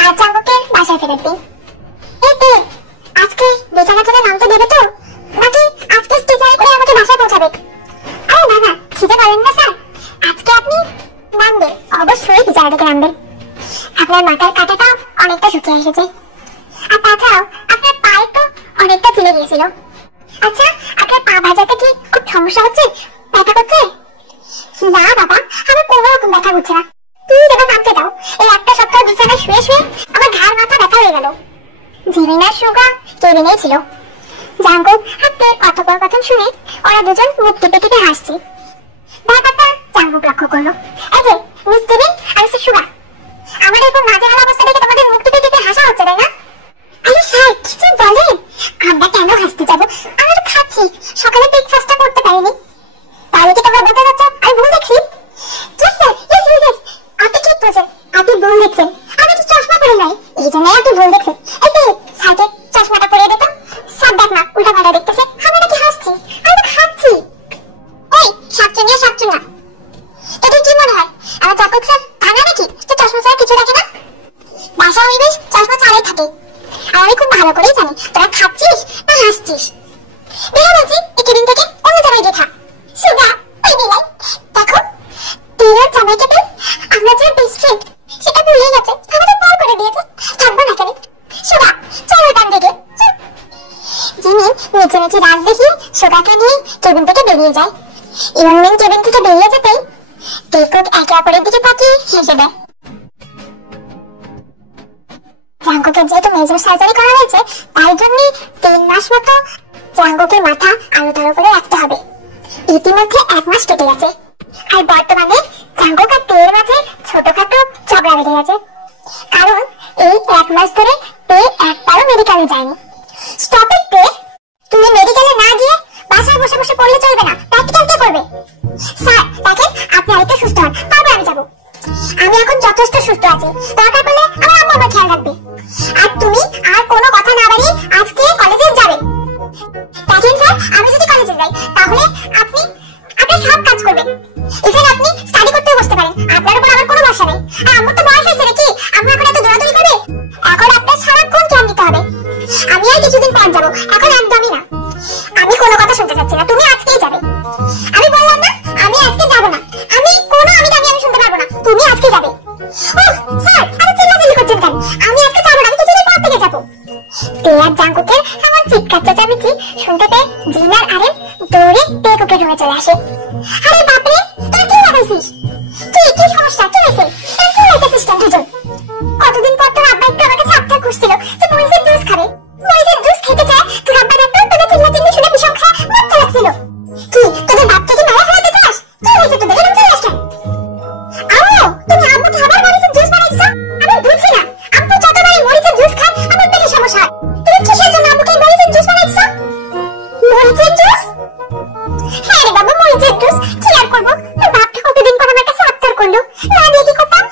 আর জাঙ্কুকের বাসায় ফেরত দিন। এই তেয়ে, আজকে বিছানা থেকে নামতে দেবে তো, নাকি আজকে স্টিচার করে আমাকে বাসায় পৌঁছাবে? আরে না না, খিদে পাবেন না স্যার, আজকে আপনি নামবেন, অবশ্যই বিছানা থেকে নামবেন। আপনার মাথার কাঁটাটাও অনেকটা শুকিয়ে এসেছে, আর তাছাড়াও আপনার পায়ে তো অনেকটা ফুলে গিয়েছিল। আচ্ছা, আপনার পা ভাজাতে কি খুব সমস্যা হচ্ছে, ব্যথা করছে? না বাবা, আমার কোনো রকম ব্যথা করছে না। তুমি এবার নামতে দাও। এই 1 সপ্তাহ বিছানায় শুয়ে শুয়ে আমার ঘাড় মাথা ব্যথা হয়ে গেল। জিমিনার সুগা কেবিনেই ছিল। জাঙ্কুক আর তেয়ের কথোপকথন শুনে ওরা দুজন মুখ টিপে টিপে হাসছে। ব্যাপারটা জাঙ্কুক লক্ষ্য করলো। এই যে মিস জিমিন আর মিস্টার সুগা, আমার এরকম নাজেহাল অবস্থা দেখে তোমাদের মুখ টিপে টিপে হাসা হচ্ছে, তাই না? আরে স্যার, কিছু বলেন। আমরা কেন হাসতে যাবো? আমি তো খাচ্ছি, সকালে ব্রেকফাস্টটা করতে পারিনি। তাহলে কি তোমরা বলতে যাচ্ছ আমি ভুল দেখছি? আপনি ঠিক বলছেন, আপনি ভুল দেখছেন। আমি তো চশমা পরে নাই, এই জন্য আপনি ভুল দেখছেন। এই যে সাইডে চশমাটা পরিয়ে দিত, সব দেখ না উল্টা পাল্টা দেখতেছে। আমি নাকি হাসছি? আমি তো খাচ্ছি। এই সাতচুনিয়া, এটা কি মনে হয় আমার জাঙ্কুক স্যার ভাঙা নাকি যে চশমা ছাড়া কিছু দেখে না? বাসা হইবে চশমা ছাড়াই থাকে, আর আমি খুব ভালো করেই জানি তোরা খাচ্ছিস না হাসছিস। বেরো বলছি এই কেবিন থেকে, অন্য জায়গায় গিয়ে থাক। সুগা, ওই বিলাই দেখো, তেরোর জামাইকে তো আমরা যে বেস্ট ফ্রেন্ড সেটা ভুলে গেছে, আমাদের পর করে দিয়েছে। থাকবো না কেন? সুগা চলো গান থেকে। জিমি নিচে নিচে রাগ দেখিয়ে সুগাকে নিয়ে কেবিন থেকে বেরিয়ে যায়। ইয়ংমিন কেবিন থেকে বেরিয়ে যেতেই টেকুক একে অপরের দিকে তাকিয়ে হেসে দেয়। জাঙ্কুকের যেহেতু মেজর সার্জারি করা হয়েছে, তাই জন্য 3 মাস মতো জাঙ্কুকের মাথা আলাদা করে রাখতে হবে। ইতিমধ্যে 1 মাস কেটে গেছে, আর বর্তমানে জাঙ্কুক আর তেয়ের মাঝে ছোটখাটো ঝগড়া বেড়ে গেছে। কারণ এই 1 মাস ধরে তে একবারও মেডিকেলে যায়নি। স্টপ ইট তে, তুমি মেডিকেলে না গিয়ে বাসায় বসে বসে পড়লে চলবে না। প্র্যাকটিক্যাল কে করবে? স্যার দেখেন, আপনি আরেকটু সুস্থ হন, তারপর আমি যাবো। আমি এখন যথেষ্ট সুস্থ আছি, দরকার পড়লে আমার আম্মা আমার খেয়াল রাখবে। আর তুমি আর কোনো কথা না বাড়িয়ে আজকে কলেজে যাবে। দেখেন স্যার, আমি যদি কলেজে যাই তাহলে আপনি আপনার সব কাজ করবেন, ইভেন আপনি স্টাডি করতে বসতে পারেন। আপনার উপর আমার কোনো ভরসা নেই। আর আম্মুর তো বয়স হয়েছে নাকি আম্মু এখন এত দৌড়াদৌড়ি করবে? এখন আপনার সারাক্ষণ কেয়ার নিতে হবে। আমি আর কিছুদিন পর যাবো, এখন একদমই না। আমি কোনো কথা শুনতে চাচ্ছি না, তুমি আজকেই যাবে। আমি বললাম না আমি আজকে যাবো না। আমি শুনতে পারবো না, তুমি আজকে যাবে। স্যার আপনি চিল্লাচিল্লি করছেন কেন? আমি আজকে যাবো না, আমি কিছুদিন পর থেকে যাবো। তেয়ার জাঙ্কুকের আমার চিৎকার চেঁচামেচি শুনতে পেয়ে জিন আর আরেন দৌড়ে টেকুকের রুমে চলে আসে। আরে বাপরে, তুই কি লাগাইছিস? কি সমস্যা, কি হয়েছে? কি লাগাইছিস কেন দুজন? কতদিন পর তোর আব্বা একটু আমাকে ছাপটা খুঁজছিল যে মরিচের জুস খাবে। মরিচের জুস খেতে চায়, তোর আব্বা একদম তোদের চিল্লাচিল্লি শুনে বিষম খায় মরতে লাগছিল। কি তোদের বাপকে কি মারা ফেলাতে চাস? কি হয়েছে তোদের, এরকম চলে আসছেন? আম্মু, তুমি আম্মুকে আবার মরিচের জুস বানাইছো? আমি বুঝছি না, আম্মু যতবারই মরিচের জুস খায় আমার পেটে সমস্যা হয়। তুমি কিসের জন্য আম্মুকে মরিচের জুস বানাইছো? মরিচের জুস? হ্যাঁ রে বাবা, মরিচের জুস। কি আর করবো, তোর বাপটা কতদিন পর আমার কাছে আবদার করলো, না দিয়ে কি করতাম?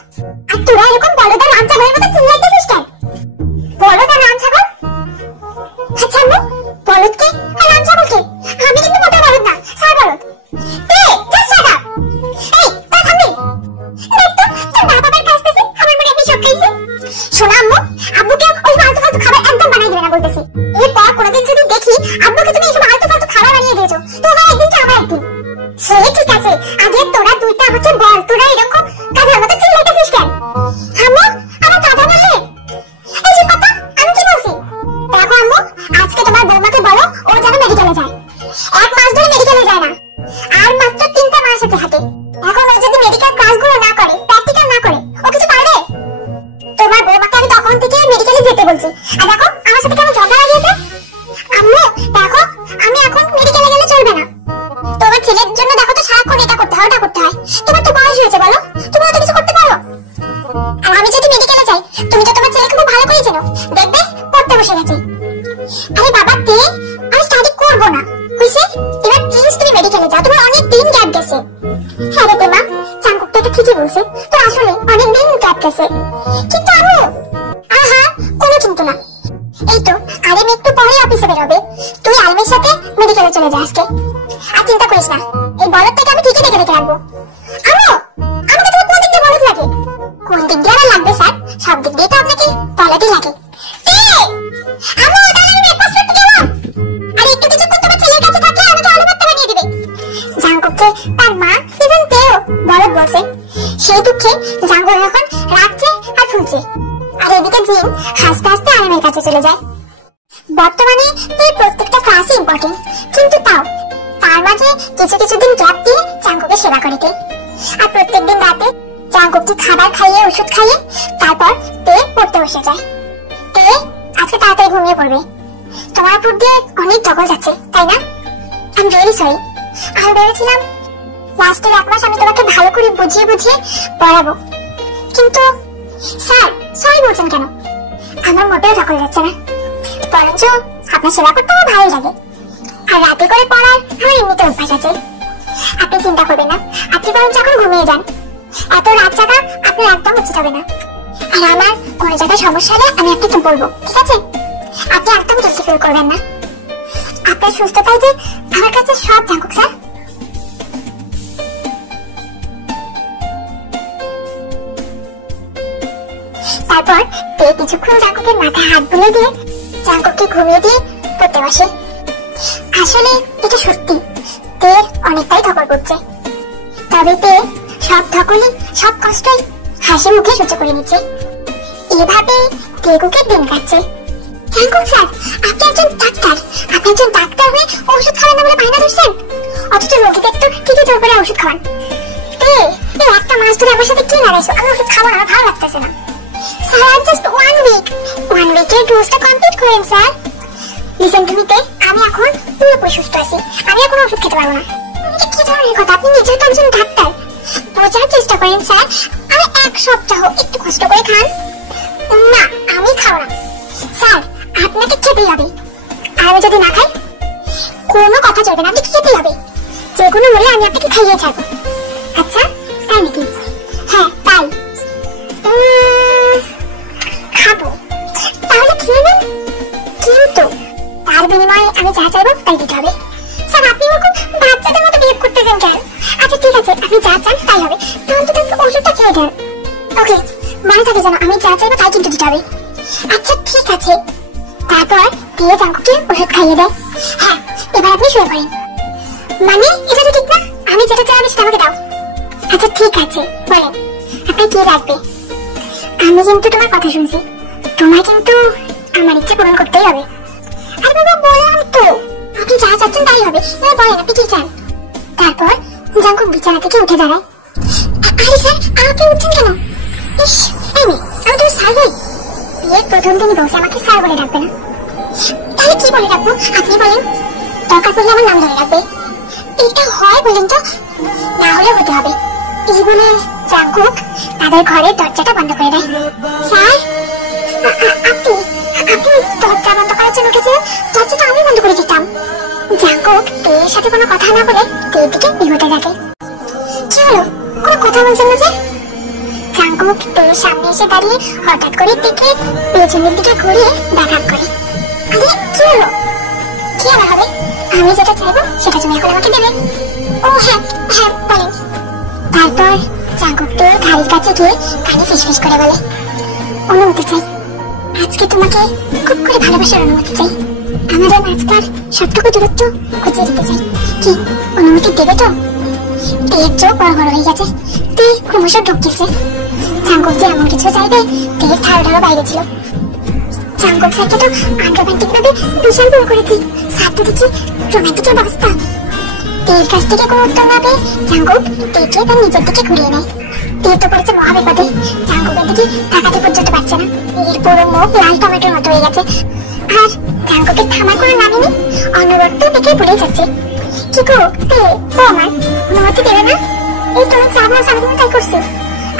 আর তোরা এরকম বলদা রাম ছাগলের মতো চিল্লাইতেছিস কেন? বলদা রাম ছাগল? আচ্ছা আম্মু, বলদকে আর রাম ছাগলকে? আমি কিন্তু মোটা বলদ না, স্যার বলদ। Just shut up. এই তা থামবি? দেখ তো তোর বাপ আবার কাছতেছে, আমার মনে একটু শক খাইছে। শোনা আম্মু, আব্বুকে ওই ফালতু ফালতু খাবার একদম বানাই দিবে না বলতেছি। এরপর কোনোদিন যদি দেখি আব্বুকে তুমি এইসব ফালতু ফালতু খাবার বানিয়ে দিয়েছো, তোমার একদিন কি আমার একদিন। সে ঠিক আছে, আগে তোরা দুইটা আমাকে বল, তোরা এরকম গাধার মতো চিল্লাইতেছিস কেন? আম্মু, আমার গাধা বললে? এই যে কথা, আমি কি বলছি? দেখো আম্মু, আজকে তোমার বৌমাকে বলো ও যেন মেডিকেলে যায়। তখন থেকে মেডিকেলে যেতে বলছি। আর দেখো আমার সাথে কেমন ঝগড়া লাগিয়েছে। আম্মু দেখো, আমি এখন মেডিকেলে গেলে চলবে না। তোমার ছেলের জন্য দেখো তো সারাক্ষণ এটা করতে হয় ওটা করতে হয়। তোমার তো বয়স হয়েছে, বলো তুমি তো কিছু করতে পারো। আর আমি যদি মেডিকেলে যাই, তুমি তো তোমার ছেলেকে খুব ভালো করে চেনো, দেখবে পড়তে বসে গেছে। আরে বাবা তে, আমি স্টাডি করব না হইছে, এবার প্লিজ তুমি মেডিকেলে যাও, তোমার অনেক দিন গ্যাপ গেছে। হ্যাঁ রে মা, চাঙ্কুক তো ঠিকই বলছে, তো আসলে অনেক দিন গ্যাপ গেছে। কিন্তু আম্মু, আহা কোনো কিন্তু না। এই তো আরিম একটু পরে অফিসে বের হবে, তুই আলমের সাথে মেডিকেলে চলে যা আজকে। আর চিন্তা করিস না, এই বলদটাকে আমি ঠিকই দেখে রেখে রাখবো। আম্মু, আমাকে তোমার কোন দিক দিয়ে বলদ লাগে? কোন দিক দিয়ে আমার লাগবে স্যার, সব দিক দিয়ে তো আপনাকে বলদই লাগে। আম্মু তাহলে আমি ব্রেকফাস্ট করতে যাব। আর একটু কিছু করতে তোমার ছেলের কাছে থাকলে আমাকে আলু ভর্তা বানিয়ে দিবে। জাঙ্কুককে তার মা ইভেন তেও বলদ বলছে। সেই দুঃখে জাঙ্কুক এখন রাখছে আর শুনছে। আর এদিকে জিন হাসতে হাসতে আরামের কাছে চলে যায়। বর্তমানে এই প্রত্যেকটা ক্লাসই ইম্পর্টেন্ট, কিন্তু তাও তার মাঝে কিছু কিছু দিন গ্যাপ দিয়ে জাঙ্কুকে সেবা করিতে। আর প্রত্যেকদিন রাতে জাঙ্কুককে খাবার খাইয়ে ওষুধ খাইয়ে তারপর তে পড়তে বসে যায়। তে আজকে তাড়াতাড়ি ঘুমিয়ে পড়বে। তোমার উপর দিয়ে অনেক ধকল যাচ্ছে তাই না? I am really sorry. আমি ভেবেছিলাম লাস্টের 1 মাস আমি তোমাকে ভালো করে বুঝিয়ে বুঝিয়ে পড়াবো, কিন্তু স্যার সরি বলছেন কেন? আমার মোটেও ধকল যাচ্ছে না, বরঞ্চ আপনার সেবা করতে আমার ভালোই লাগে। আর রাতে করে পড়ার আমার এমনিতে অভ্যাস আছে। আপনি চিন্তা করবেন না, আপনি বরঞ্চ এখন ঘুমিয়ে যান। এত রাত জাগা আপনার একদম উচিত হবে না। আর আমার কোনো জায়গায় সমস্যা হলে আমি আপনাকে বলবো, ঠিক আছে? আপনি একদম গিল্টি ফিল করবেন না। আপনার সুস্থতাই যে আমার কাছে সব, জাঙ্কুক স্যার। তারপর তে কিছুক্ষণ জাঙ্কুকের মাথায় হাত বুলিয়ে দিয়ে জাঙ্কুককে ঘুমিয়ে দিয়ে পড়তে বসে। আসলে এটা সত্যি, তের অনেকটাই ধকল পড়ছে, তবে তে সব ধকলই সব কষ্টই হাসি মুখে সহ্য করে নিচ্ছে। এভাবে তেগুকের দিন কাটছে। জাঙ্কুক স্যার, আপনি একজন ডাক্তার, আপনি একজন ডাক্তার হয়ে ওষুধ খাওয়ান না বলে বায়না ধরছেন, অথচ রোগীদের তো ঠিকই জোর করে ওষুধ খাওয়ান। তে এই একটা মাস ধরে আমার সাথে কি লড়াইছো? আমি ওষুধ খাবো না, আমার ভালো লাগতেছে না। স্যার জাস্ট 1 উইক, 1 উইকের ডোজটা কমপ্লিট করেন স্যার। লিসেন টু মি তে, আমি এখন পুরোপুরি সুস্থ আছি, আমি এখন ওষুধ খেতে পারবো না। কি ধরনের কথা? আপনি নিজেও তো একজন ডাক্তার, বোঝার চেষ্টা করেন স্যার। আমি 1 সপ্তাহ একটু কষ্ট করে খান। না আমি খাবো না স্যার, আপনাকে খেতেই হবে। আর আমি যদি না খাই কোনো কথা চলবে না, আপনাকে খেতেই হবে। যে কোনো মূল্যে আমি আপনাকে খাইয়ে ছাড়বো। আচ্ছা তাই নাকি? হ্যাঁ তাই। খাবো, তাহলে খেয়ে নেন, কিন্তু তার বিনিময়ে আমি যা চাইবো তাই দিতে হবে। স্যার আপনি ওরকম বাচ্চাদের মতো বিহেভ করতেছেন কেন? আচ্ছা ঠিক আছে, আপনি যা চান তাই হবে, তাহলে তো ওষুধটা খেয়ে দেন। ওকে, মনে থাকে যেন আমি যা চাইবো তাই কিন্তু দিতে হবে। আচ্ছা ঠিক আছে। তারপর দিয়ে জাঙ্কুকে ওষুধ খাইয়ে দেয়। হ্যাঁ এবার আপনি শুয়ে পড়েন। মানে এটা তো ঠিক না, আমি যেটা চাই আমি সেটা আমাকে দাও। আচ্ছা ঠিক আছে, বলেন আপনার কি লাগবে? আমি কিন্তু তোমার কথা শুনছি, তোমার কিন্তু আমার ইচ্ছে পূরণ করতেই হবে। আরে বাবা বললাম তো, আপনি যা চাচ্ছেন তাই হবে, এবার বলেন আপনি কি চান। তারপর জাঙ্কুক বিছানা থেকে উঠে দাঁড়ায়। আরে স্যার আপনি উঠছেন কেন? ইস এই মেয়ে, আমি তো স্যার হই। বিয়ের প্রথম দিনই বলছে আমাকে স্যার বলে ডাকবে না, তাহলে কি বলে ডাকবো আপনি বলেন? দরকার পড়লে আমার নাম ধরে রাখবে। এটা হয় বলেন তো? না হলে হতে হবে। এই বলে জাঙ্কুক তাদের ঘরের দরজাটা বন্ধ করে দেয়। স্যার আপনি আপনি দরজা বন্ধ করার জন্য গেছিলেন, দরজাটা আমি বন্ধ করে দিতাম। জাঙ্কুক তের সাথে কোনো কথা না বলে তের দিকে এগোতে থাকে। কি হলো, কোনো কথা বলছেন না যে? জাঙ্কুক তের সামনে এসে দাঁড়িয়ে হঠাৎ করে দেখে পেছনের দিকে ঘুরিয়ে ব্যাক করে। আরে কি হলো? কি আবার হবে? আমি যেটা চাইবো সেটা তুমি এখন আমাকে দেবে। ও হ্যাঁ হ্যাঁ বলেন। তারপর জাঙ্কুক তের ঘাড়ির কাছে গিয়ে কানে ফিসফিস করে বলে, অনুমতি চাই, আজকে তোমাকে খুব করে ভালোবাসার অনুমতি চাই। আমাদের মাঝখার সবটুকু দূরত্ব ঘুচিয়ে দিতে চাই। কি অনুমতি দেবে তো? তের চোখ বড় বড় হয়ে গেছে, তে ক্রমশ ঢোক গেছে। জাঙ্কুক যে এমন কিছু চাইবে তের ধারণারও বাইরে ছিল। জাঙ্কুক স্যারকে তো আনরোম্যান্টিক ভাবে বিশাল বড় করেছি, স্যার তো দেখি রোম্যান্টিকের ব্যবস্থা। তের কাছ থেকে কোনো উত্তর না পেয়ে জাঙ্কুক তেকে তার নিজের দিকে ঘুরিয়ে নেয়। তের তো পড়েছে মহাবিপদে, জাঙ্কুকের দিকে তাকাতে পর্যন্ত পারছে না। এর পুরো মুখ লাল টমেটোর মতো হয়ে গেছে। আর জাঙ্কুকে থামার কোনো নামই নেই, অনবরত দেখে ভুলে যাচ্ছে। কি গো তে ও আমার অনুমতি দেবে না? এই তুমি যা বলছো আমি তুমি তাই করছি।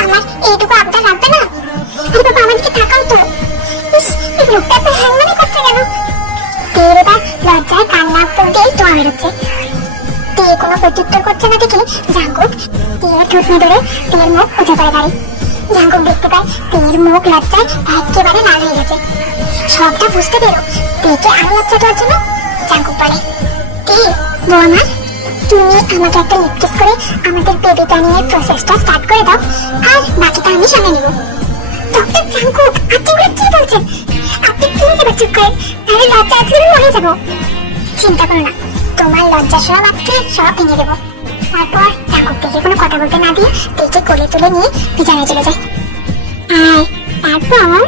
আমার এইটুকু আবদার রাখবে না? আরে বাবা আমার দিকে তাকাও তো। ইস এই লোকটা তো হ্যাংমানি করছে কেন? তের এবার লজ্জায় কান্না দিয়ে তোয়া বেরোচ্ছে। তে কোনো প্রত্যুত্তর করছে না দেখে জাঙ্কুক তের থুতনি ধরে তের মুখ উঠে পড়ে দাঁড়িয়ে। জাঙ্কুক দেখতে পায় তের মুখ লজ্জায় একেবারে লাল হয়ে গেছে। সবটা বুঝতে পেরো তেকে আরো লজ্জা দেওয়ার জন্য জাঙ্কুক বলে, তে বউ আমার তুমি আমাকে একটা লিপ কিস করে আমাদের বেবি প্ল্যানিং এর প্রসেসটা স্টার্ট করে দাও, আর বাকিটা আমি সামনে নেব। ডক্টর জাঙ্কুক আপনি এগুলো কি বলছেন? আপনি প্লিজ এবার চুপ করেন, তাহলে লজ্জা আছে আমি মরে যাবো। চিন্তা করো না, তোমার লজ্জা শোনা মাত্র সব ভেঙে দেবো। তারপর জাঙ্কুক থেকে কোনো কথা বলতে না দিয়ে তেকে কোলে তুলে নিয়ে বিছানায় চলে যায়। আর তারপর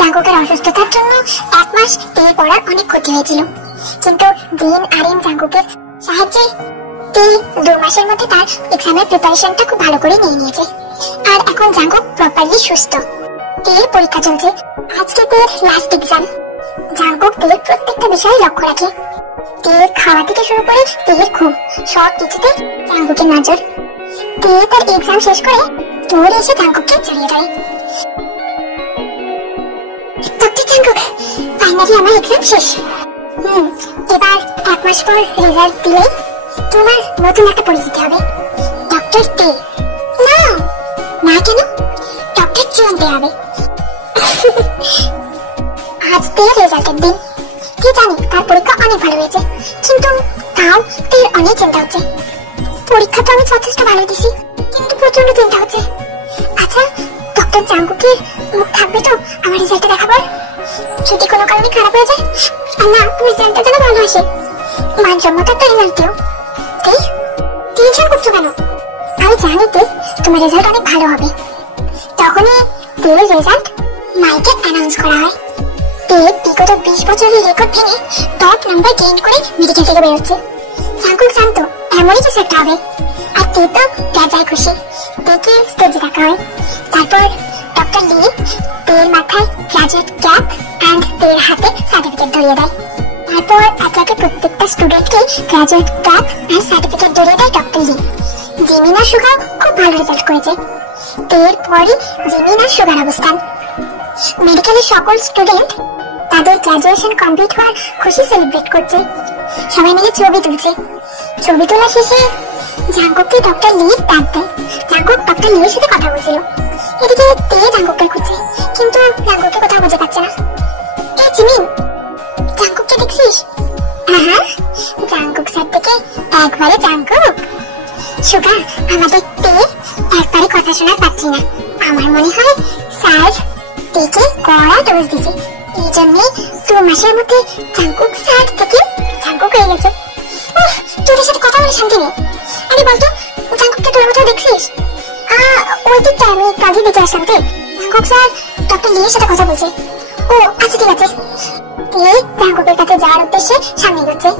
জাঙ্কুকের অসুস্থতার জন্য 1 মাস তের পড়ার অনেক ক্ষতি হয়েছিল, কিন্তু জিন আরিন জাঙ্কুকের সাহায্যে তে 2 মাসের মধ্যে তার এক্সামের প্রিপারেশনটা খুব ভালো করে নিয়ে নিয়েছে। আর এখন জাঙ্কুক প্রপারলি সুস্থ। তের পরীক্ষা চলছে, আজকে তের লাস্ট এক্সাম। জাঙ্কুক তের প্রত্যেকটা বিষয়ে লক্ষ্য রাখে। তের খাওয়া থেকে শুরু করে তের ঘুম সব কিছুতে জাঙ্কুকের নজর। তে তার এক্সাম শেষ করে দৌড়ে এসে জাঙ্কুককে জড়িয়ে ধরে। ফাইনালি আমার এক্সাম শেষ। এবার 1 মাস পর রেজাল্ট দিলে তোমার নতুন একটা পরিচিতি হবে, ডক্টর তে। না না কেন? ডক্টর চুনতে হবে। আজ তে রেজাল্টের দিন। কি জানি তার পরীক্ষা অনেক ভালো হয়েছে, কিন্তু তাও তের অনেক চিন্তা হচ্ছে। পরীক্ষা তো আমি যথেষ্ট ভালো দিছি, কিন্তু প্রচন্ড চিন্তা হচ্ছে। আচ্ছা ডক্টর জাঙ্কুকের মুখ থাকবে তো আমার রেজাল্টে দেখাবার? যদি কোনো কারণে খারাপ হয়ে যায় আর না রেজাল্টটা যেন ভালো আসে, মানসম্মত একটা রেজাল্ট দিও। টেনশন করছো কেন? আমি জানি তে তোমার রেজাল্ট অনেক ভালো হবে। তখনই তের রেজাল্ট মাইকে অ্যানাউন্স করা হয়। তে বিগত 20 বছরের রেকর্ড ভেঙে টপ নাম্বার গেইন করে মেডিকেল থেকে বেরোচ্ছে। জাঙ্কুক জানতো এমনই কিছু একটা হবে, আর তে তো বেজায় খুশি। তেকে স্টেজে রাখা হয়। তারপর ডক্টর লি তের মাথায় গ্রাজুয়েট ক্যাপ এন্ড তের হাতে সার্টিফিকেট ধরিয়ে দেয়। তারপর একে একে প্রত্যেকটা স্টুডেন্টকে গ্রাজুয়েট ক্যাপ এন্ড সার্টিফিকেট ধরিয়ে দেয় ডক্টর লি। জিমিন আর সুগা খুব ভালো রেজাল্ট করেছে। এরপরই জিমিন আর সুগার অবস্থান। মেডিকেলের সকল স্টুডেন্ট তাদের গ্রাজুয়েশন কমপ্লিট হওয়ার খুশি সেলিব্রেট করছে। সবাই মিলে ছবি তুলছে। ছবি তোলা শেষে জাঙ্কুককে ডক্টর লি ডাক দেয়। জাঙ্কুক ডক্টর লির সাথে কথা বলছিল। এদিকে তে জাঙ্কুককে খুঁজছে, কিন্তু জাঙ্কুককে কোথাও খুঁজে পাচ্ছে না। এই জিমিন, জাঙ্কুককে দেখছিস? হ্যাঁ, জাঙ্কুক স্যার থেকে একবারে জাঙ্কুক। সুগা আমাদের তে একবারে কথা শোনার পাচ্ছি না। আমার মনে হয় স্যার তেকে কড়া ডোজ দিছে, এই জন্যই 2 মাসের মধ্যে জাঙ্কুক স্যার থেকে জাঙ্কুক হয়ে গেছে। তোদের সাথে কথা বলে শান্তি নেই। আরে বলতো জাঙ্কুককে তোরা কোথাও দেখছিস? ওই দিকটা আমি কালকে দেখে আসলাম। তে জাঙ্কুক স্যার ডক্টর লির সাথে কথা বলছে। ও আচ্ছা ঠিক আছে। তে জাঙ্কুকের কাছে যাওয়ার উদ্দেশ্যে সামনে এগোচ্ছে।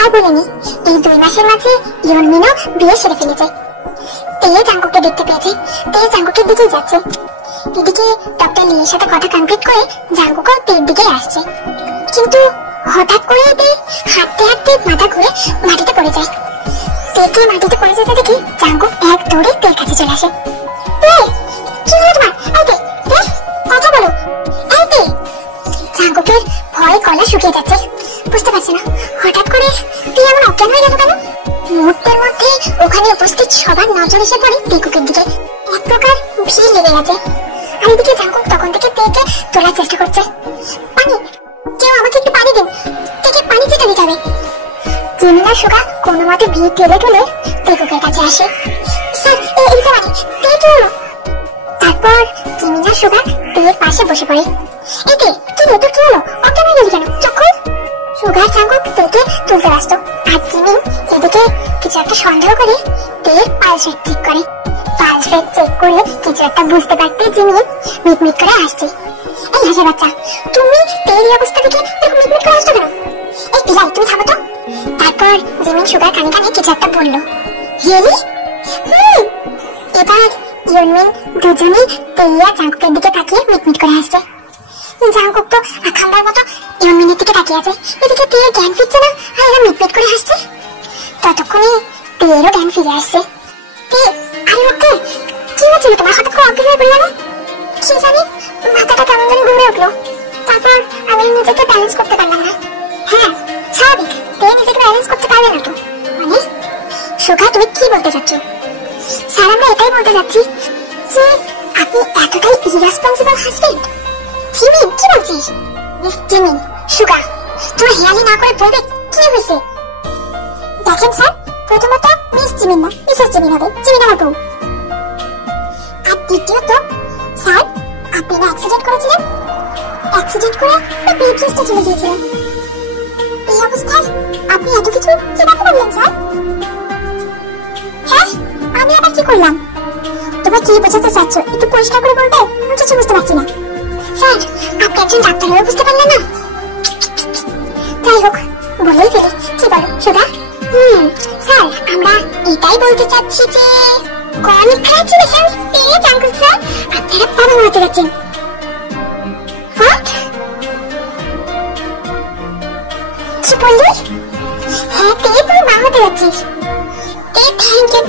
আর বলিনি এই 2 মাসের মাঝে ইয়নমিনও বিয়ে সেরে ফেলেছে। তে জাঙ্কুককে দেখতে পেয়েছে। তে জাঙ্কুকের দিকে যাচ্ছে। এদিকে ডক্টর লির সাথে কথা কমপ্লিট করে জাঙ্কুকও তের দিকে আসছে, কিন্তু হঠাৎ করে তে হাঁটতে হাঁটতে মাথা ঘুরে মাটিতে পড়ে যায়। তেকে মাটিতে পড়ে যেতে দেখে জাঙ্কুক এক দৌড়ে তের কাছে চলে আসে। কি হলো তোমার? এই তে, কথা বলো। এই তে। জাঙ্কুকের ভয়ে গলা শুকিয়ে যাচ্ছে, বুঝতে পারছে না হঠাৎ করে তুই এমন অজ্ঞান হয়ে গেল কেন। মুহূর্তের মধ্যে ওখানে উপস্থিত সবার নজর এসে পড়ে টেকুকের দিকে। এক প্রকার ভিড় লেগে গেছে। আর এদিকে জাঙ্কুক তখন থেকে তেকে তোলার চেষ্টা করছে। পানি, কেউ আমাকে একটু পানি দিন, তেকে পানি চেটে দিতে হবে। জিমিনা সুগা কোনো মতে ভিড় ঠেলে ঠেলে টেকুকের কাছে আসে। স্যার এই যে পানি, তে কি হলো? তারপর জিমিনা সুগা তের পাশে বসে পড়ে। এতে কি রে, তোর কি হলো? অজ্ঞান হয়ে গেলি কেন? চক্ষু। সুগার জাঙ্কুক তেকে তুলতে ব্যস্ত, আর জিমিন এদিকে কিছু একটা সন্দেহ করে তের পালস রেট চেক করে। পালস রেট চেক করে কিছু একটা বুঝতে পারতে জিমিন মিটমিট করে আসছে। এই হাসে বাচ্চা, তুমি তের তের এই অবস্থা দেখে এরকম মিটমিট করে আসছো কেন? এই বিলাই তুমি থামো তো। তারপর জিমিন সুগার কানে কানে কিছু একটা বলল। রিয়েলি? এবার ইয়নমিন দুজনেই তেইয়া জাঙ্কুকের দিকে তাকিয়ে মিটমিট করে আসছে। জাঙ্কুক তো আখাম্বার মতো ইয়নমিনের দিকে তাকিয়ে আছে। এদিকে তেয়ের জ্ঞান ফিরছে না আর এরা মিটমিট করে হাসছে। ততক্ষণে তেয়েরও জ্ঞান ফিরে আসছে। তে আরে ওকে কি হয়েছিল তোমার? হঠাৎ করে অজ্ঞান হয়ে পড়লে না? কি জানি মাথাটা কেমন জানি ঘুরে উঠলো। তারপর আমি নিজেকে ব্যালেন্স করতে পারলাম না। হ্যাঁ স্বাভাবিক, তে নিজেকে ব্যালেন্স করতে পারবে না তো। মানে সুগা তুমি কি বলতে চাচ্ছ? স্যার আমরা এটাই বলতে চাচ্ছি যে আপনি এতটাই ইরেসপন্সিবল হাজবেন্ড। জিমিন কি বলছিস? মিস জিমিন সুগা তোমার হেয়ালি না করে বলবে কি হয়েছে? দেখেন স্যার, প্রথমত মিস জিমিন না মিসেস জিমিন হবে। জিমিন আমার বউ। আর দ্বিতীয়ত স্যার আপনি না অ্যাক্সিডেন্ট করেছিলেন? অ্যাক্সিডেন্ট করে বেড রেস্টে চলে গিয়েছিলেন। এই অবস্থায় আপনি এত কিছু কিভাবে বললেন স্যার? হ্যাঁ আমি আবার কি করলাম? তোমরা কি বোঝাতে চাচ্ছ একটু পরিষ্কার করে বলবে? আমি কিছু বুঝতে পারছি না। স্যার আপনি একজন ডাক্তার হয়ে বুঝতে পারলেন না? যাই হোক বলেই ফেলি। কি বলো সুগা? স্যার আমরা এটাই বলতে চাচ্ছি যে কনগ্রাচুলেশনস পেয়ে জাঙ্কুক স্যার, আপনারা বাবা হতে যাচ্ছেন। হোয়াট? কি বললি? হ্যাঁ তুই তুই মা হতে যাচ্ছিস। Thank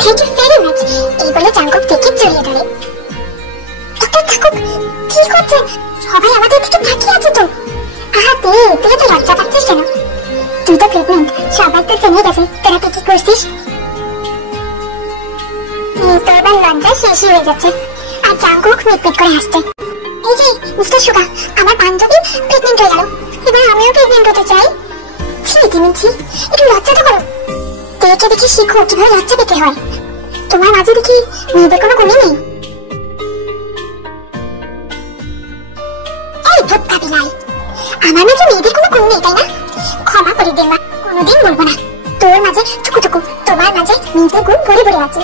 you very much. এই বলে জাঙ্কুক থেকে জড়িয়ে ধরে। ডক্টর জাঙ্কুক কি করছেন? সবাই আমাদের দিকে তাকিয়ে আছে তো। তুই তো লজ্জা পাচ্ছিস কেন? তুই তো প্রেগনেন্ট, সবাই তো জেনে গেছে তোরা কি করছিস। তোর এবার লজ্জা শেষ হয়ে যাচ্ছে। আর জাঙ্কুক মিটমিট করে হাসছে। এই যে মিস্টার সুগা, আমার বান্ধবী প্রেগনেন্ট হয়ে গেল, এবার আমিও প্রেগনেন্ট হতে চাই। ছি জিমিনছি, একটু লজ্জা তো করো। দেখে দেখে শিখো কিভাবে লজ্জা পেতে হয়। তোমার মাঝে দেখি মেয়েদের কোনো গুণই নেই। এই ধোক্কা বিলাই, আমার মাঝে মেয়েদের কোনো গুণ নেই তাই না? ক্ষমা করে দে মা, কোনোদিন বলবো না। তোর মাঝে টুকু টুকু, তোমার মাঝে মেয়েদের গুণ ভরে ভরে আছে।